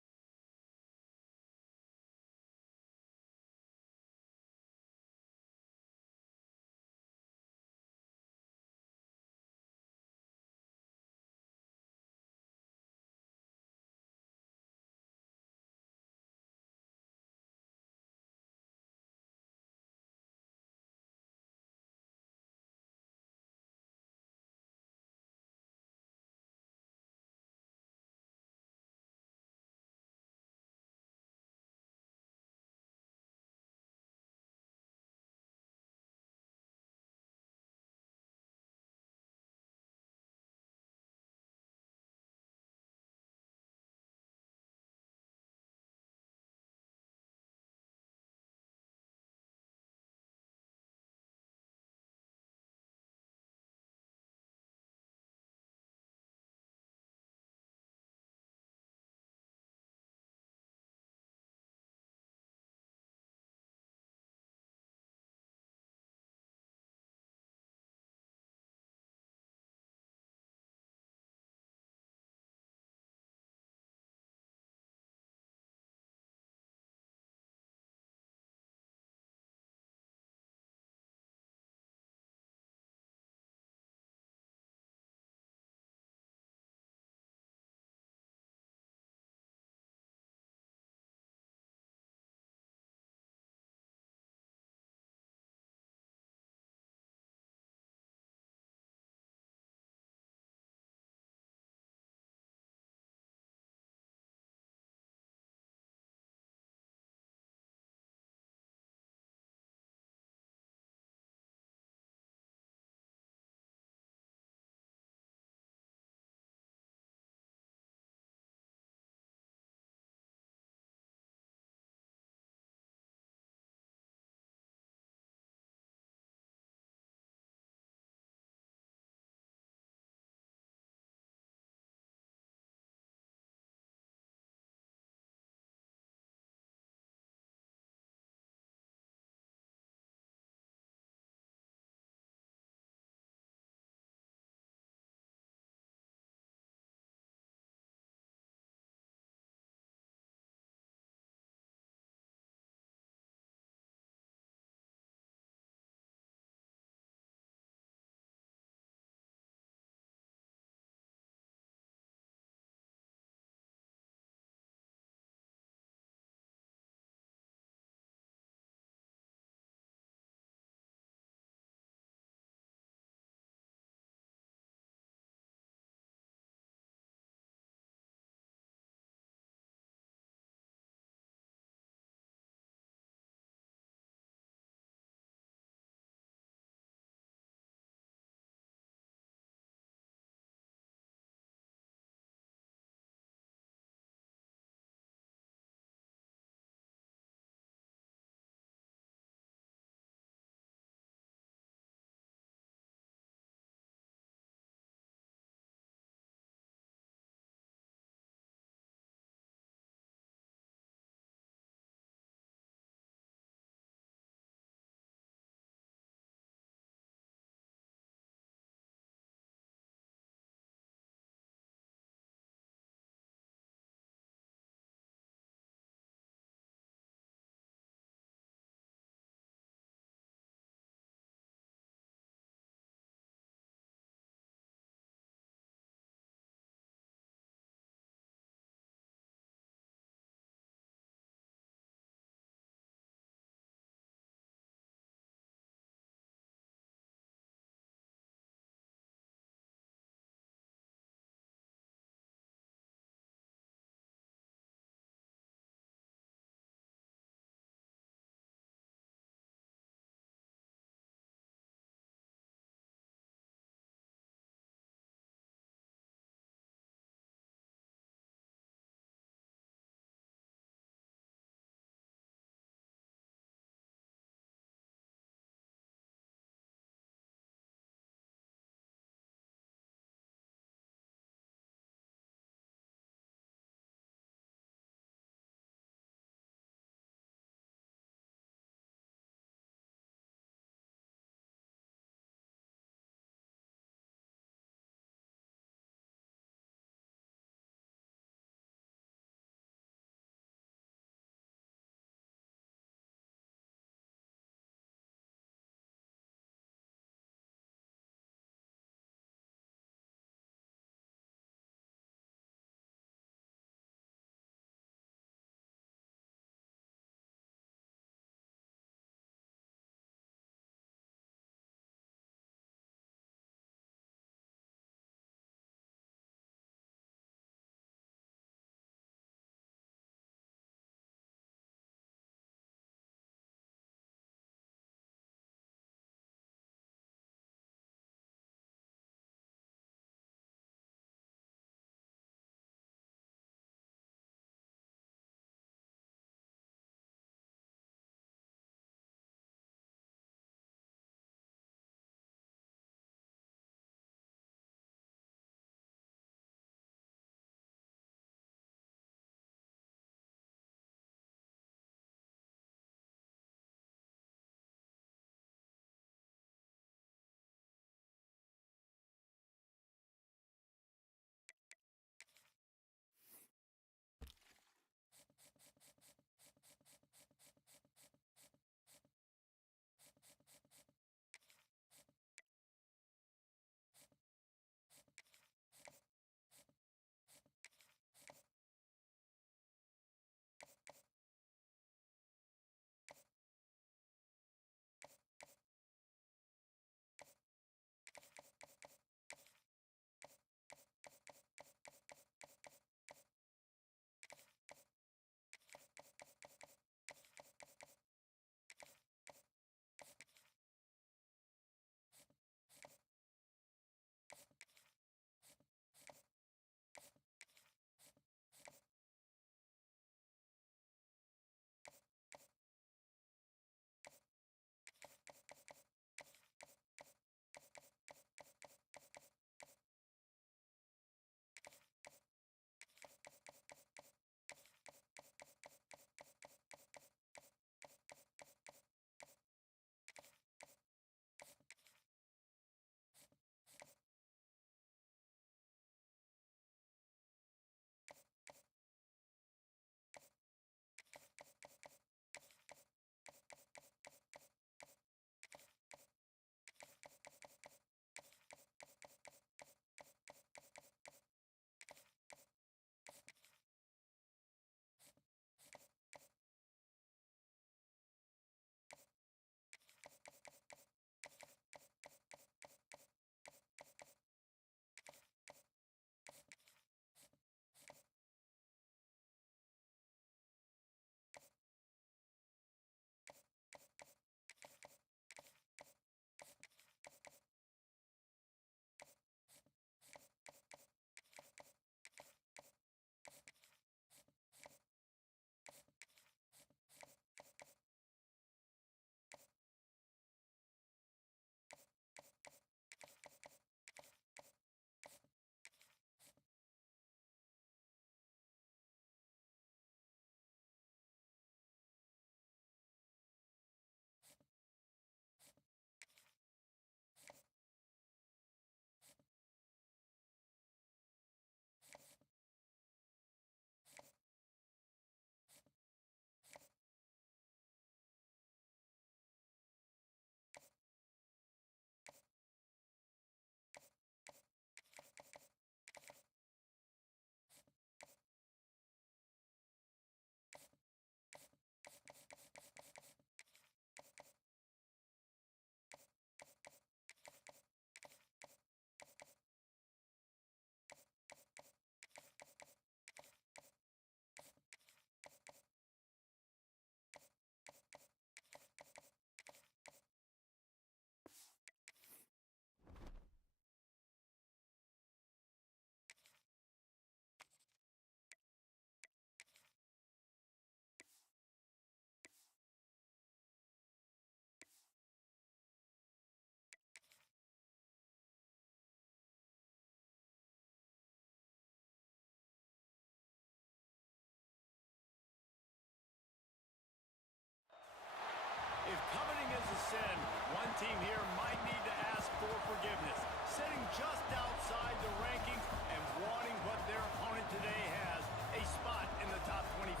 to send. One team here might need to ask for forgiveness. Sitting just outside the rankings and wanting what their opponent today has, a spot in the top 25.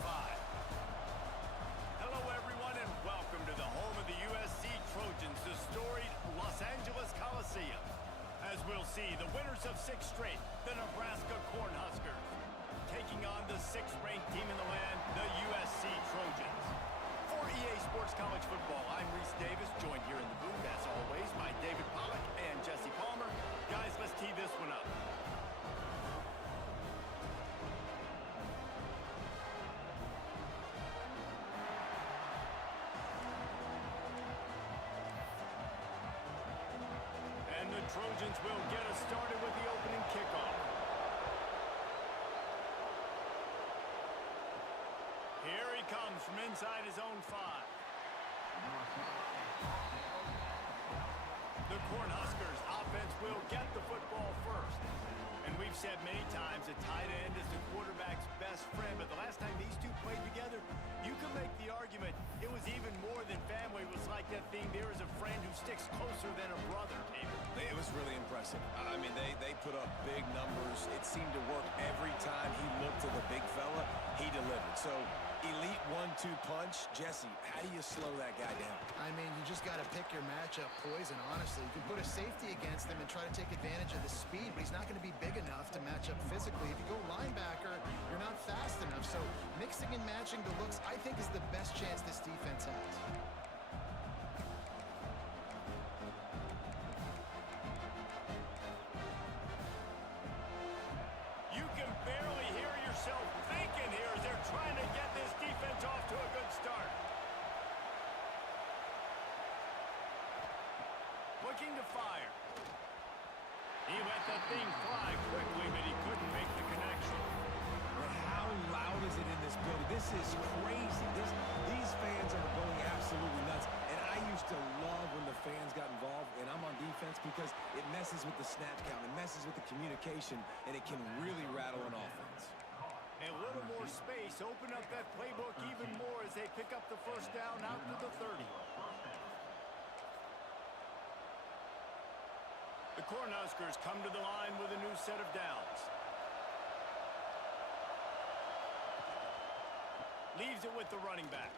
Hello, everyone, and welcome to the home of the USC Trojans, the storied Los Angeles Coliseum. As we'll see, the winners of 6 straight, the Nebraska Cornhuskers, taking on the 6th-ranked team in the land, the USC Trojans. For EA Sports College Football, I'm Reese Davis, joined here in the booth, as always, by David Pollack and Jesse Palmer. Guys, let's tee this one up. And the Trojans will get us started with the opening kickoff. Here he comes from inside his own 5. The Cornhuskers offense will get the football first. And we've said many times a tight end is the quarterback's best friend, but the last time these two played together, you could make the argument it was even more than family. It was like that thing, there is a friend who sticks closer than a brother, David. It was really impressive. I mean, they put up big numbers. It seemed to work every time he looked to the big fella. He delivered. So, elite 1-2 punch. Jesse, how do you slow that guy down? I mean, you just got to pick your matchup poison, honestly. You can put a safety against him and try to take advantage of the speed, but he's not going to be big enough to match up physically. If you go linebacker, you're not fast enough. So mixing and matching the looks, I think, is the best chance this defense has. You can barely hear yourself thinking here as they're trying to get this defense off to a good start. Looking to fire. He let that thing fly quickly, but he couldn't make the connection. But how loud is it in this building? This is crazy. These fans are going absolutely nuts. And I used to love when the fans got involved, and I'm on defense, because it messes with the snap count, it messes with the communication, and it can really rattle an offense. A little more space, open up that playbook even more as they pick up the first down out to the 30. The Cornhuskers come to the line with a new set of downs. Leaves it with the running back.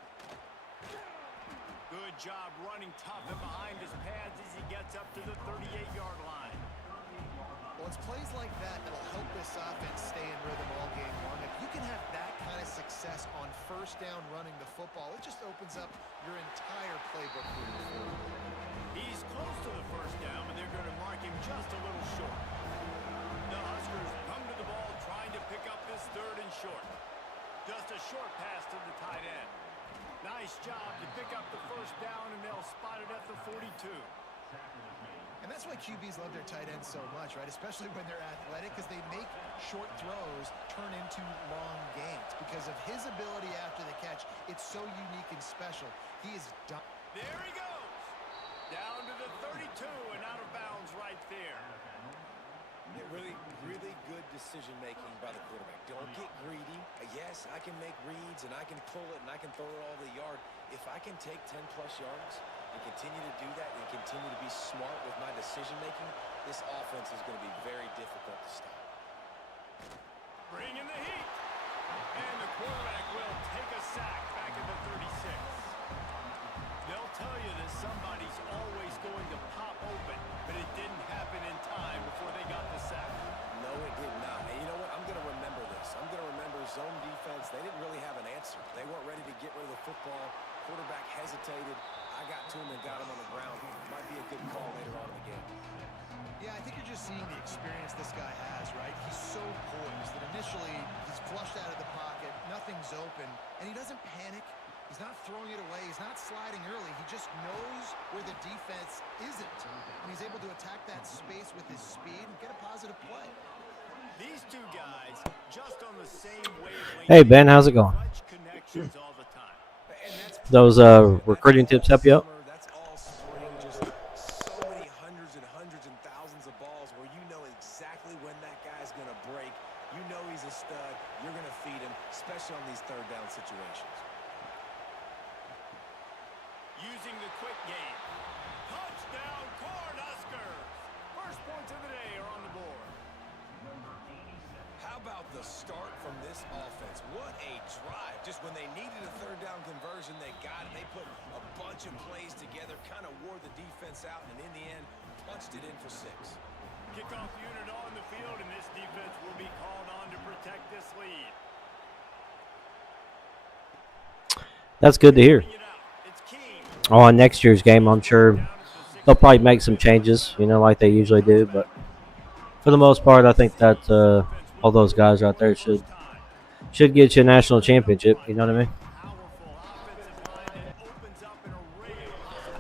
Good job running tough and behind his pads as he gets up to the 38-yard line. Well, it's plays like that that'll help this offense stay in rhythm all game long. If you can have that kind of success on first down running the football, it just opens up your entire playbook moving forward. He's close to the first down, but they're going to mark him just a little short. The Huskers come to the ball trying to pick up this 3rd and short. Just a short pass to the tight end. Nice job to pick up the first down, and they'll spot it at the 42. And that's why QBs love their tight ends so much, right? Especially when they're athletic, because they make short throws turn into long gains. Because of his ability after the catch, it's so unique and special. He is done. There he goes. Down to the 32 and out of bounds right there. Really, really good decision-making by the quarterback. Don't get greedy. Yes, I can make reads, and I can pull it, and I can throw it all the yard. If I can take 10-plus yards and continue to do that and continue to be smart with my decision-making, this offense is going to be very difficult to stop. Bring in the heat. And the quarterback will take a sack back at the 36. They'll tell you that somebody's always going to pop open, but it didn't happen in time before they got the sack. No, it did not. And you know what? I'm going to remember this. I'm going to remember zone defense. They didn't really have an answer. They weren't ready to get rid of the football. Quarterback hesitated. I got to him and got him on the ground. Might be a good call later on in the game. Yeah, I think you're just seeing the experience this guy has, right? He's so poised that initially he's flushed out of the pocket, nothing's open, and he doesn't panic. He's not throwing it away. He's not sliding early. He just knows where the defense isn't, and he's able to attack that space with his speed and get a positive play. These two guys just on the same wavelength. Hey, Ben, how's it going? Connections all the time. Those recruiting tips help you out? That's all spring. Just so many hundreds and thousands of balls where you know exactly when that guy's going to break. You know he's a stud. You're going to feed him, especially on these 3rd down situations. Using the quick game. Touchdown, Cornhuskers! First points of the day are on the board. How about the start from this offense? What a drive. Just when they needed a third down conversion, they got it. They put a bunch of plays together, kind of wore the defense out, and in the end, punched it in for 6. Kickoff unit on the field, and this defense will be called on to protect this lead. That's good to hear. It's King. On next year's game, I'm sure they'll probably make some changes, like they usually do. But for the most part, I think that all those guys out there should get you a national championship. You know what I mean?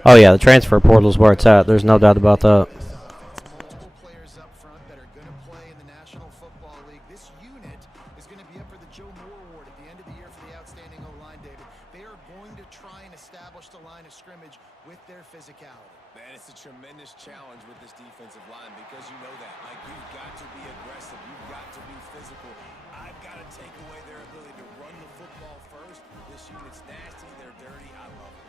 Oh yeah, the transfer portal is where it's at. There's no doubt about that. Multiple players up front that are going to play in the National Football League. This unit is going to be up for the Joe Moore Award at the end of the year for the outstanding O-line, David. They are going to try and establish the line of scrimmage with their physicality. Man, it's a tremendous challenge with this defensive line because you know that. Like, you've got to be aggressive. You've got to be physical. I've got to take away their ability to run the football first. This unit's nasty. They're dirty. I love it.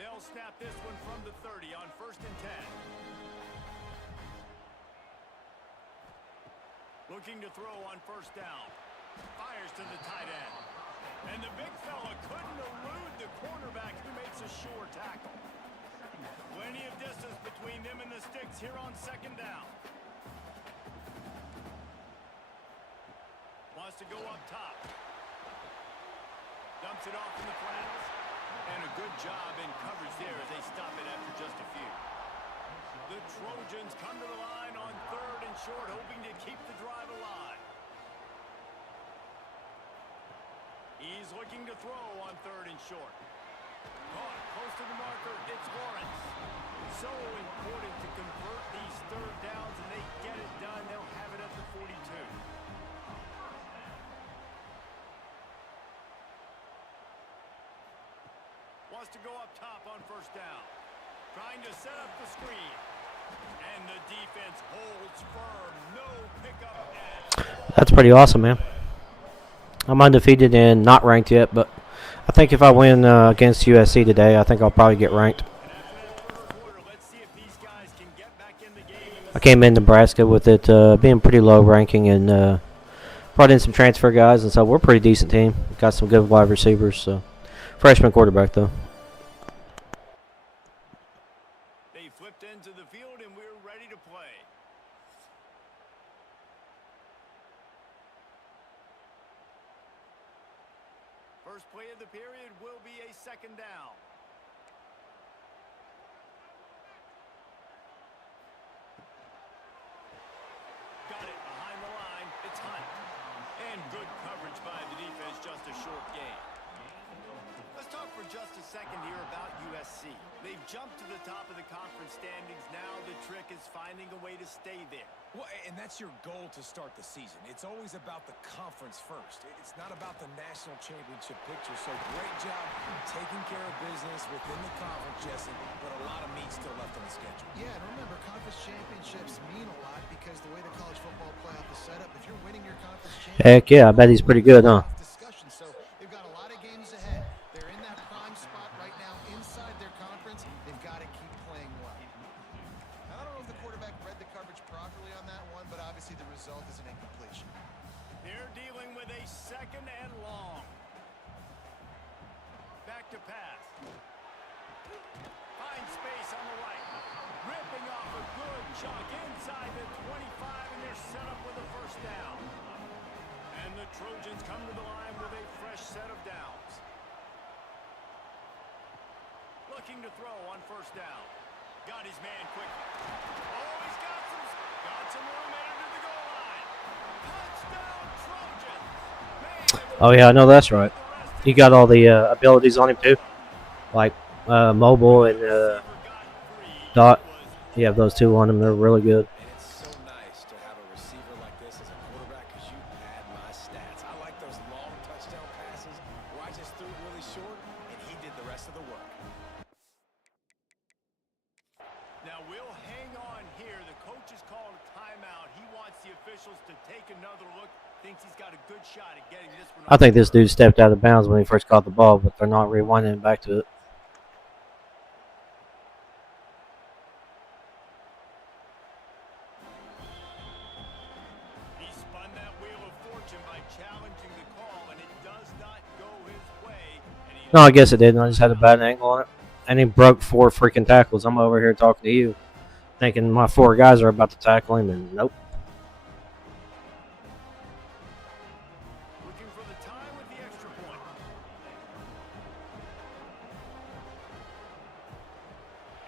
They'll snap this one from the 30 on 1st and 10. Looking to throw on 1st down. Fires to the tight end. And the big fella couldn't elude the cornerback who makes a sure tackle. Plenty of distance between them and the sticks here on 2nd down. Wants to go up top. Dumps it off in the flats. And a good job in coverage there as they stop it after just a few. The Trojans come to the line on 3rd and short, hoping to keep the drive alive. He's looking to throw on 3rd and short. Caught close to the marker, it's Lawrence. So important to convert these 3rd downs, and they get it done. They'll have it at the 42. Wants to go up top on 1st down. Trying to set up the screen. And the defense holds firm. No pickup. That's pretty awesome, man. I'm undefeated and not ranked yet, but I think if I win against USC today, I think I'll probably get ranked. I came in Nebraska with it being pretty low ranking and brought in some transfer guys, and so we're a pretty decent team. Got some good wide receivers. So freshman quarterback though. They flipped into the field and we're ready to play. First play of the period will be a 2nd down. Got it behind the line. It's Hunt. And good coverage by the defense, just a short gain. Let's talk for just a second here about USC. They've jumped to the top of the conference standings. Now the trick is finding a way to stay there. Well, and that's your goal to start the season. It's always about the conference first. It's not about the national championship picture. So great job taking care of business within the conference, Jesse, but a lot of meat still left on the schedule. Yeah, and remember, conference championships mean a lot because the way the college football playoff is set up, if you're winning your conference championship, Heck yeah, I bet he's pretty good, huh? discussion. So they've got a lot of games ahead. They're in that prime spot right now inside their conference. They've got to keep playing well. I don't know if the quarterback read the coverage properly on that one, but obviously the result is an incompletion. They're dealing with a 2nd and long. Back to pass. Finds space on the right. Ripping off a good chunk inside the 25, and they're set up with a 1st down. And the Trojans come to the line with a fresh set of downs. Looking to throw on 1st down. Got his man quickly. Oh, he's got some room headed to the goal line. Touchdown, Trojans. Oh yeah, I know that's right. He got all the abilities on him too, like mobile and dot. You have those two on him. They're really good. And it's so nice to have a receiver like this as a quarterback because you pad my stats. I like those long touchdown passes where I just threw it really short and he did the rest of the work. Now we'll hang on here. The coach has called a timeout. He wants the officials to take another look thinks he's got a good shot at getting this one. I think this dude stepped out of bounds when he first caught the ball, but they're not rewinding it back to it. He spun that wheel of fortune by challenging the call, and it does not go his way. And he No, I guess it didn't. I just had a bad angle on it. And he broke 4 freaking tackles. I'm over here talking to you, thinking my 4 guys are about to tackle him, and nope. looking for the tie with the extra point.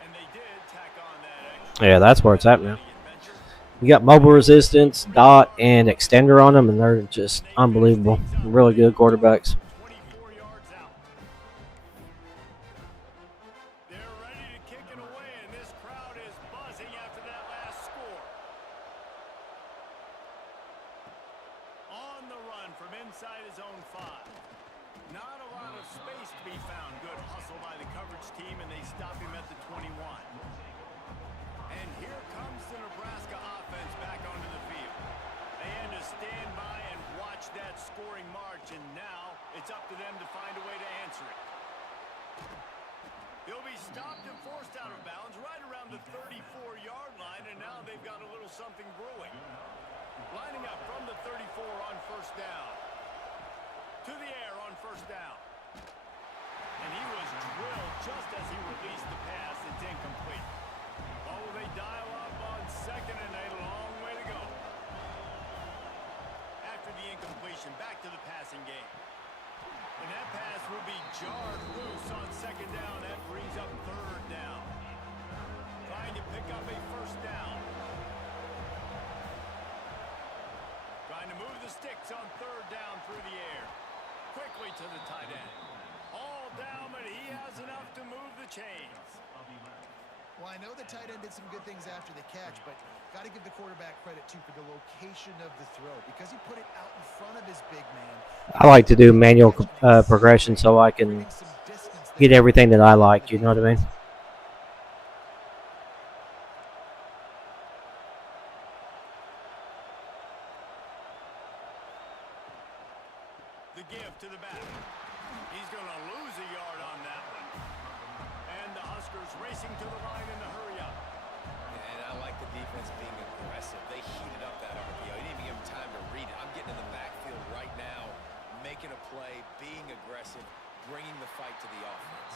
And they did tack on that extra. Yeah, that's where it's at now. You got mobile resistance, dot, and extender on them, and they're just unbelievable. Really good quarterbacks. 24 yards out. They're ready to kick it away, and this crowd is buzzing after that last score. On the run from inside his own 5. Not a lot of space to be found. Good hustle by the coverage team, and they stop him at the 21. And here comes the Nebraska offense back onto the field. They had to stand by and watch that scoring march, and now it's up to them to find a way to answer it. They'll be stopped and forced out of bounds right around the 34-yard line, and now they've got a little something brewing. Lining up from the 34 on first down. To the air on first down. And he was drilled just as he released the pass. It's incomplete. Oh, they dial up on second, and a long way to go. After the incompletion, back to the passing game. And that pass will be jarred loose on second down. That brings up third down. Trying to pick up a first down. Trying to move the sticks on third down through the air. Quickly to the tight end. All down, but he has enough to move the chains. Well, I know the tight end did some good things after the catch, but got to give the quarterback credit, too, for the location of the throw. Because he put it out in front of his big man. I like to do manual progression so I can get everything that I like. You know what I mean? The give to the back. He's going to lose a yard on that one. And the Huskers racing to the line in the hurry up. And I like the defense being aggressive. They heated up that RPO. You didn't even give them time to read it. I'm getting in the backfield right now, making a play, being aggressive, bringing the fight to the offense.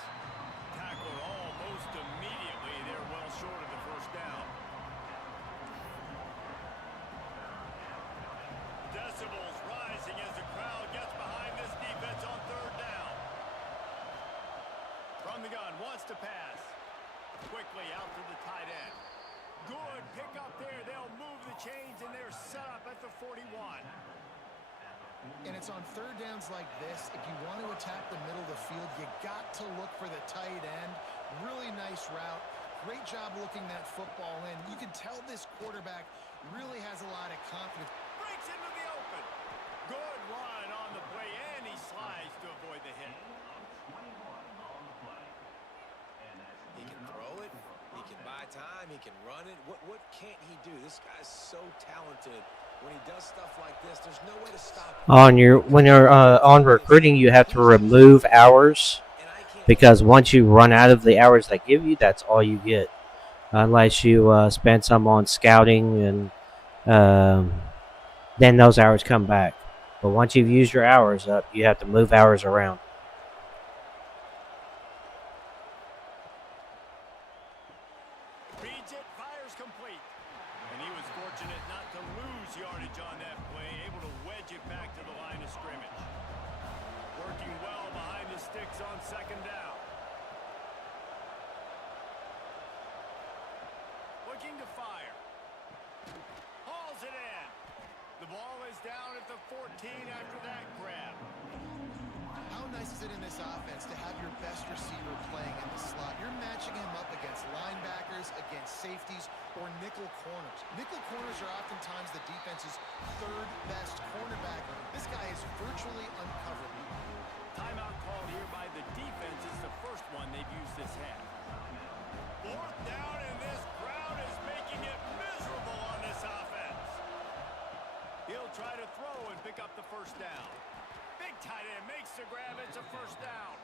Tackled almost immediately. They're well short of the first down. Decibels rising as the crowd gets behind this defense on third down. From the gun, wants to pass. Quickly out to the tight end. Good pick up there. They'll move the chains, and they're set up at the 41. And it's on third downs like this. If you want to attack the middle of the field, you got to look for the tight end. Really nice route. Great job looking that football in. You can tell this quarterback really has a lot of confidence. Breaks into the open. Good run on the play, and he slides to avoid the hit. He can throw it. He can buy time. He can run it. What can't he do? This guy's so talented. When he does stuff like this, there's no way to stop him. When you're on recruiting, you have to remove hours because once you run out of the hours they give you, that's all you get, unless you spend some on scouting, and then those hours come back. But once you've used your hours up, you have to move hours around. Reads it, fires complete. And he was fortunate not to lose yardage on that play, able to wedge it back to the line of scrimmage. Working well behind the sticks on second down. Looking to fire. Hauls it in. The ball is down at the 14 after that grab. How nice is it in this offense to have your best receiver playing in the slot? You're matching him up against linebackers, against safeties, or nickel corners. Nickel corners are oftentimes the defense's third best cornerback. This guy is virtually uncoverable. Timeout called here by the defense. It's the first one they've used this half. Fourth down, and this crowd is making it miserable on this offense. He'll try to throw and pick first down. Big tight end makes the grab. It's a first down.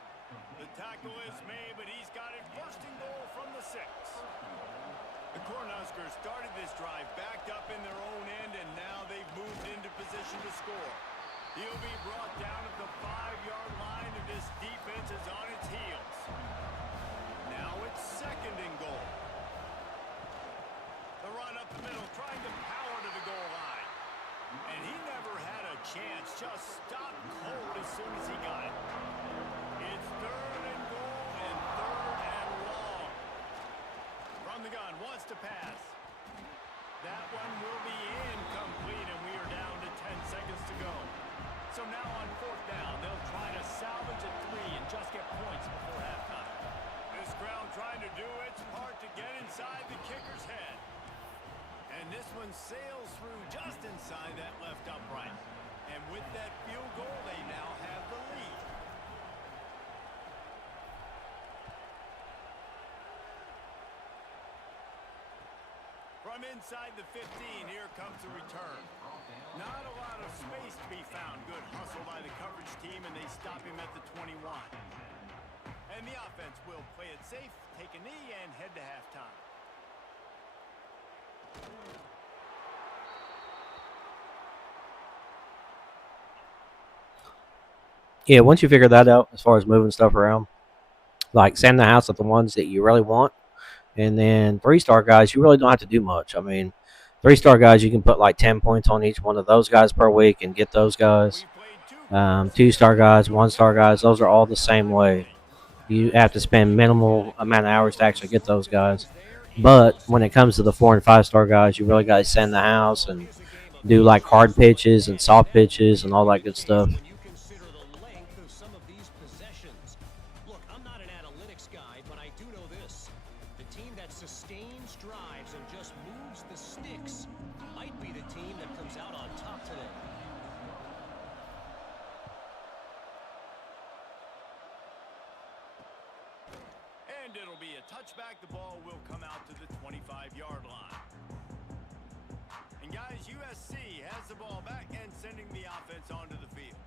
The tackle is made, but he's got it first and goal from the 6. The Cornhuskers started this drive backed up in their own end, and now they've moved into position to score. He'll be brought down at the 5-yard line, and this defense is on its heels. Now it's second and goal. The run up the middle, trying to power to the goal line. And he never had a chance, just stopped cold as soon as he got it. It's third and goal and third and long. From the gun, wants to pass. That one will be incomplete, and we are down to 10 seconds to go. So now on fourth down, they'll try to salvage a 3 and just get points before halftime. This crowd trying to do its part to get inside the kicker's head. And this one sails through just inside that left upright. And with that field goal, they now have the lead. From inside the 15, here comes the return. Not a lot of space to be found. Good hustle by the coverage team, and they stop him at the 21. And the offense will play it safe, take a knee, and head to halftime. Yeah, once you figure that out, as far as moving stuff around, like sand the house with the ones that you really want, and then 3-star guys, you really don't have to do much. I mean, 3-star guys, you can put like 10 points on each one of those guys per week and get those guys. 2-star guys, 1-star guys, those are all the same way. You have to spend minimal amount of hours to actually get those guys. But when it comes to the 4- and 5-star guys, you really got to sand the house and do like hard pitches and soft pitches and all that good stuff. Sustains drives and just moves the sticks might be the team that comes out on top today. And it'll be a touchback. The ball will come out to the 25-yard line. And guys, USC has the ball back and sending the offense onto the field.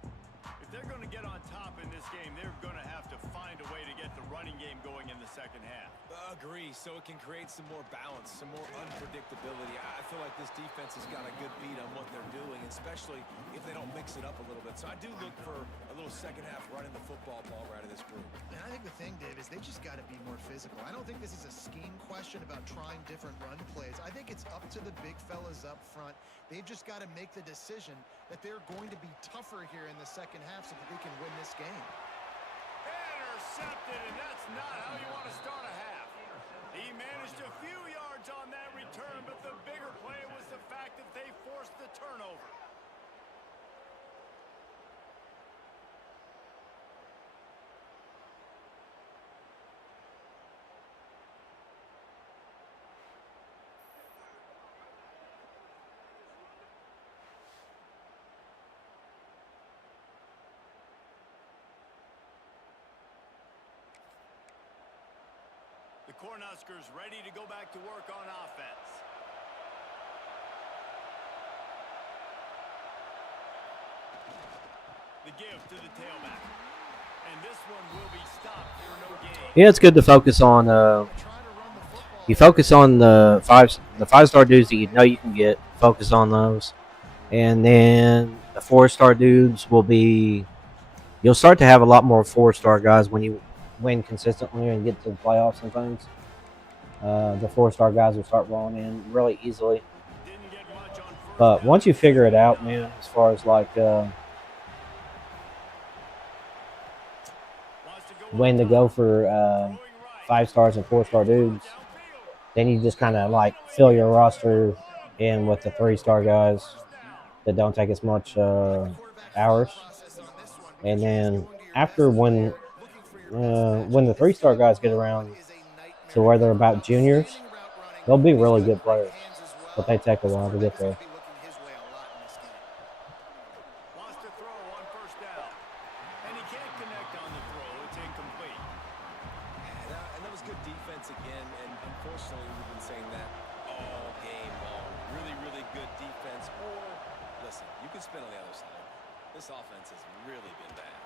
If they're going to get on top in this game, they're going to have to find a way to get the running game going in the second half. Agree, so it can create some more balance, some more unpredictability. I feel like this defense has got a good beat on what they're doing, especially if they don't mix it up a little bit. So I do look for a little second half running the football ball right of this group. And I think the thing, Dave, is they just got to be more physical. I don't think this is a scheme question about trying different run plays. I think it's up to the big fellas up front. They've just got to make the decision that they're going to be tougher here in the second half so that they can win this game. Intercepted, and that's not how you want to start a half. He managed a few yards on that return, but the bigger play was the fact that they forced the turnover. The Cornhuskers ready to go back to work on offense. The give to the tailback. And this one will be stopped for no gain. Yeah, it's good to focus on. You focus on the 5-star dudes that you know you can get. Focus on those, and then the 4-star dudes will be. You'll start to have a lot more 4-star guys when you win consistently and get to the playoffs and things. The 4-star guys will start rolling in really easily. But once you figure it out, man, as far as like when to go for 5-stars and 4-star dudes, then you just kind of like fill your roster in with the 3-star guys that don't take as much hours. And then after when the 3-star guys get around to where they're about juniors, they'll be really good players, but they take a while to get there. Wants to throw on first down, and he can't connect on the throw. It's incomplete. And that was good defense again, and unfortunately we've been saying that all game long. Really, really good defense. Or, listen, you can spin on the other side. This offense has really been bad.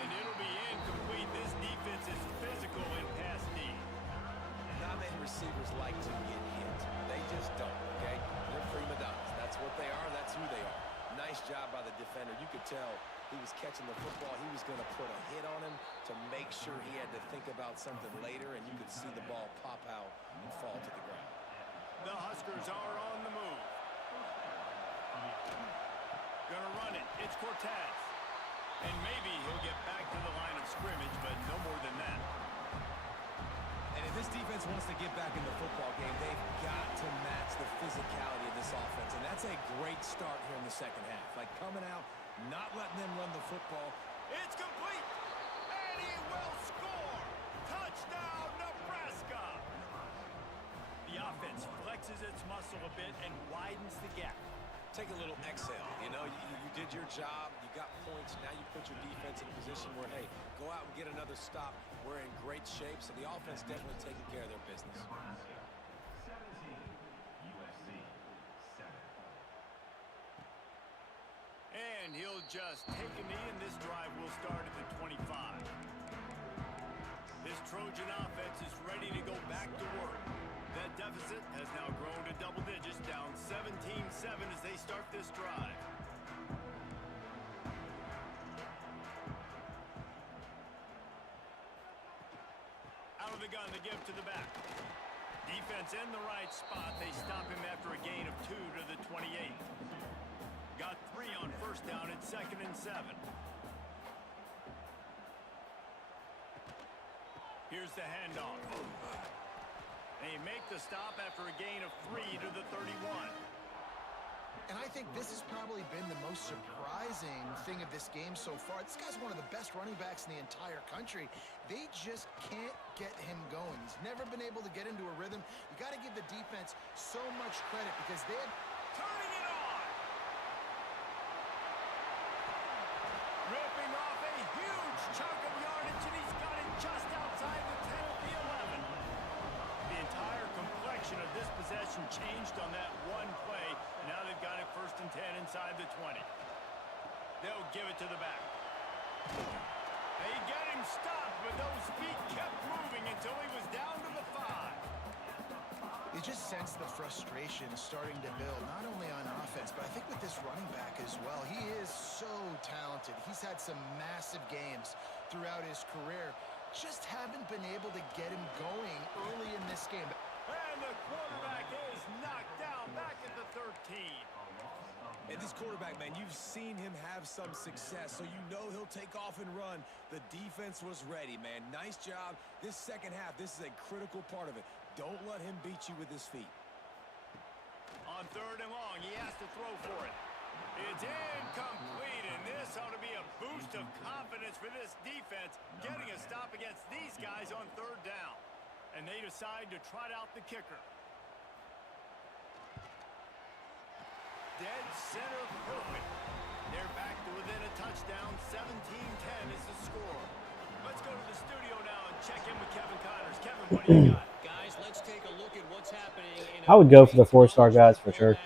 And it'll be incomplete. This defense is physical in pass D. Not many receivers like to get hit. They just don't, okay? They're prima donnas. That's what they are. That's who they are. Nice job by the defender. You could tell he was catching the football. He was going to put a hit on him to make sure he had to think about something later, and you could see the ball pop out and fall to the ground. The Huskers are on the move. Gonna run it. It's Cortez. And maybe he'll get back to the line of scrimmage, but no more than that. And if this defense wants to get back in the football game, they've got to match the physicality of this offense. And that's a great start here in the second half. Like coming out, not letting them run the football. It's complete. And he will score. Touchdown, Nebraska. The offense flexes its muscle a bit and widens the gap. Take a little exhale. You know, you did your job. You got points. Now you put your defense in a position where, hey, go out and get another stop. We're in great shape. So the offense definitely taking care of their business. Nebraska 17, USC 7. And he'll just take a knee, and this drive will start at the 25. This Trojan offense is ready to go back to work. That deficit has now grown to double digits, down 17-7 as they start this drive. Out of the gun to give to the back. Defense in the right spot. They stop him after a gain of 2 to the 28. Got 3 on first down at 2nd and 7. Here's the handoff. They make the stop after a gain of 3 to the 31. And I think this has probably been the most surprising thing of this game so far. This guy's one of the best running backs in the entire country. They just can't get him going. He's never been able to get into a rhythm. You got to give the defense so much credit because they had... Turning it on! Ripping off a huge chunk of yardage, and he's got it just outside the 10 of the 11. The entire complexion of this possession changed on that one play. Now they've got it 1st and 10 inside the 20. They'll give it to the back. They get him stopped, but those feet kept moving until he was down to the 5. You just sense the frustration starting to build, not only on offense, but I think with this running back as well. He is so talented. He's had some massive games throughout his career. Just haven't been able to get him going early in this game. And the quarterback is knocked down back at the 13. And this quarterback, man, you've seen him have some success, so you know he'll take off and run. The defense was ready, man. Nice job. This second half, this is a critical part of it. Don't let him beat you with his feet. On 3rd and long, he has to throw for it. It's incomplete, and this ought to be a boost of confidence for this defense, getting a stop against these guys on 3rd down. And they decide to trot out the kicker. Dead center perfect. They're back to within a touchdown. 17-10 is the score. Let's go to the studio now and check in with Kevin Connors. Kevin, what do you got? Guys, let's take a look at what's happening. I would go for the 4-star guys for sure.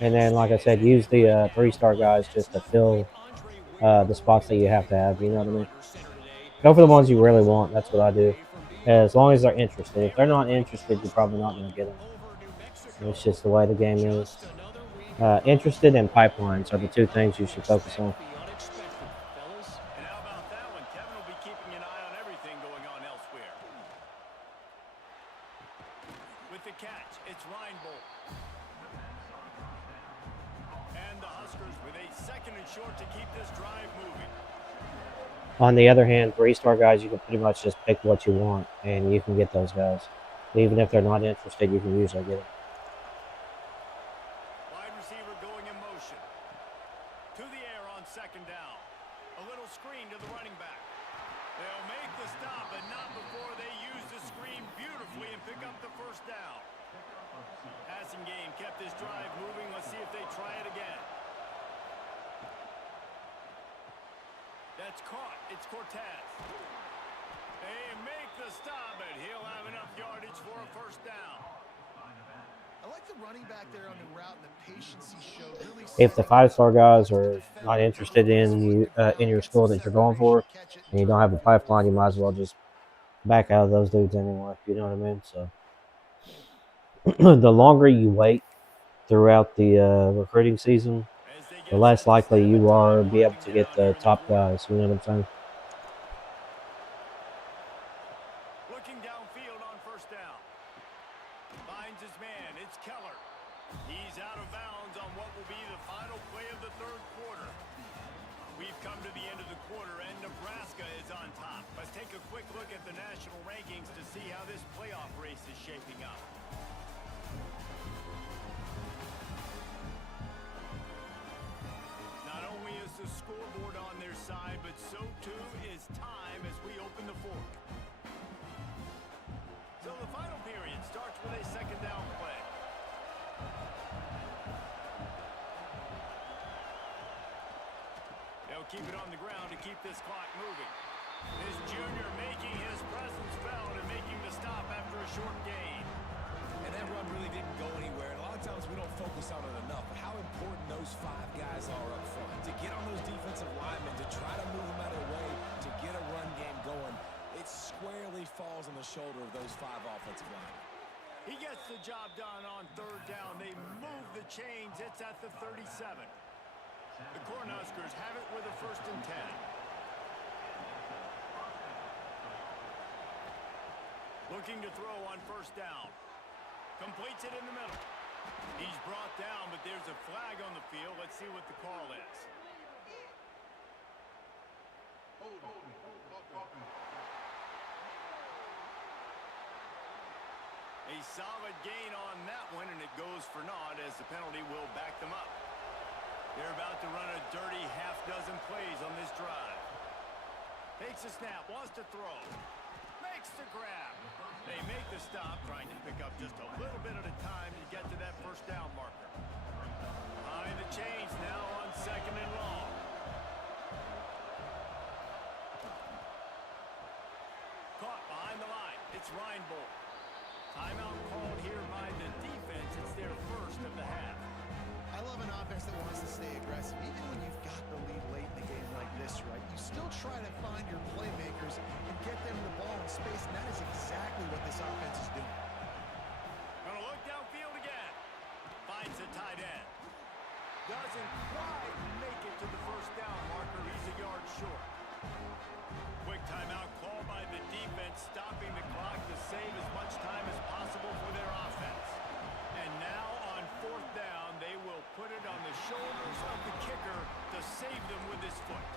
And then, like I said, use the 3-star guys just to fill the spots that you have to have. You know what I mean? Go for the ones you really want. That's what I do. As long as they're interested. If they're not interested, you're probably not going to get them. It's just the way the game is. Interested and pipelines are the 2 things you should focus on. And how about that one? Kevin will be keeping an eye on everything going on elsewhere. With the catch, it's Reinbold. And the Huskers with a 2nd and short to keep this drive moving. On the other hand, 3-star guys, you can pretty much just pick what you want, and you can get those guys. Even if they're not interested, you can usually get them. Wide receiver going in motion. To the air on 2nd down. A little screen to the running back. They'll make the stop, but not before they use the screen beautifully and pick up the 1st down. Passing game kept this drive moving. Let's see if they try it again. That's caught. It's Cortez. They make the stop, but he'll have enough yardage for a 1st down. I like the running back there on the route and the patience he showed. Really If the five-star guys are not interested in you in your school that you're going for, and you don't have a pipeline, you might as well just back out of those dudes anyway. You know what I mean? So the longer you wait throughout the recruiting season, As they the get less set to likely snap it, you are time to be able to winding get down here the in the top quarter. guys. You know what I'm saying? Looking downfield on first down. Finds his man. It's Keller. He's out of bounds on what will be the final play of the third quarter. We've come to the end of the quarter, and Nebraska is on top. Let's take a quick look at the national rankings to see how this playoff race is shaping up. Not only is the scoreboard on their side, but so too is time as we open the fourth. So the final period starts with a second down play. They'll keep it on the ground to keep this clock moving. This junior making his presence felt and making the stop after a short gain. And that run really didn't go anywhere. And a lot of times we don't focus on it enough, but how important those five guys are up front. To get on those defensive linemen, to try to move them out of the way, to get a run game going, it squarely falls on the shoulder of those five offensive linemen. He gets the job done on third down. They move the chains. It's at the 37. The Cornhuskers have it with a 1st and 10. Looking to throw on first down. Completes it in the middle. He's brought down, but there's a flag on the field. Let's see what the call is. A solid gain on that one, and it goes for naught as the penalty will back them up. They're about to run a dirty half-dozen plays on this drive. Takes a snap, wants to throw. Makes the grab. They make the stop, trying to pick up just a little bit at a time to get to that first down marker. Behind the chains now on 2nd and long. Caught behind the line. It's Reinbold. Timeout called here by the defense. It's their first of the half. I love an offense that wants to stay aggressive. Even when you've got the lead late in the game like this, right, you still try to find your playmakers and get them the ball in space, and that is exactly what this offense is doing. Gonna look downfield again. Finds the tight end. Doesn't quite make it to the first down marker. He's a yard short. Quick timeout call by the defense, stopping the clock to save as much time as possible for their offense. And now on 4th down, they will put it on the shoulders of the kicker to save them with his foot.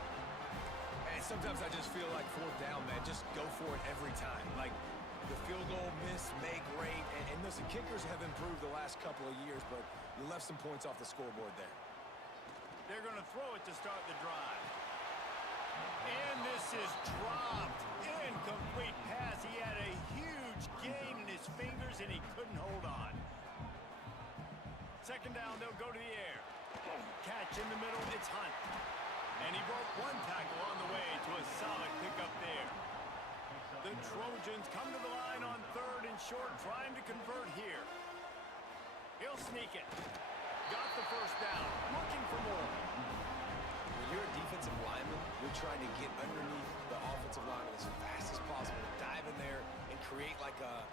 And sometimes I just feel like 4th down, man, just go for it every time. Like the field goal miss, make rate, and listen, kickers have improved the last couple of years, but you left some points off the scoreboard there. They're going to throw it to start the drive. And this is dropped. Incomplete pass. He had a huge gain in his fingers, and he couldn't hold on. 2nd down, they'll go to the air. Catch in the middle, it's Hunt. And he broke one tackle on the way to a solid pickup there. The Trojans come to the line on 3rd and short, trying to convert here. He'll sneak it. Got the first down. Looking for more. When you're a defensive lineman, you're trying to get underneath the offensive lineman as fast as possible, dive in there and create like a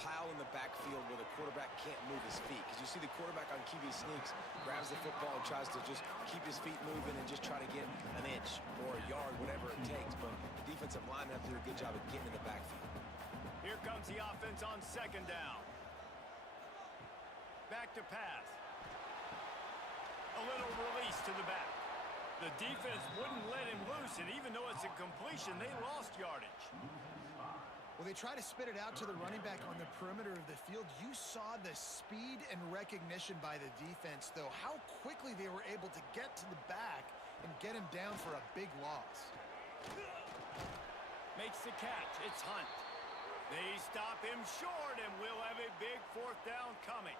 pile in the backfield where the quarterback can't move his feet. Because you see the quarterback on QB sneaks, grabs the football and tries to just keep his feet moving and just try to get an inch or a yard, whatever it takes. But the defensive linemen have to do a good job of getting in the backfield. Here comes the offense on 2nd down. Back to pass. A little release to the back. The defense wouldn't let him loose, and even though it's a completion, they lost yardage. Well, they try to spit it out to the running back on the perimeter of the field. You saw the speed and recognition by the defense, though, how quickly they were able to get to the back and get him down for a big loss. Makes the catch. It's Hunt. They stop him short, and we'll have a big 4th down coming.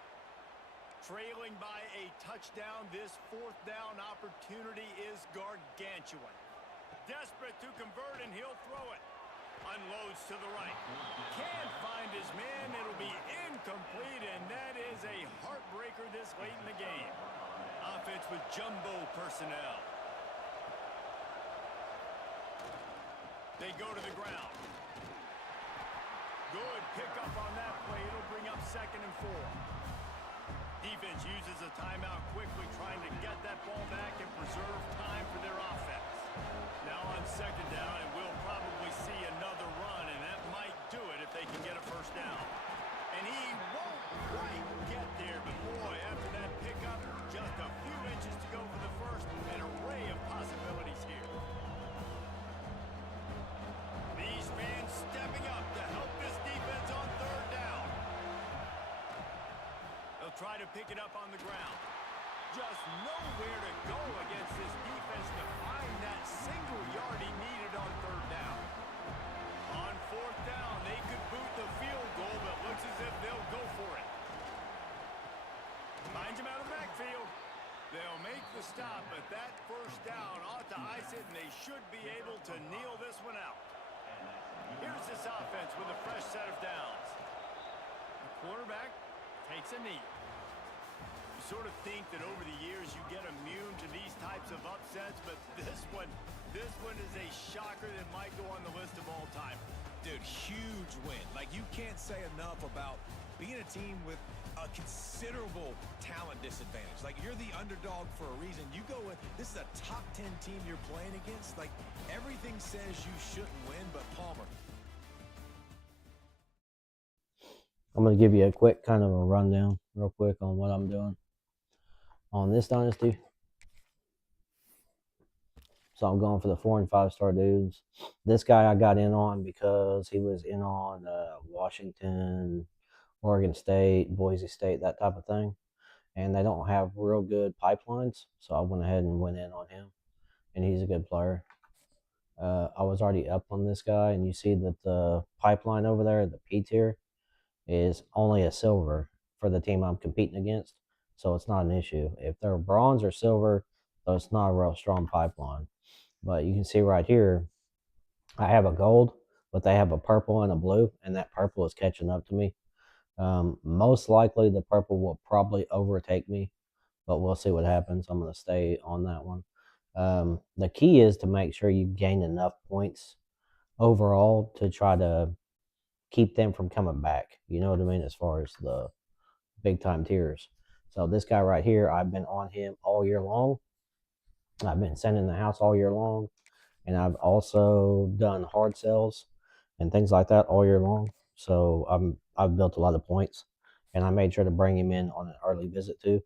Trailing by a touchdown, this 4th down opportunity is gargantuan. Desperate to convert, and he'll throw it. Unloads to the right. Can't find his man. It'll be incomplete, and that is a heartbreaker this late in the game. Offense with jumbo personnel. They go to the ground. Good pickup on that play. It'll bring up 2nd and 4. Defense uses a timeout quickly, trying to get that ball back and preserve time for their offense. Now on 2nd down, and we'll probably see another run, and that might do it if they can get a 1st down. And he won't quite get there, but boy, after that pickup, just a few inches to go for the 1st, an array of possibilities here. These fans stepping up to help this defense on 3rd down. They'll try to pick it up on the ground. Just nowhere to go against this defense to find that single yard he needed on 3rd down. On 4th down, they could boot the field goal, but looks as if they'll go for it. Finds him out of the backfield. They'll make the stop, but that 1st down ought to ice it, and they should be able to kneel this one out. Here's this offense with a fresh set of downs. The quarterback takes a knee. You sort of think that over the years you get immune to these types of upsets, but this one is a shocker that might go on the list of all time. Dude, huge win. Like, you can't say enough about being a team with a considerable talent disadvantage. Like, you're the underdog for a reason. You go with, this is a top 10 team you're playing against. Like, everything says you shouldn't win, but Palmer. I'm going to give you a quick kind of a rundown real quick on what I'm doing on this dynasty. So I'm going for the 4- and 5-star dudes. This guy I got in on because he was in on Washington, Oregon State, Boise State, that type of thing. And they don't have real good pipelines. So I went ahead and went in on him. And he's a good player. I was already up on this guy. And you see that the pipeline over there, the P tier, is only a silver for the team I'm competing against. So it's not an issue. If they're bronze or silver, so it's not a real strong pipeline. But you can see right here, I have a gold, but they have a purple and a blue, and that purple is catching up to me. Most likely the purple will probably overtake me, but we'll see what happens. I'm going to stay on that one. The key is to make sure you gain enough points overall to try to keep them from coming back. You know what I mean? As far as the big time tiers. So this guy right here, I've been on him all year long. I've been sending the house all year long. And I've also done hard sells and things like that all year long. So I've built a lot of points. And I made sure to bring him in on an early visit too.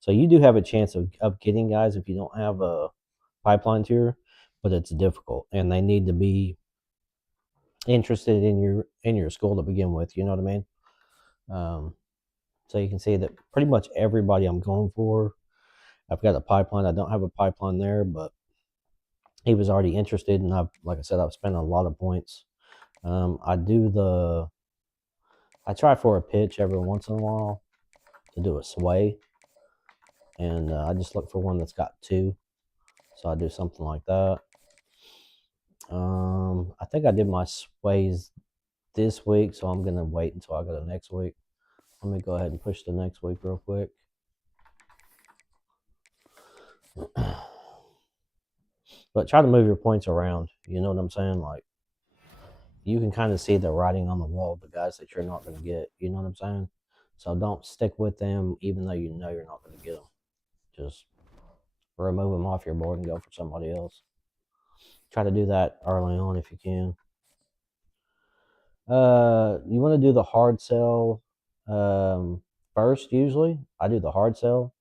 So you do have a chance of getting guys if you don't have a pipeline tier, but it's difficult. And they need to be interested in your school to begin with. You know what I mean? So you can see that pretty much everybody I'm going for, I've got a pipeline. I don't have a pipeline there, but he was already interested, and like I said, I've spent a lot of points. I try for a pitch every once in a while to do a sway, and I just look for one that's got 2, so I do something like that. I think I did my sways this week, so I'm gonna wait until I go to next week. Let me go ahead and push the next week real quick. But try to move your points around. You know what I'm saying? Like, you can kind of see the writing on the wall, the guys that you're not going to get. You know what I'm saying? So don't stick with them even though you know you're not going to get them. Just remove them off your board and go for somebody else. Try to do that early on if you can. You want to do the hard sell first usually. I do the hard sell.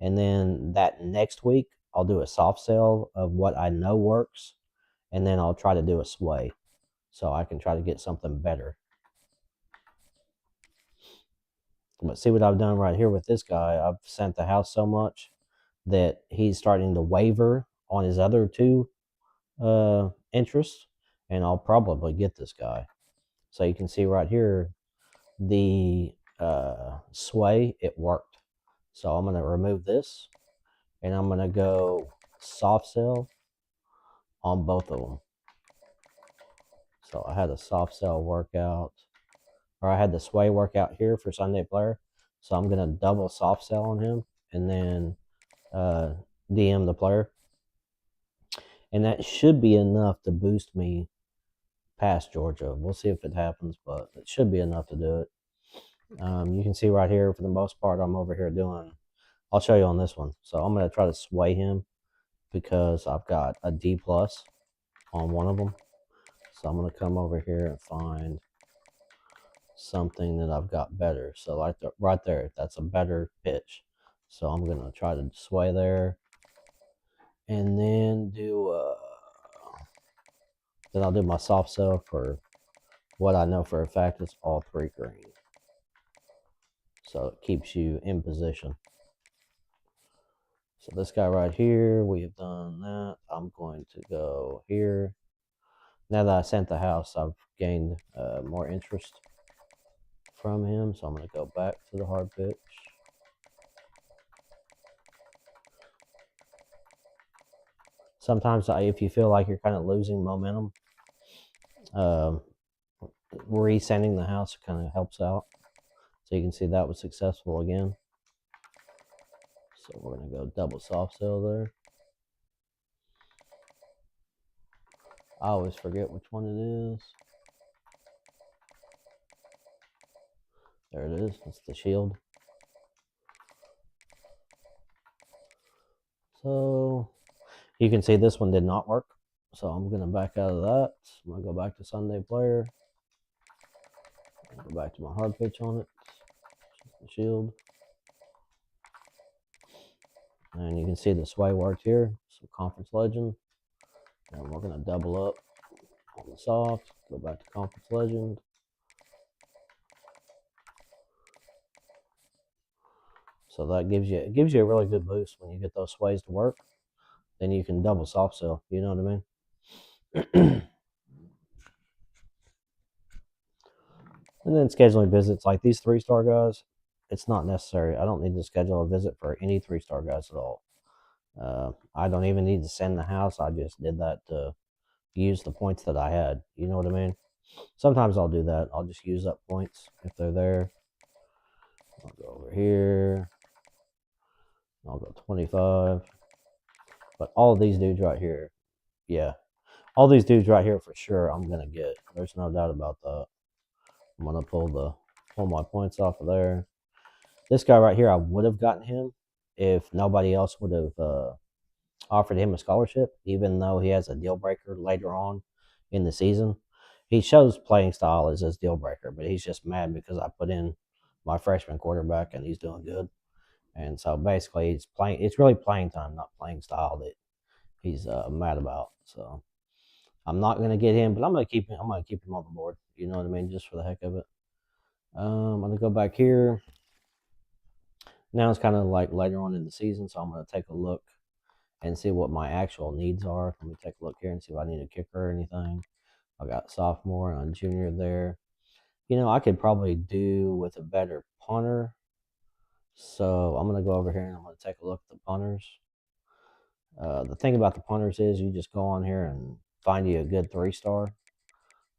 And then that next week, I'll do a soft sell of what I know works. And then I'll try to do a sway. So I can try to get something better. But see what I've done right here with this guy. I've sent the house so much that he's starting to waver on his other 2 interests. And I'll probably get this guy. So you can see right here, the sway, it worked. So I'm going to remove this. And I'm going to go soft sell on both of them. So I had a soft sell workout, or I had the sway workout here for Sunday player. So I'm gonna double soft sell on him and then DM the player, and that should be enough to boost me past Georgia. We'll see if it happens, but it should be enough to do it. You can see right here, for the most part, I'm over here doing. I'll show you on this one. So I'm gonna try to sway him because I've got a D plus on one of them. So I'm gonna come over here and find something that I've got better. So like right there, that's a better pitch. So I'm gonna try to sway there, and then then I'll do my soft sell for what I know for a fact is all 3 green. So it keeps you in position. So this guy right here, we have done that. I'm going to go here. Now that I sent the house, I've gained more interest from him. So I'm going to go back to the hard pitch. Sometimes if you feel like you're kind of losing momentum, resending the house kind of helps out. So you can see that was successful again. So we're going to go double soft sell there. I always forget which one it is. There it is. It's the shield. So you can see this one did not work. So I'm going to back out of that. I'm going to go back to Sunday player. Go back to my hard pitch on it. The shield. And you can see the sway worked here. Some conference legend. And we're going to double up on the soft. Go back to conference legend. So that gives you a really good boost when you get those sways to work. Then you can double soft sell. You know what I mean? And then scheduling visits like these 3-star guys, it's not necessary. I don't need to schedule a visit for any 3-star guys at all. I don't even need to send the house. I just did that to use the points that I had. You know what I mean? Sometimes I'll do that. I'll just use up points if they're there. I'll go over here. I'll go 25. But all of these dudes right here, yeah. All these dudes right here for sure I'm going to get. There's no doubt about that. I'm going to pull my points off of there. This guy right here, I would have gotten him if nobody else would have offered him a scholarship, even though he has a deal breaker later on in the season. He shows playing style as his deal breaker, but he's just mad because I put in my freshman quarterback and he's doing good. And so basically, it's really playing time, not playing style that he's mad about. So I'm not going to get him, but I'm going to keep him. I'm going to keep him on the board. You know what I mean? Just for the heck of it. I'm going to go back here. Now it's kind of like later on in the season, so I'm going to take a look and see what my actual needs are. Let me take a look here and see if I need a kicker or anything. I got sophomore and a junior there. You know, I could probably do with a better punter. So I'm going to go over here and I'm going to take a look at the punters. The thing about the punters is you just go on here and find you a good 3-star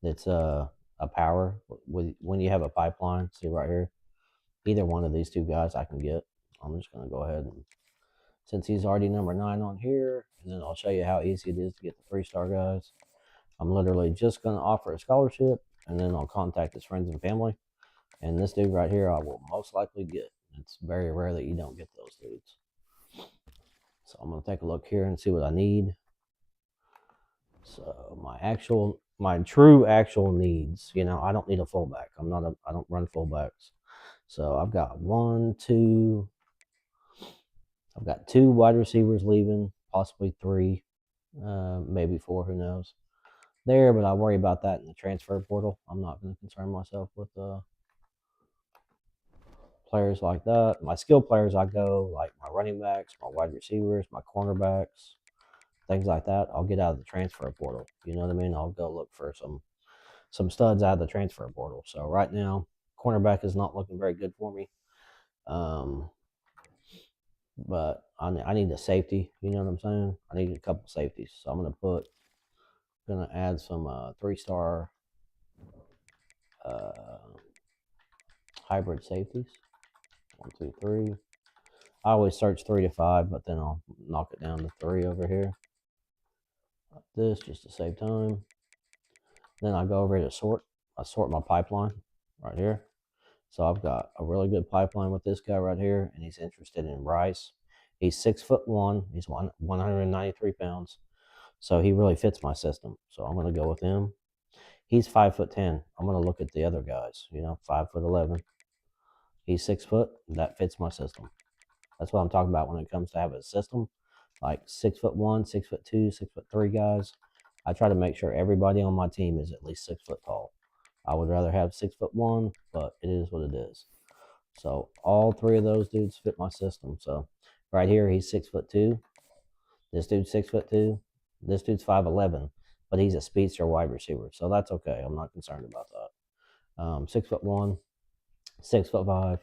that's a power. When you have a pipeline, see right here, either one of these 2 guys I can get. I'm just going to go ahead and, since he's already number 9 on here, and then I'll show you how easy it is to get the 3-star guys. I'm literally just going to offer a scholarship, and then I'll contact his friends and family. And this dude right here I will most likely get. It's very rare that you don't get those dudes. So I'm going to take a look here and see what I need. So my true actual needs, you know, I don't need a fullback. I don't run fullbacks. So I've got 2 wide receivers leaving, possibly 3, maybe 4, who knows. There, but I worry about that in the transfer portal. I'm not going to concern myself with players like that. My skill players, I go like my running backs, my wide receivers, my cornerbacks, things like that. I'll get out of the transfer portal. You know what I mean? I'll go look for some studs out of the transfer portal. So right now, cornerback is not looking very good for me. But I need a safety. You know what I'm saying? I need a couple safeties. So I'm going to add some 3-star hybrid safeties. 1, 2, 3. I always search 3 to 5, but then I'll knock it down to 3 over here. Like this, just to save time. Then I go over here to sort. I sort my pipeline right here. So I've got a really good pipeline with this guy right here, and he's interested in Bryce. He's 6'1". He's 193 pounds. So he really fits my system. So I'm going to go with him. He's 5'10". I'm going to look at the other guys, 5'11". He's 6 foot. That fits my system. That's what I'm talking about when it comes to having a system. Like 6'1", 6'2", 6'3" guys. I try to make sure everybody on my team is at least 6 foot tall. I would rather have 6'1", but it is what it is. So all 3 of those dudes fit my system. So right here, he's 6'2". This dude's 6'2". This dude's 5'11", but he's a speedster wide receiver. So that's okay. I'm not concerned about that. 6'1", 6'5".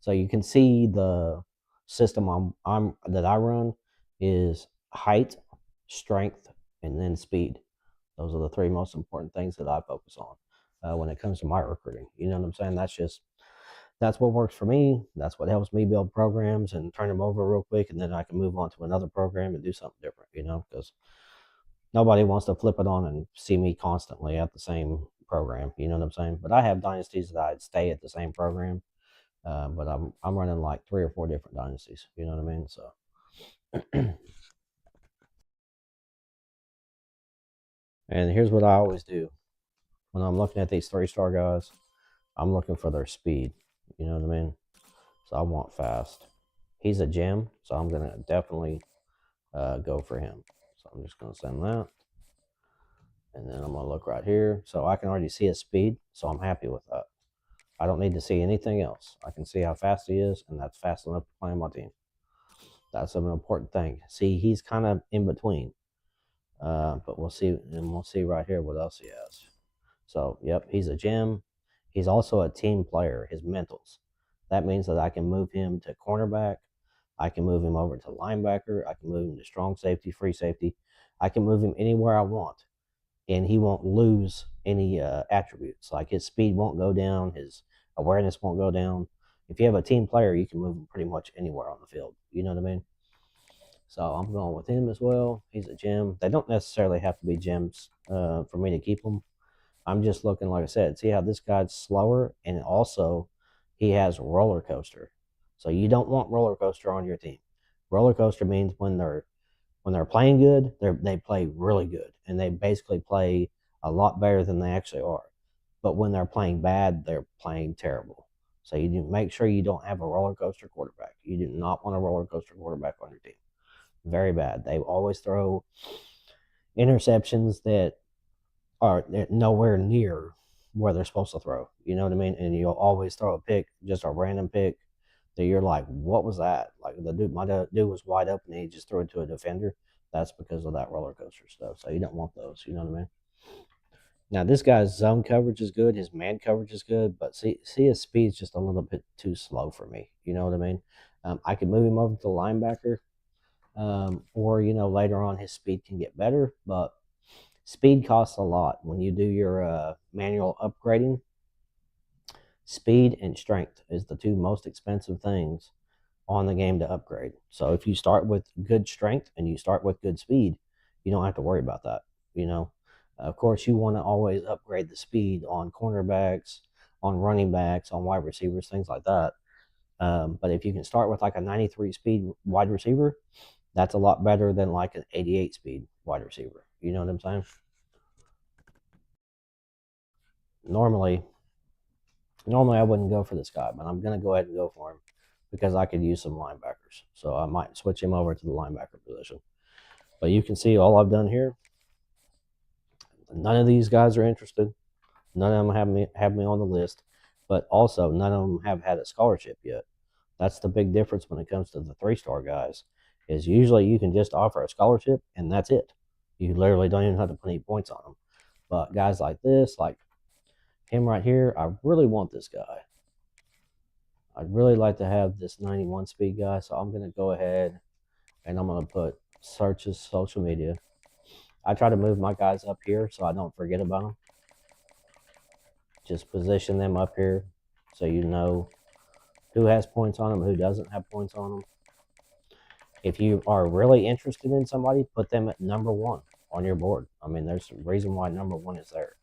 So you can see the system that I run is height, strength, and then speed. Those are the 3 most important things that I focus on when it comes to my recruiting. You know what I'm saying? That's what works for me. That's what helps me build programs and turn them over real quick, and then I can move on to another program and do something different, because nobody wants to flip it on and see me constantly at the same program. You know what I'm saying? But I have dynasties that I'd stay at the same program, but I'm running like 3 or 4 different dynasties. You know what I mean? So. And here's what I always do. When I'm looking at these 3-star guys, I'm looking for their speed. You know what I mean? So I want fast. He's a gem, so I'm going to definitely go for him. So I'm just going to send that. And then I'm going to look right here. So I can already see his speed, so I'm happy with that. I don't need to see anything else. I can see how fast he is, and that's fast enough to play on my team. That's an important thing. See, he's kind of in between. But we'll see, and we'll see right here what else he has. So, yep, he's a gem. He's also a team player, his mentals. That means that I can move him to cornerback. I can move him over to linebacker. I can move him to strong safety, free safety. I can move him anywhere I want, and he won't lose any attributes. Like his speed won't go down. His awareness won't go down. If you have a team player, you can move him pretty much anywhere on the field. You know what I mean? So I'm going with him as well. He's a gem. They don't necessarily have to be gems for me to keep them. I'm just looking, like I said, see how this guy's slower, and also he has roller coaster. So you don't want roller coaster on your team. Roller coaster means when they're playing good, they play really good, and they basically play a lot better than they actually are. But when they're playing bad, they're playing terrible. So you do make sure you don't have a roller coaster quarterback. You do not want a roller coaster quarterback on your team. Very bad. They always throw interceptions that are nowhere near where they're supposed to throw. You know what I mean? And you'll always throw a pick, just a random pick, that you're like, what was that? Like my dude was wide open and he just threw it to a defender. That's because of that roller coaster stuff. So you don't want those. You know what I mean? Now this guy's zone coverage is good, his man coverage is good, but see his speed's just a little bit too slow for me. You know what I mean? I could move him over to the linebacker. Or later on his speed can get better, but speed costs a lot when you do your manual upgrading. Speed and strength is the 2 most expensive things on the game to upgrade. So if you start with good strength and you start with good speed, you don't have to worry about that. Of course, you want to always upgrade the speed on cornerbacks, on running backs, on wide receivers, things like that. But if you can start with like a 93 speed wide receiver, that's a lot better than like an 88 speed wide receiver. You know what I'm saying? Normally I wouldn't go for this guy, but I'm going to go ahead and go for him because I could use some linebackers. So I might switch him over to the linebacker position. But you can see all I've done here. None of these guys are interested. None of them have me on the list. But also, none of them have had a scholarship yet. That's the big difference when it comes to the 3-star guys. Is usually you can just offer a scholarship and that's it. You literally don't even have to put any points on them. But guys like this, like him right here, I really want this guy. I'd really like to have this 91 speed guy, so I'm going to go ahead and I'm going to put searches social media. I try to move my guys up here so I don't forget about them. Just position them up here so you know who has points on them, who doesn't have points on them. If you are really interested in somebody, put them at number 1 on your board. I mean, there's a reason why number 1 is there.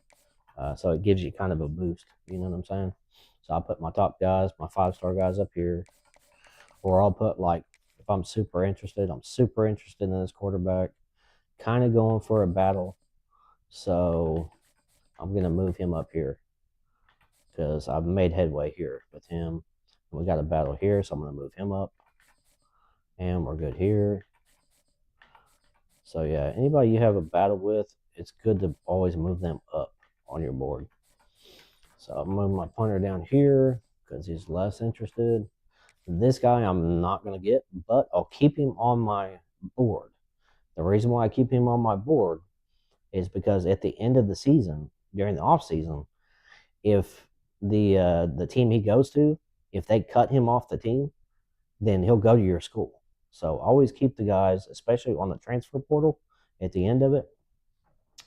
So it gives you kind of a boost. You know what I'm saying? So I put my top guys, my 5-star guys up here. Or I'll put, like, if I'm super interested in this quarterback. Kind of going for a battle. So I'm going to move him up here. Because I've made headway here with him. We got a battle here, so I'm going to move him up. And we're good here. So, yeah, anybody you have a battle with, it's good to always move them up on your board. So I'm moving my punter down here because he's less interested. This guy I'm not going to get, but I'll keep him on my board. The reason why I keep him on my board is because at the end of the season, during the off season, if the team he goes to, if they cut him off the team, then he'll go to your school. So always keep the guys, especially on the transfer portal, at the end of it.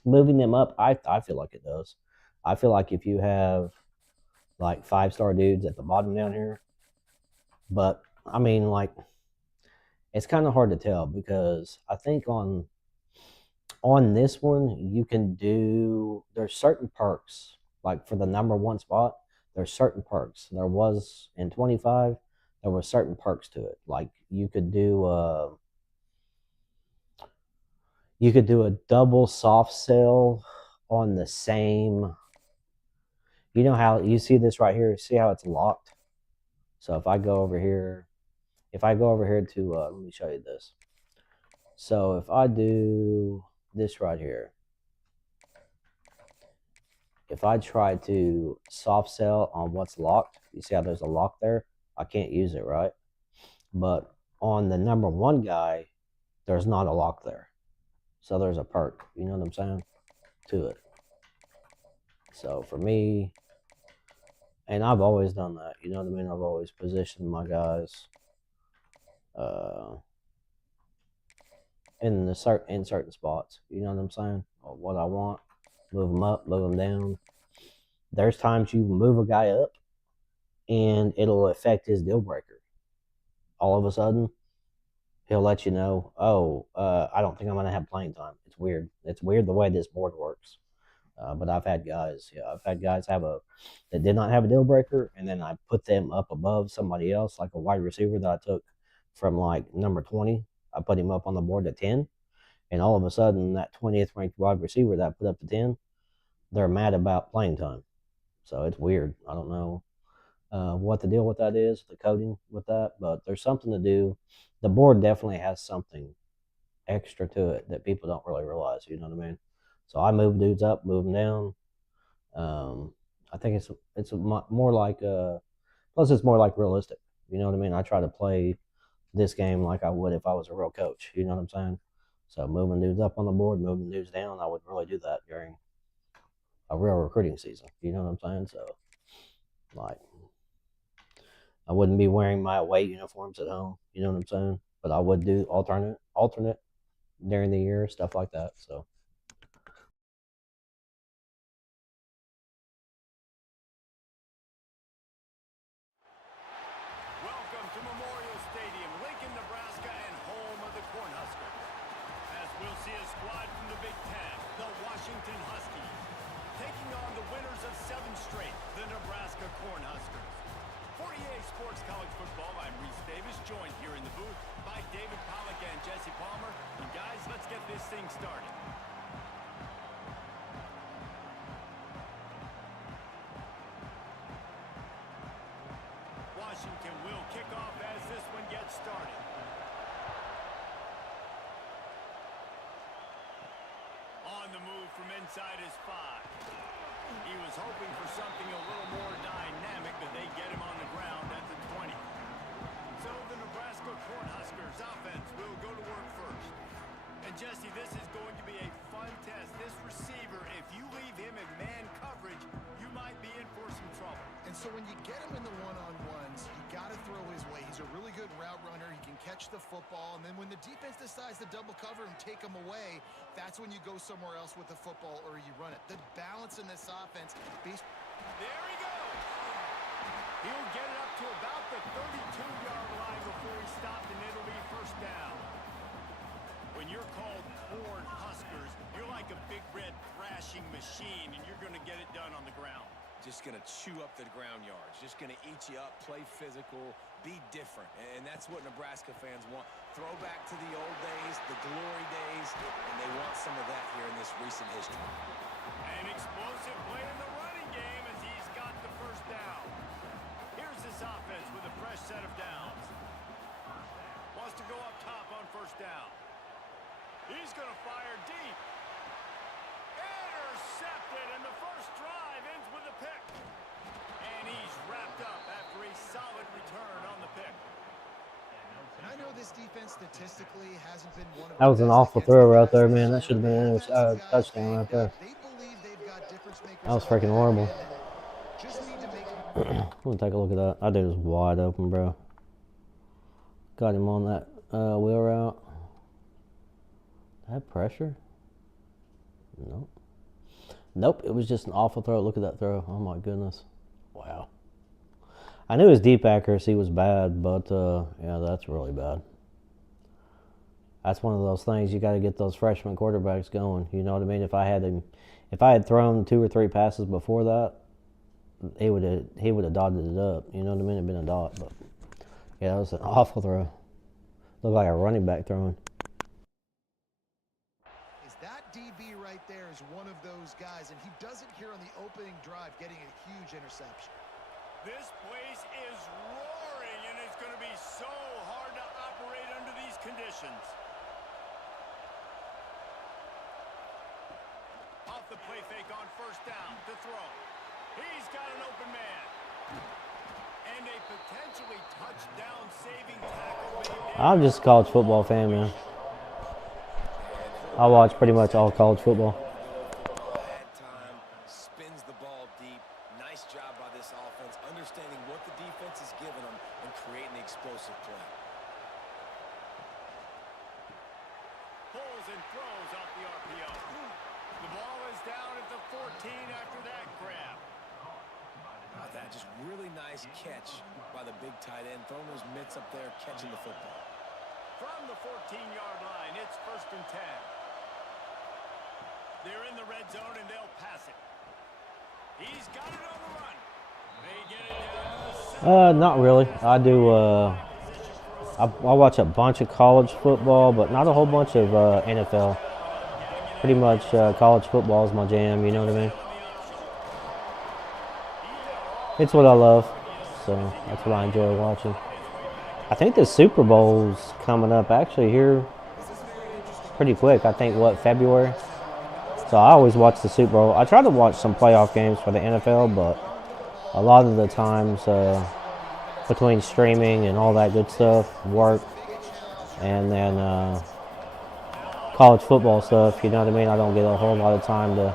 Moving them up, I feel like it does. I feel like if you have like 5-star dudes at the bottom down here, but I mean, like, it's kind of hard to tell because I think on this one you can do, there's certain perks, like for the number 1 spot, there's certain perks. There was in 25, there were certain perks to it. Like you could do a double soft sell on the same. You know how you see this right here? See how it's locked? So if I go over here to, let me show you this. So if I do this right here, if I try to soft sell on what's locked, you see how there's a lock there? I can't use it, right? But on the number 1 guy, there's not a lock there. So there's a perk, you know what I'm saying, to it. So for me, and I've always done that, you know what I mean? I've always positioned my guys in certain spots, you know what I'm saying? Or what I want, move them up, move them down. There's times you move a guy up, and it'll affect his deal breaker. All of a sudden, he'll let you know, I don't think I'm going to have playing time. It's weird. It's weird the way this board works. But I've had guys that did not have a deal breaker, and then I put them up above somebody else, like a wide receiver that I took from like number 20. I put him up on the board at 10, and all of a sudden, that 20th ranked wide receiver that I put up to 10, they're mad about playing time. So it's weird. I don't know what the deal with that is, the coding with that, but there's something to do. The board definitely has something extra to it that people don't really realize, you know what I mean? So I move dudes up, move them down. I think it's more like plus it's more like realistic, you know what I mean? I try to play this game like I would if I was a real coach, you know what I'm saying? So moving dudes up on the board, moving dudes down, I would really do that during a real recruiting season, you know what I'm saying? So, like, I wouldn't be wearing my away uniforms at home, you know what I'm saying? But I would do alternate during the year, stuff like that. So Welcome to Memorial Stadium, Lincoln, Nebraska, and home of the Cornhuskers. As we'll see a squad from the Big Ten, the Washington Huskies, taking on the winners of 7 straight, the Nebraska Cornhuskers. For EA Sports College Football, I'm Reese Davis, joined here in the booth by David Pollack and Jesse Palmer. And guys, let's get this thing started. Washington will kick off as this one gets started. On the move from inside his 5. He was hoping for something a little more dynamic, but they get him on the ground at the 20. So the Nebraska Cornhuskers offense will go to work first. And Jesse, this is going to be a fun test. This receiver, if you leave him in man coverage, you might be in for some trouble. And so when you get him in the one-on-ones, you got to throw his way. He's a really good route runner. He can catch the football. And then when the defense decides to double cover and take him away, that's when you go somewhere else with the football or you run it. The balance in this offense. There he goes. He rushing machine, and you're going to get it done on the ground. Just going to chew up the ground yards. Just going to eat you up, play physical, be different. And that's what Nebraska fans want. Throw back to the old days, the glory days, and they want some of that here in this recent history. An explosive play in the running game as he's got the first down. Here's this offense with a fresh set of downs. Wants to go up top on first down. He's going to fire deep. Intercepted, and the first drive ends with a pick. And he's wrapped up after a solid return on the pick. And I know this defense statistically hasn't been one of That was an awful throw right there, man. That should have been a touchdown right there. That was freaking horrible. I'm gonna take a look at that. That dude was wide open, bro. Got him on that wheel route. That pressure? Nope. Nope, it was just an awful throw. Look at that throw. Oh my goodness. Wow. I knew his deep accuracy was bad, but yeah, that's really bad. That's one of those things you got to get those freshman quarterbacks going. You know what I mean? If I had thrown 2 or 3 passes before that, he would have dotted it up. You know what I mean? It'd been a dot, but yeah, that was an awful throw. Looked like a running back throwing. That DB right there is one of those guys, and he does it here on the opening drive, getting a huge interception. This place is roaring, and it's going to be so hard to operate under these conditions. Off the play fake on first down to throw. He's got an open man. And a potentially touchdown-saving tackle. I'm just a college football fan, man. I watch pretty much all college football. Bad time, spins the ball deep. Nice job by this offense, understanding what the defense is giving them and creating the explosive play. Pulls and throws off the RPO. The ball is down at the 14 after that grab. That just really nice catch by the big tight end, throwing those mitts up there, catching the football. From the 14-yard line, it's 1st and 10. They're in the red zone, and they'll pass it. He's got it on the run. They get it down to the Not really. I do. I watch a bunch of college football, but not a whole bunch of NFL. Pretty much college football is my jam. You know what I mean? It's what I love, so that's what I enjoy watching. I think the Super Bowl's coming up actually here pretty quick. I think, February? So I always watch the Super Bowl. I try to watch some playoff games for the NFL, but a lot of the times between streaming and all that good stuff, work, and then college football stuff, you know what I mean? I don't get a whole lot of time to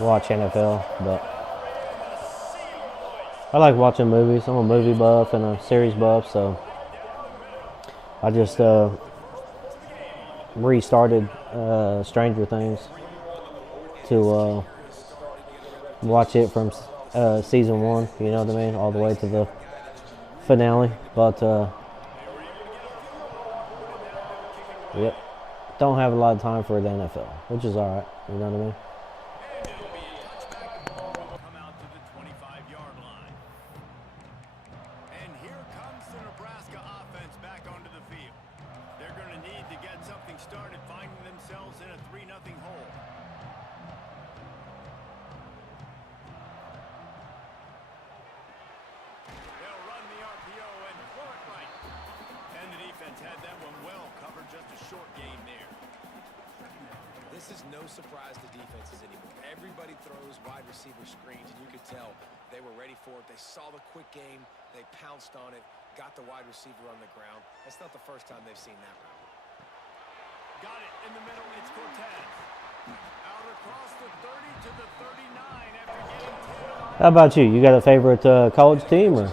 watch NFL, but I like watching movies. I'm a movie buff and a series buff, so I just restarted Stranger Things to watch it from season 1, you know what I mean, all the way to the finale. But yep, don't have a lot of time for the NFL, which is all right, you know what I mean. come out to the 25-yard line. And here comes the Nebraska offense back onto the field. They're going to need to get something started, finding themselves in a 3-0 hole. They'll run the RPO and throw it right. And the defense had that one well covered, just a short game there. This is no surprise to defenses anymore. Everybody throws wide receiver screens, and you could tell they were ready for it. They saw the quick game. They pounced on it, got the wide receiver on the ground. That's not the first time they've seen that route. Got it in the middle. It's Cortez. Out across the 30 to the 39 after getting 10 on. How about you? You got a favorite college team, or?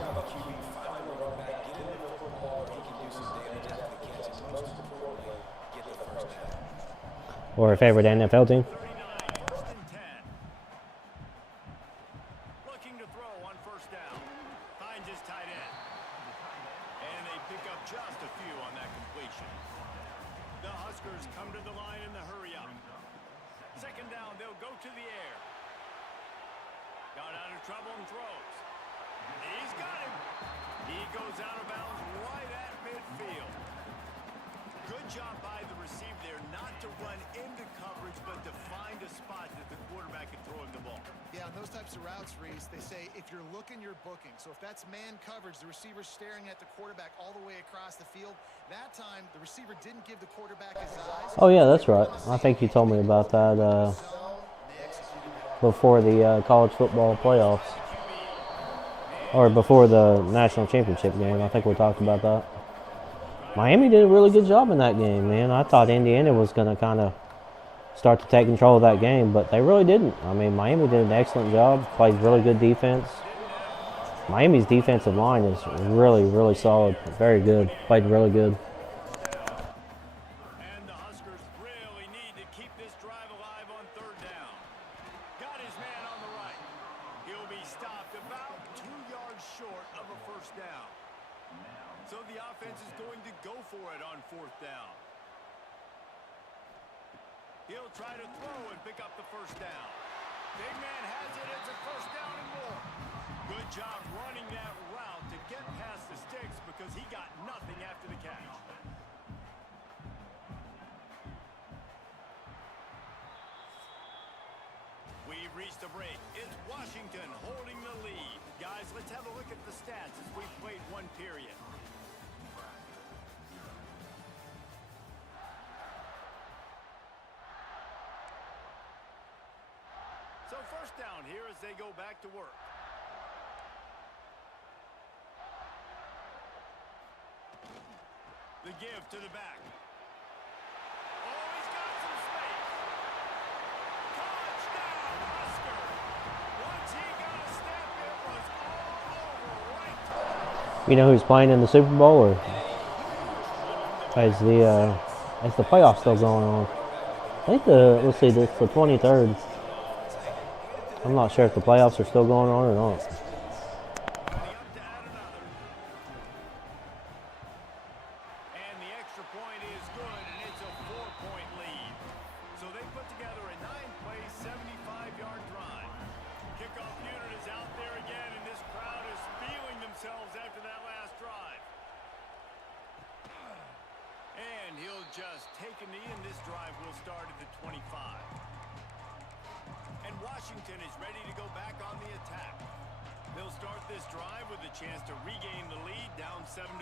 Or a favorite NFL team? 1st and 10. Looking to throw on first down. Finds his tight end. And they pick up just a few on that completion. The Huskers come to the line in the hurry up. Second down, they'll go to the air. Got out of trouble and throws. He's got him. He goes out of bounds right at midfield. Good job by the receiver there not to run into coverage, but to find a spot that the quarterback can throw him the ball. Yeah, on those types of routes, Reese, they say if you're looking, you're booking. So if that's man coverage, the receiver's staring at the quarterback all the way across the field. That time, the receiver didn't give the quarterback his eyes. Oh yeah, that's right. I think you told me about that before the college football playoffs, or before the national championship game. I think we talked about that. Miami did a really good job in that game, man. I thought Indiana was going to kind of start to take control of that game, but they really didn't. I mean, Miami did an excellent job, played really good defense. Miami's defensive line is really, really solid, very good, played really good. And the Huskers really need to keep this drive alive on third down. Got his man on the right. He'll be stopped about 2 yards short of a first down. So the offense is going to go for it on fourth down. He'll try to throw and pick up the first down. Big man has it. It's a first down and more. Good job running that route to get past the sticks because he got nothing after the catch. We've reached the break. It's Washington holding the lead. Guys, let's have a look at the stats as we've played one period. So first down here as they go back to work. The give to the back. Oh, he's got some space. Touchdown, Husker. Once he got a step, it was all over right to him. You know who's playing in the Super Bowl, or is the playoffs still going on? I think let's see, this the 23rd. I'm not sure if the playoffs are still going on or not. Up to add another. And the extra point is good, and it's a 4-point lead. So they put together a 9-play, 75-yard drive. Kickoff unit is out there again, and this crowd is feeling themselves after that last drive. And he'll just take a knee, and this drive will start at the 25. And Washington is ready to go back on the attack. They'll start this drive with a chance to regain the lead down 7-3.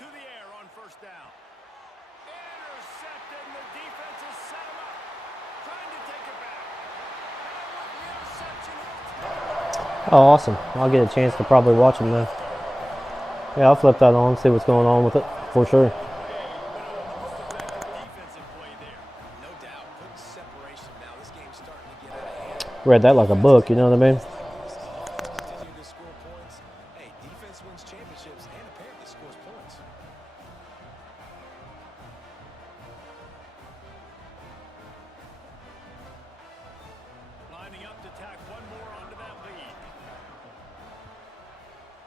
To the air on first down. Intercepted, and the defense has set him up. Trying to take it back. And with the interception, Oh, awesome. I'll get a chance to probably watch them then. Yeah, I'll flip that on, see what's going on with it, for sure. defensive play there. No doubt, good separation now. This game's starting to get out of hand. Read that like a book, you know what I mean? Continue to score points. Hey, defense wins championships and apparently scores points. Lining up to tack one more onto that lead.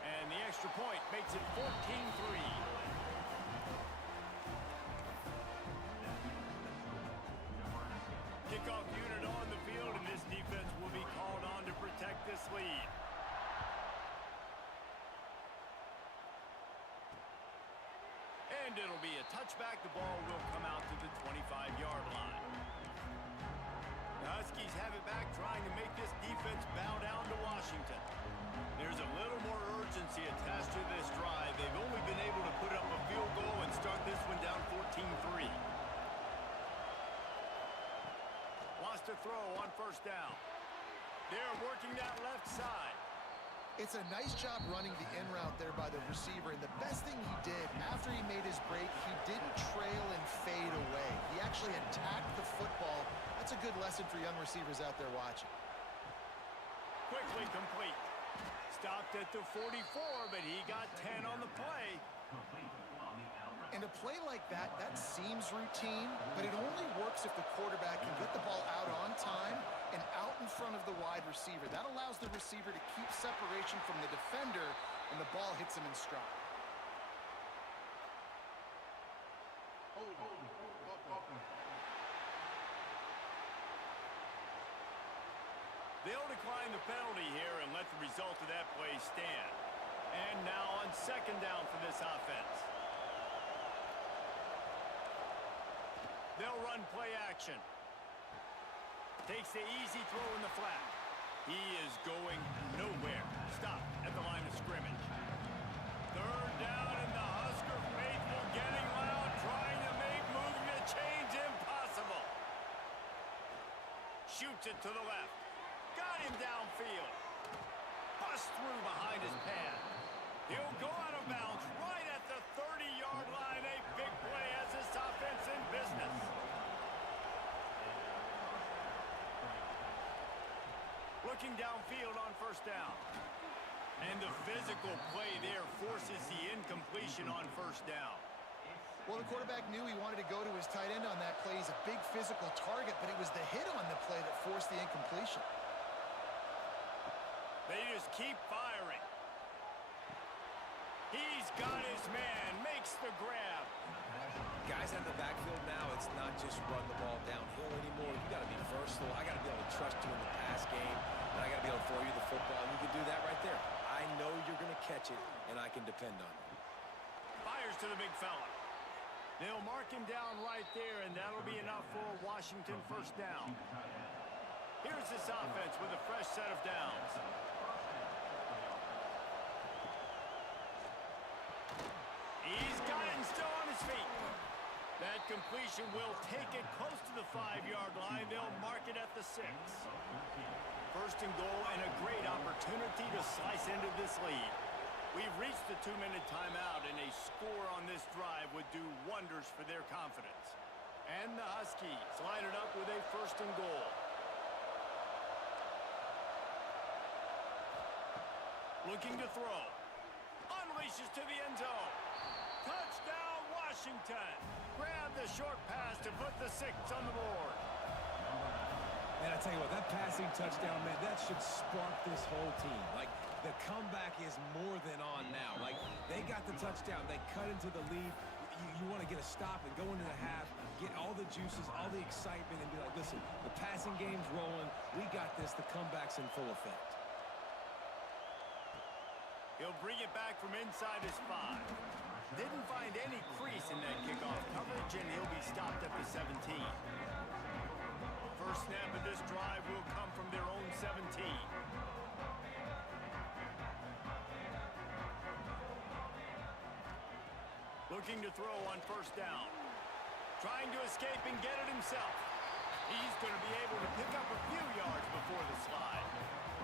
And the extra point makes it 14-3. Kickoff unit on the field, and this defense will be called on to protect this lead. And it'll be a touchback. The ball will come out to the 25-yard line. The Huskies have it back, trying to make this defense bow down to Washington. There's a little more urgency attached to this drive. They've only been able to put up a field goal and start this one down 14-3. Wants to throw on first down. They're working that left side. It's a nice job running the in route there by the receiver, and the best thing he did after he made his break, he didn't trail and fade away. He actually attacked the football. That's a good lesson for young receivers out there watching. Quickly complete. Stopped at the 44, but he got 10 on the play. And a play like that, that seems routine, but it only works if the quarterback can get the ball out on time and out in front of the wide receiver. That allows the receiver to keep separation from the defender, and the ball hits him in stride. They'll decline the penalty here and let the result of that play stand. And now on second down for this offense. They'll run play action. Takes the easy throw in the flat. He is going nowhere. Stop at the line of scrimmage. Third down, and the Husker faithful getting loud, trying to make moving the change impossible. Shoots it to the left. Got him downfield. Bust through behind his pad. He'll go out of bounds right at the 30-yard line. A big play as this offense in business. Looking downfield on first down. And the physical play there forces the incompletion on first down. Well, the quarterback knew he wanted to go to his tight end on that play. He's a big physical target, but it was the hit on the play that forced the incompletion. They just keep firing. He's got his man, makes the grab. Guys in the backfield now, it's not just run the ball downhill anymore. You got to be versatile. I got to be able to trust you in the pass game, and I got to be able to throw you the football, and you can do that right there. I know you're going to catch it, and I can depend on you. Fires to the big fella. They'll mark him down right there, and that'll be enough for a Washington first down. Here's this offense with a fresh set of downs. He's got it and still on his feet. That completion will take it close to the 5-yard line. They'll mark it at the 6. First and goal, and a great opportunity to slice into this lead. We've reached the 2-minute timeout, and a score on this drive would do wonders for their confidence. And the Huskies line it up with a first and goal. Looking to throw. Unleashes to the end zone. Touchdown, Washington. Grab the short pass to put the 6 on the board. Man, I tell you what, that passing touchdown, man, that should spark this whole team. Like, the comeback is more than on now. Like, they got the touchdown. They cut into the lead. You want to get a stop and go into the half, get all the juices, all the excitement, and be like, listen, the passing game's rolling. We got this. The comeback's in full effect. He'll bring it back from inside his 5. Didn't find any crease in that kickoff coverage, and he'll be stopped at the 17. First snap of this drive will come from their own 17. Looking to throw on first down. Trying to escape and get it himself. He's going to be able to pick up a few yards before the slide.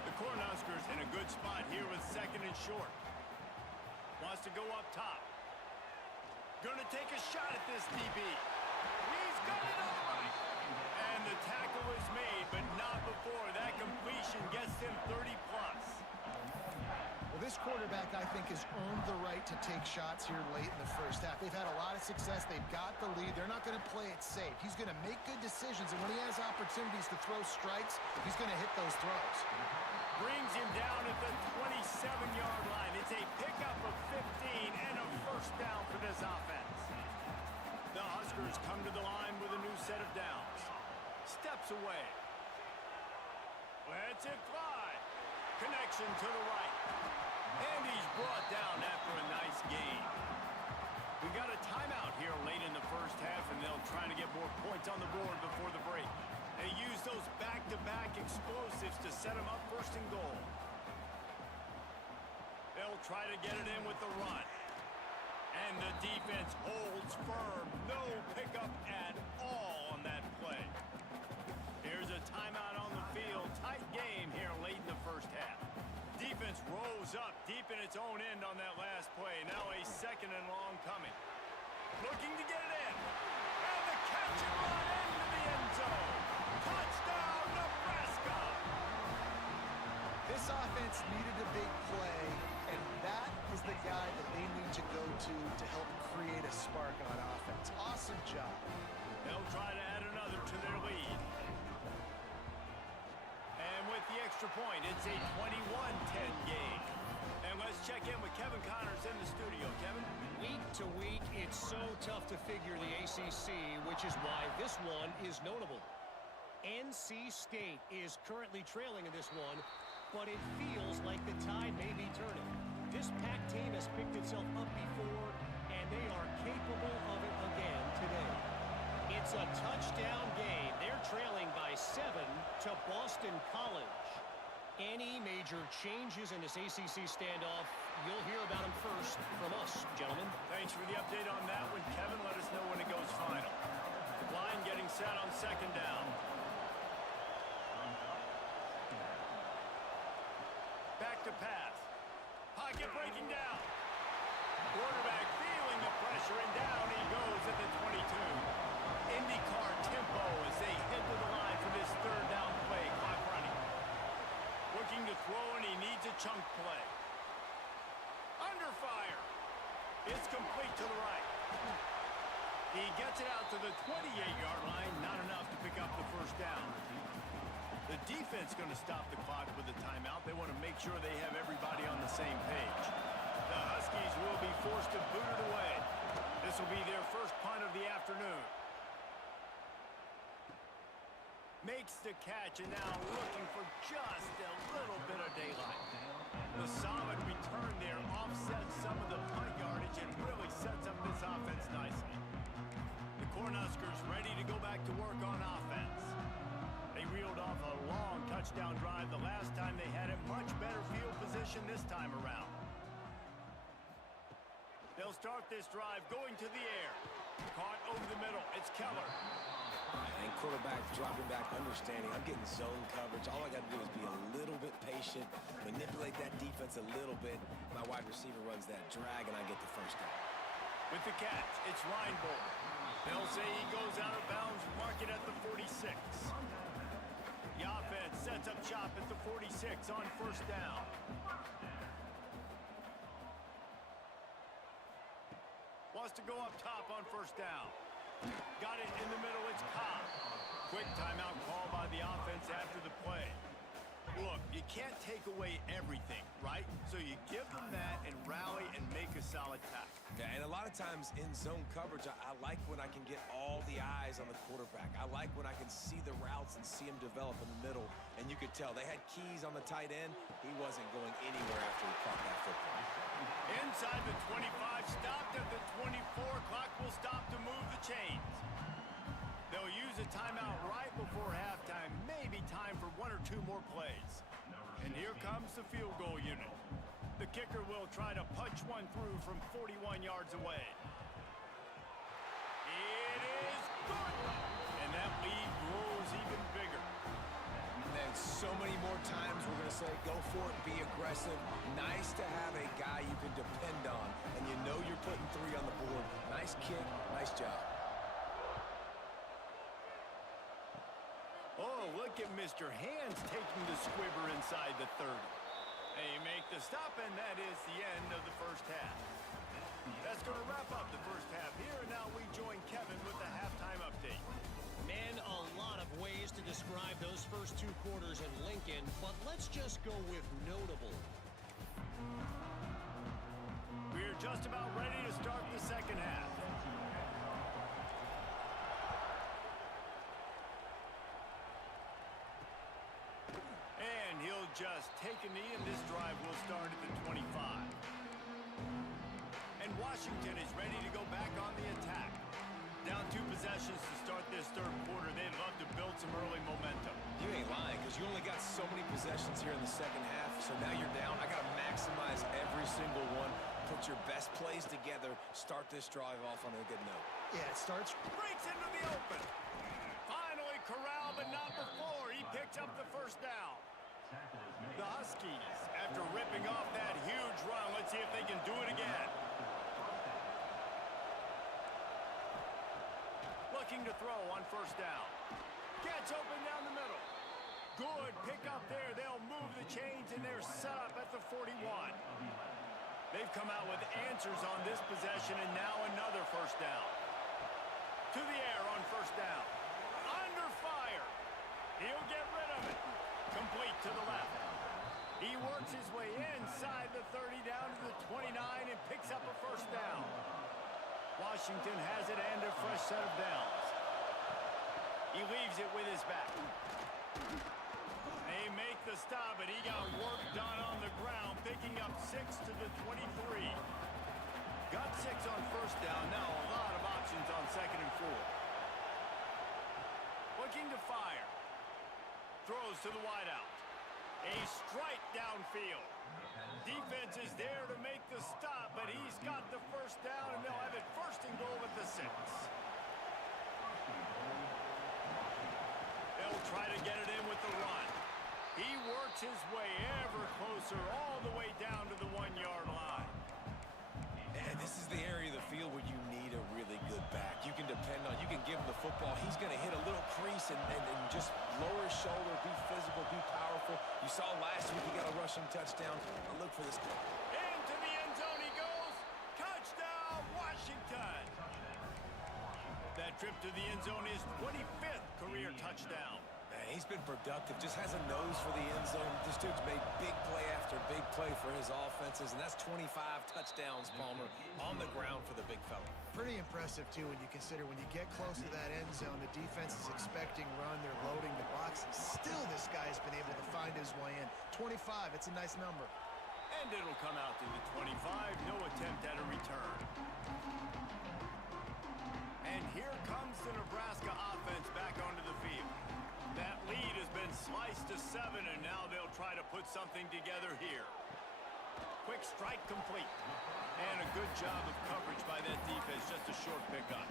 The Cornhuskers in a good spot here with second and short. Wants to go up top. Going to take a shot at this DB. He's got it all right. And the tackle is made, but not before that completion gets him 30-plus. Well, this quarterback, I think, has earned the right to take shots here late in the first half. They've had a lot of success. They've got the lead. They're not going to play it safe. He's going to make good decisions, and when he has opportunities to throw strikes, he's going to hit those throws. Brings him down at the 27-yard line. It's a pickup of 15 and a first down for this offense. The Huskers come to the line with a new set of downs. Steps away. Lets it fly. Connection to the right. And he's brought down after a nice gain. We got a timeout here late in the first half, and they'll try to get more points on the board before the break. They use those back-to-back explosives to set them up first and goal. They'll try to get it in with the run. And the defense holds firm. No pickup at all on that play. Here's a timeout on the field. Tight game here late in the first half. Defense rose up deep in its own end on that last play. Now a second and long coming. Looking to get it in. And the catch and run into the end zone. Touchdown, Nebraska! This offense needed a big play, and that is the guy that they need to go to help create a spark on offense. Awesome job. They'll try to add another to their lead. And with the extra point, it's a 21-10 game. And let's check in with Kevin Connors in the studio. Kevin? Week to week, it's so tough to figure the ACC, which is why this one is notable. NC State is currently trailing in this one, but it feels like the tide may be turning. This Pac team has picked itself up before, and they are capable of it again today. It's a touchdown game. They're trailing by 7 to Boston College. Any major changes in this ACC standoff, you'll hear about them first from us, gentlemen. Thanks for the update on that one, Kevin. Let us know when it goes final. Line getting set on second down. Back to pass. Pocket breaking down. Quarterback feeling the pressure, and down he goes at the 22. IndyCar tempo as they head to the line for this third down play. Clock running. Looking to throw, and he needs a chunk play. Under fire. It's complete to the right. He gets it out to the 28-yard line. Not enough to pick up the first down. The defense going to stop the clock with a timeout. They want to make sure they have everybody on the same page. The Huskies will be forced to boot it away. This will be their first punt of the afternoon. Makes the catch, and now looking for just a little bit of daylight. The solid return there offsets some of the punt yardage and really sets up this offense nicely. The Cornhuskers ready to go back to work on offense. They reeled off a long touchdown drive the last time they had it. Much better field position this time around. They'll start this drive going to the air. Caught over the middle. It's Keller. And quarterback dropping back, understanding I'm getting zone coverage. All I got to do is be a little bit patient, manipulate that defense a little bit. My wide receiver runs that drag, and I get the first down. With the catch, it's Reinbold. They'll say he goes out of bounds, mark it at the 46. The offense sets up shop at the 46 on first down. Wants to go up top on first down. Got it in the middle, it's Cobb. Quick timeout call by the offense after the play. Look, you can't take away everything, right? So you give them that and rally and make a solid tackle. Yeah, and a lot of times in zone coverage, I like when I can get all the eyes on the quarterback. I like when I can see the routes and see him develop in the middle. And you could tell they had keys on the tight end. He wasn't going anywhere after he caught that football. Inside the 25, stopped at the 24. Clock will stop to move the chains. They'll use a timeout right before halftime. Maybe time for one or two more plays. And here comes the field goal unit. The kicker will try to punch one through from 41 yards away. It is good. And that lead grows even bigger. And then so many more times we're going to say, go for it, be aggressive. Nice to have a guy you can depend on, and you know you're putting 3 on the board. Nice kick, nice job. Oh, look at Mr. Hands taking the squibber inside the 30. They make the stop, and that is the end of the first half. That's going to wrap up the first half here, and now we join Kevin with the halftime update. Man, a lot of ways to describe those first 2 quarters in Lincoln, but let's just go with notable. We're just about ready to start the second half. And he'll just take a knee, and this drive will start at the 25. And Washington is ready to go back on the attack. Down 2 possessions to start this third quarter. They'd love to build some early momentum. You ain't lying, because you only got so many possessions here in the second half, so now you're down. I got to maximize every single one. Put your best plays together. Start this drive off on a good note. Yeah, it starts. Breaks into the open. Finally corralled, but not before. He picks up the first down. The Huskies, after ripping off that huge run, let's see if they can do it again. Looking to throw on first down. Gets open down the middle. Good pick up there. They'll move the chains, and they're set up at the 41. They've come out with answers on this possession, and now another first down. To the air on first down. Under fire. He'll get rid of it. Complete to the left. He works his way inside the 30 down to the 29 and picks up a first down. Washington has it and a fresh set of downs. He leaves it with his back. They make the stop, and he got work done on the ground, picking up 6 to the 23. Got 6 on first down. Now a lot of options on second and 4. Looking to fire. Throws to the wideout. A strike downfield. Defense is there to make the stop, but he's got the first down, and they'll have it first and goal at the 6. They'll try to get it in with the run. He works his way ever closer all the way down to the 1-yard line. And this is the area of the field where you need a really good back. You can depend on, you can give him the football. He's going to hit a little crease and just lower his shoulder, be physical, be powerful. You saw last week he got a rushing touchdown. Now look for this. Into the end zone he goes. Touchdown, Washington. That trip to the end zone is 25th career touchdown. Man, he's been productive, just has a nose for the end zone. This dude's made big play after big play for his offenses, and that's 25 touchdowns, Palmer, on the ground for the big fella. Pretty impressive, too, when you consider when you get close to that end zone, the defense is expecting run, they're loading the box, and still this guy's been able to find his way in. 25, it's a nice number. And it'll come out to the 25, no attempt at a return. And here comes the Nebraska offense back onto the field. That lead has been sliced to 7, and now they'll try to put something together here. Quick strike complete. And a good job of coverage by that defense, just a short pickup.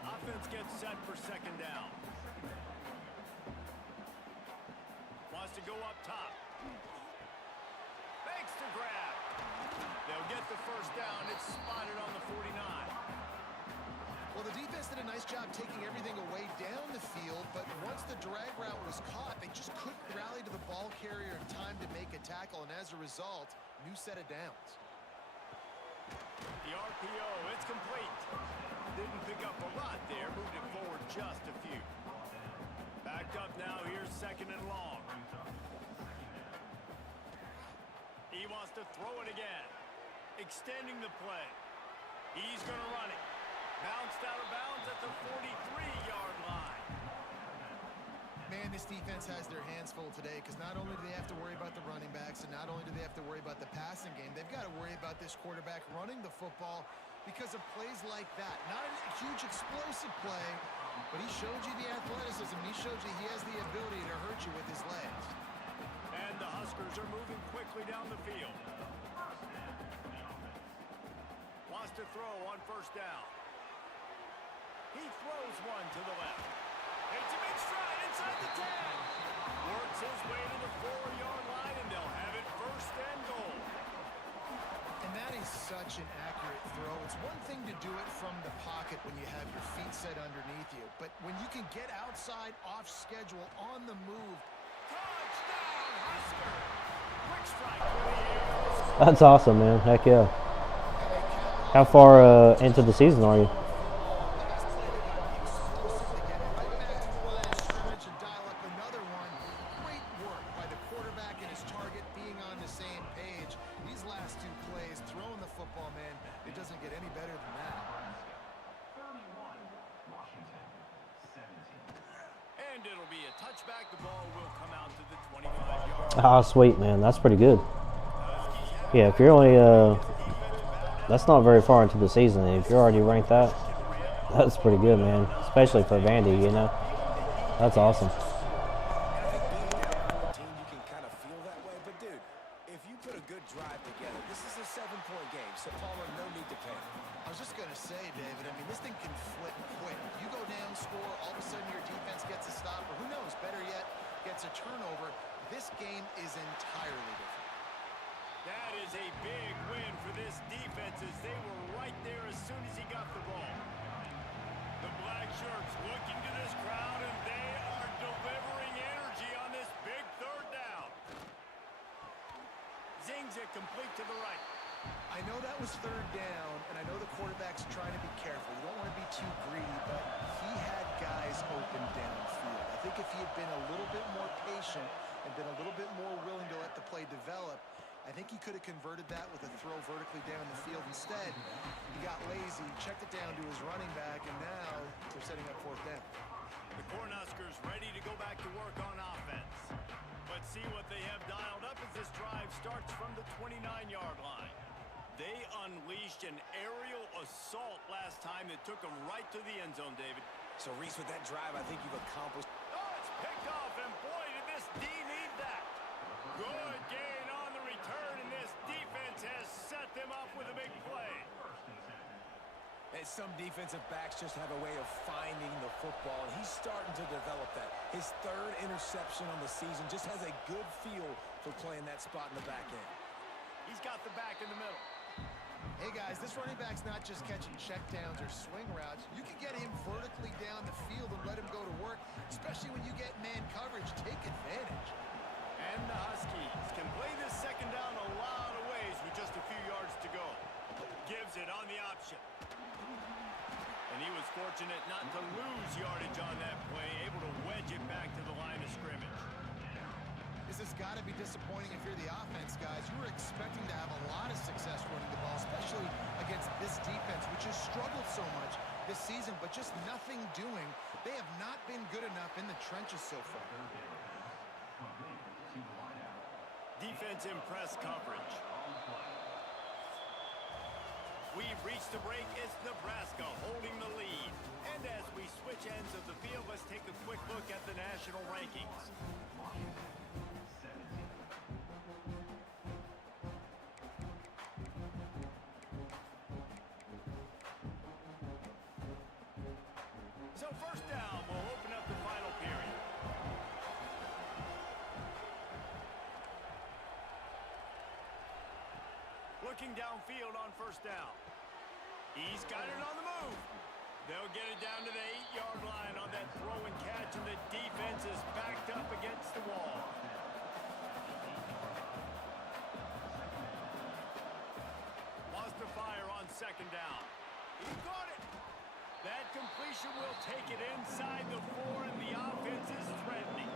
Offense gets set for second down. Wants to go up top. Makes the grab. They'll get the first down. It's spotted on the 49. Well, the defense did a nice job taking everything away down the field, but once the drag route was caught, they just couldn't rally to the ball carrier in time to make a tackle, and as a result, new set of downs. The RPO, it's complete. Didn't pick up a lot there, moved it forward just a few. Backed up now, here's second and long. He wants to throw it again. Extending the play. He's going to run it. Bounced out of bounds at the 43-yard line. Man, this defense has their hands full today because not only do they have to worry about the running backs and not only do they have to worry about the passing game, they've got to worry about this quarterback running the football because of plays like that. Not a huge explosive play, but he showed you the athleticism. He showed you he has the ability to hurt you with his legs. And the Huskers are moving quickly down the field. Wants to throw on first down. He throws one to the left. Takes a big stride inside the 10. Works his way to the 4-yard line, and they'll have it first and goal. And that is such an accurate throw. It's one thing to do it from the pocket when you have your feet set underneath you, but when you can get outside, off schedule, on the move. Touchdown, Husker! Quick strike for the Eagles. That's awesome, man. Heck yeah. How far into the season are you? Ah, sweet, man. That's pretty good. Yeah, if you're only, that's not very far into the season. If you're already ranked that, that's pretty good, man. Especially for Vandy, you know. That's awesome. You can kind of feel that way, but dude, if you put a good drive together, this is a 7-point game, so Palmer, no need to panic. I was just going to say, David, I mean, this thing can flip quick. You go down, score, all of a sudden your defense gets a stop, or who knows, better yet, gets a turnover. This game is entirely different. That is a big win for this defense as they were right there as soon as he got the ball. The black shirts looking to this crowd, and they are delivering energy on this big third down. Zings it complete to the right. I know that was third down, and I know the quarterback's trying to think if he had been a little bit more patient and been a little bit more willing to let the play develop, I think he could have converted that with a throw vertically down the field. Instead, he got lazy, checked it down to his running back, and now they're setting up fourth down. The Cornhuskers ready to go back to work on offense. But see what they have dialed up as this drive starts from the 29-yard line. They unleashed an aerial assault last time that took them right to the end zone, David. So, Reese, with that drive, I think you've accomplished... Oh, it's picked off, and boy, did this D need that. Good gain on the return, and this defense has set them up with a big play. And some defensive backs just have a way of finding the football, and he's starting to develop that. His third interception on the season just has a good feel for playing that spot in the back end. He's got the back in the middle. Hey, guys, this running back's not just catching checkdowns or swing routes. You can get him vertically down the field and let him go to work, especially when you get man coverage. Take advantage. And the Huskies can play this second down a lot of ways with just a few yards to go. Gives it on the option. And he was fortunate not to lose yardage on that play, able to wedge it back to the line of scrimmage. This has got to be disappointing if you're the offense, guys. You were expecting to have a lot of success running the ball, especially against this defense, which has struggled so much this season, but just nothing doing. They have not been good enough in the trenches so far. Defense in press coverage. We've reached the break. It's Nebraska holding the lead. And as we switch ends of the field, let's take a quick look at the national rankings. So first down, we'll open up the final period. Looking downfield on first down. He's got it on the move. They'll get it down to the 8-yard line on that throw and catch, and the defense is backed up against the wall. Lost the fire on second down. He got it. That completion will take it inside the 4, and the offense is threatening.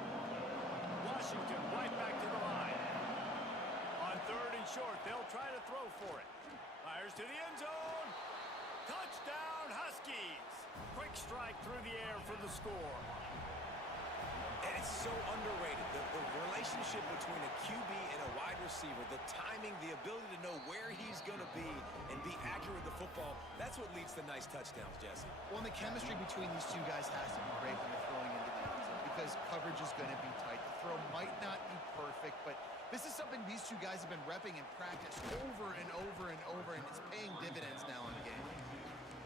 Washington right back to the line. On third and short, they'll try to throw for it. Fires to the end zone. Touchdown, Huskies. Quick strike through the air for the score. And it's so underrated. The relationship between a QB and a wide receiver, the timing, the ability to know where he's going to be and be accurate with the football, that's what leads to nice touchdowns, Jesse. Well, and the chemistry between these two guys has to be great when they're throwing into the end zone because coverage is going to be tight. The throw might not be perfect, but this is something these two guys have been repping in practice over and over and over, and it's paying dividends now in the game.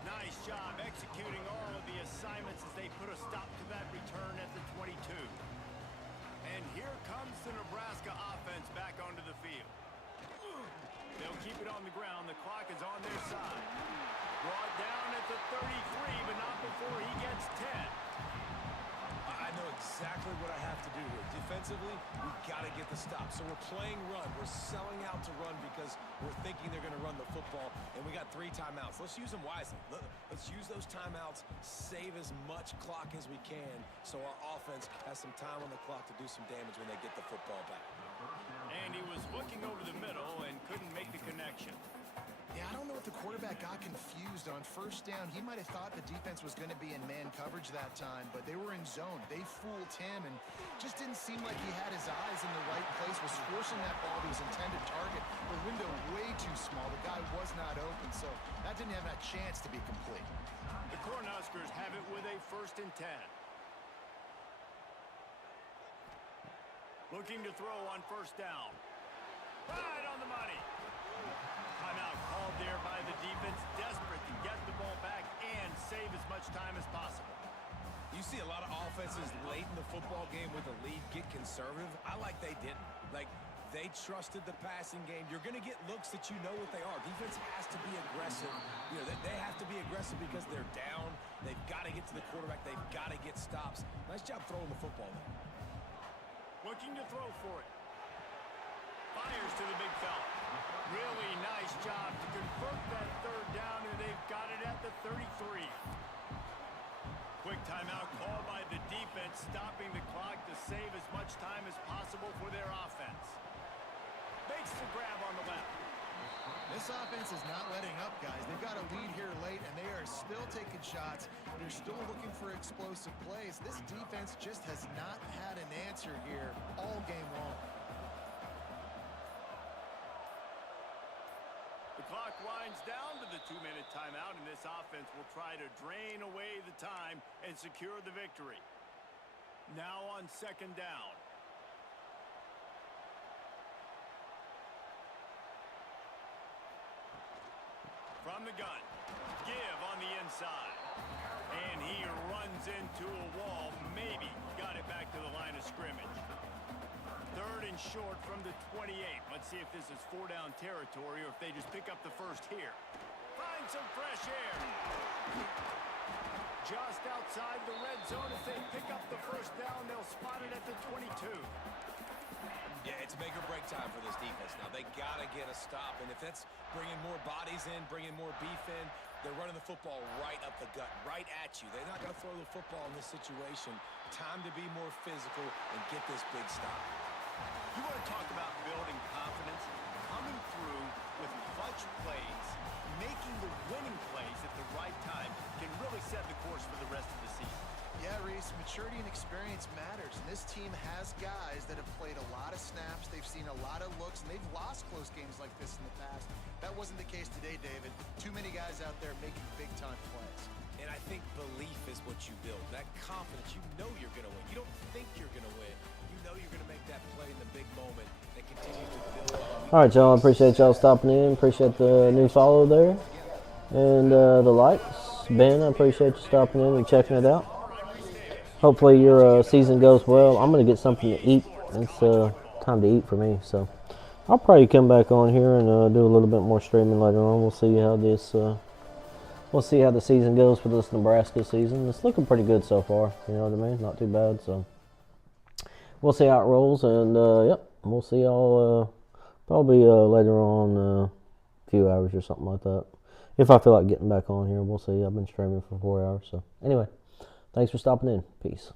Nice job executing all of the assignments as they put a stop to that return at the 22. And here comes the Nebraska offense back onto the field. They'll keep it on the ground. The clock is on their side. Brought down at the 33, but not before he gets 10. I know exactly what I have to do here. Defensively, we've got to get the stop. So we're playing run. We're selling out to run because we're thinking they're going to run the football, and we got 3 timeouts. Let's use them wisely. Let's use those timeouts, save as much clock as we can so our offense has some time on the clock to do some damage when they get the football back. And he was looking over the middle and couldn't make the connection. Yeah, I don't know if the quarterback got confused on first down. He might have thought the defense was going to be in man coverage that time, but they were in zone. They fooled him and just didn't seem like he had his eyes in the right place, was forcing that ball to his intended target. The window way too small. The guy was not open, so that didn't have that chance to be complete. The Cornhuskers have it with a 1st and 10. Looking to throw on first down. Right on the money. Timeout called there by the defense, desperate to get the ball back and save as much time as possible. You see a lot of offenses late in the football game with a lead get conservative. I like they didn't. Like, they trusted the passing game. You're going to get looks that you know what they are. Defense has to be aggressive. You know, they have to be aggressive because they're down. They've got to get to the quarterback. They've got to get stops. Nice job throwing the football there. Looking to throw for it. Fires to the big fella. Really nice job to convert that 3rd down, and they've got it at the 33. Quick timeout called by the defense, stopping the save as much time as possible for their offense. Makes the grab on the left. This offense is not letting up, guys. They've got a lead here late, and they are still taking shots. They're still looking for explosive plays. This defense just has not had an answer here all game long. The clock winds down to the 2-minute timeout, and this offense will try to drain away the time and secure the victory. Now on second down. From the gun, give on the inside. And he runs into a wall. Maybe got it back to the line of scrimmage. Third and short from the 28. Let's see if this is 4-down territory or if they just pick up the first here. Find some fresh air. Just outside the red zone. If they pick up the first down, they'll spot it at the 22. Yeah, it's make or break time for this defense. Now, they got to get a stop, and if that's bringing more bodies in, bringing more beef in, they're running the football right up the gut, right at you. They're not going to throw the football in this situation. Time to be more physical and get this big stop. You want to talk about building confidence? Coming through with clutch plays, making the winning plays at the right time can really set the course for the rest of the season. Yeah, Reese, maturity and experience matters. And this team has guys that have played a lot of snaps. They've seen a lot of looks, and they've lost close games like this in the past. That wasn't the case today, David. Too many guys out there making big-time plays. And I think belief is what you build. That confidence, you know you're going to win. You don't think you're going to win. You know you're going to make that play in the big moment that continues to build. All right, y'all. Appreciate y'all stopping in. Appreciate the new follow there. And the likes. Ben, I appreciate you stopping in and checking it out. Hopefully your season goes well. I'm going to get something to eat. It's time to eat for me. So I'll probably come back on here and do a little bit more streaming later on. We'll see how this... we'll see how the season goes for this Nebraska season. It's looking pretty good so far. You know what I mean? Not too bad. So we'll see how it rolls. And, yep, we'll see y'all probably later on a few hours or something like that. If I feel like getting back on here, we'll see. I've been streaming for 4 hours. So anyway, thanks for stopping in. Peace.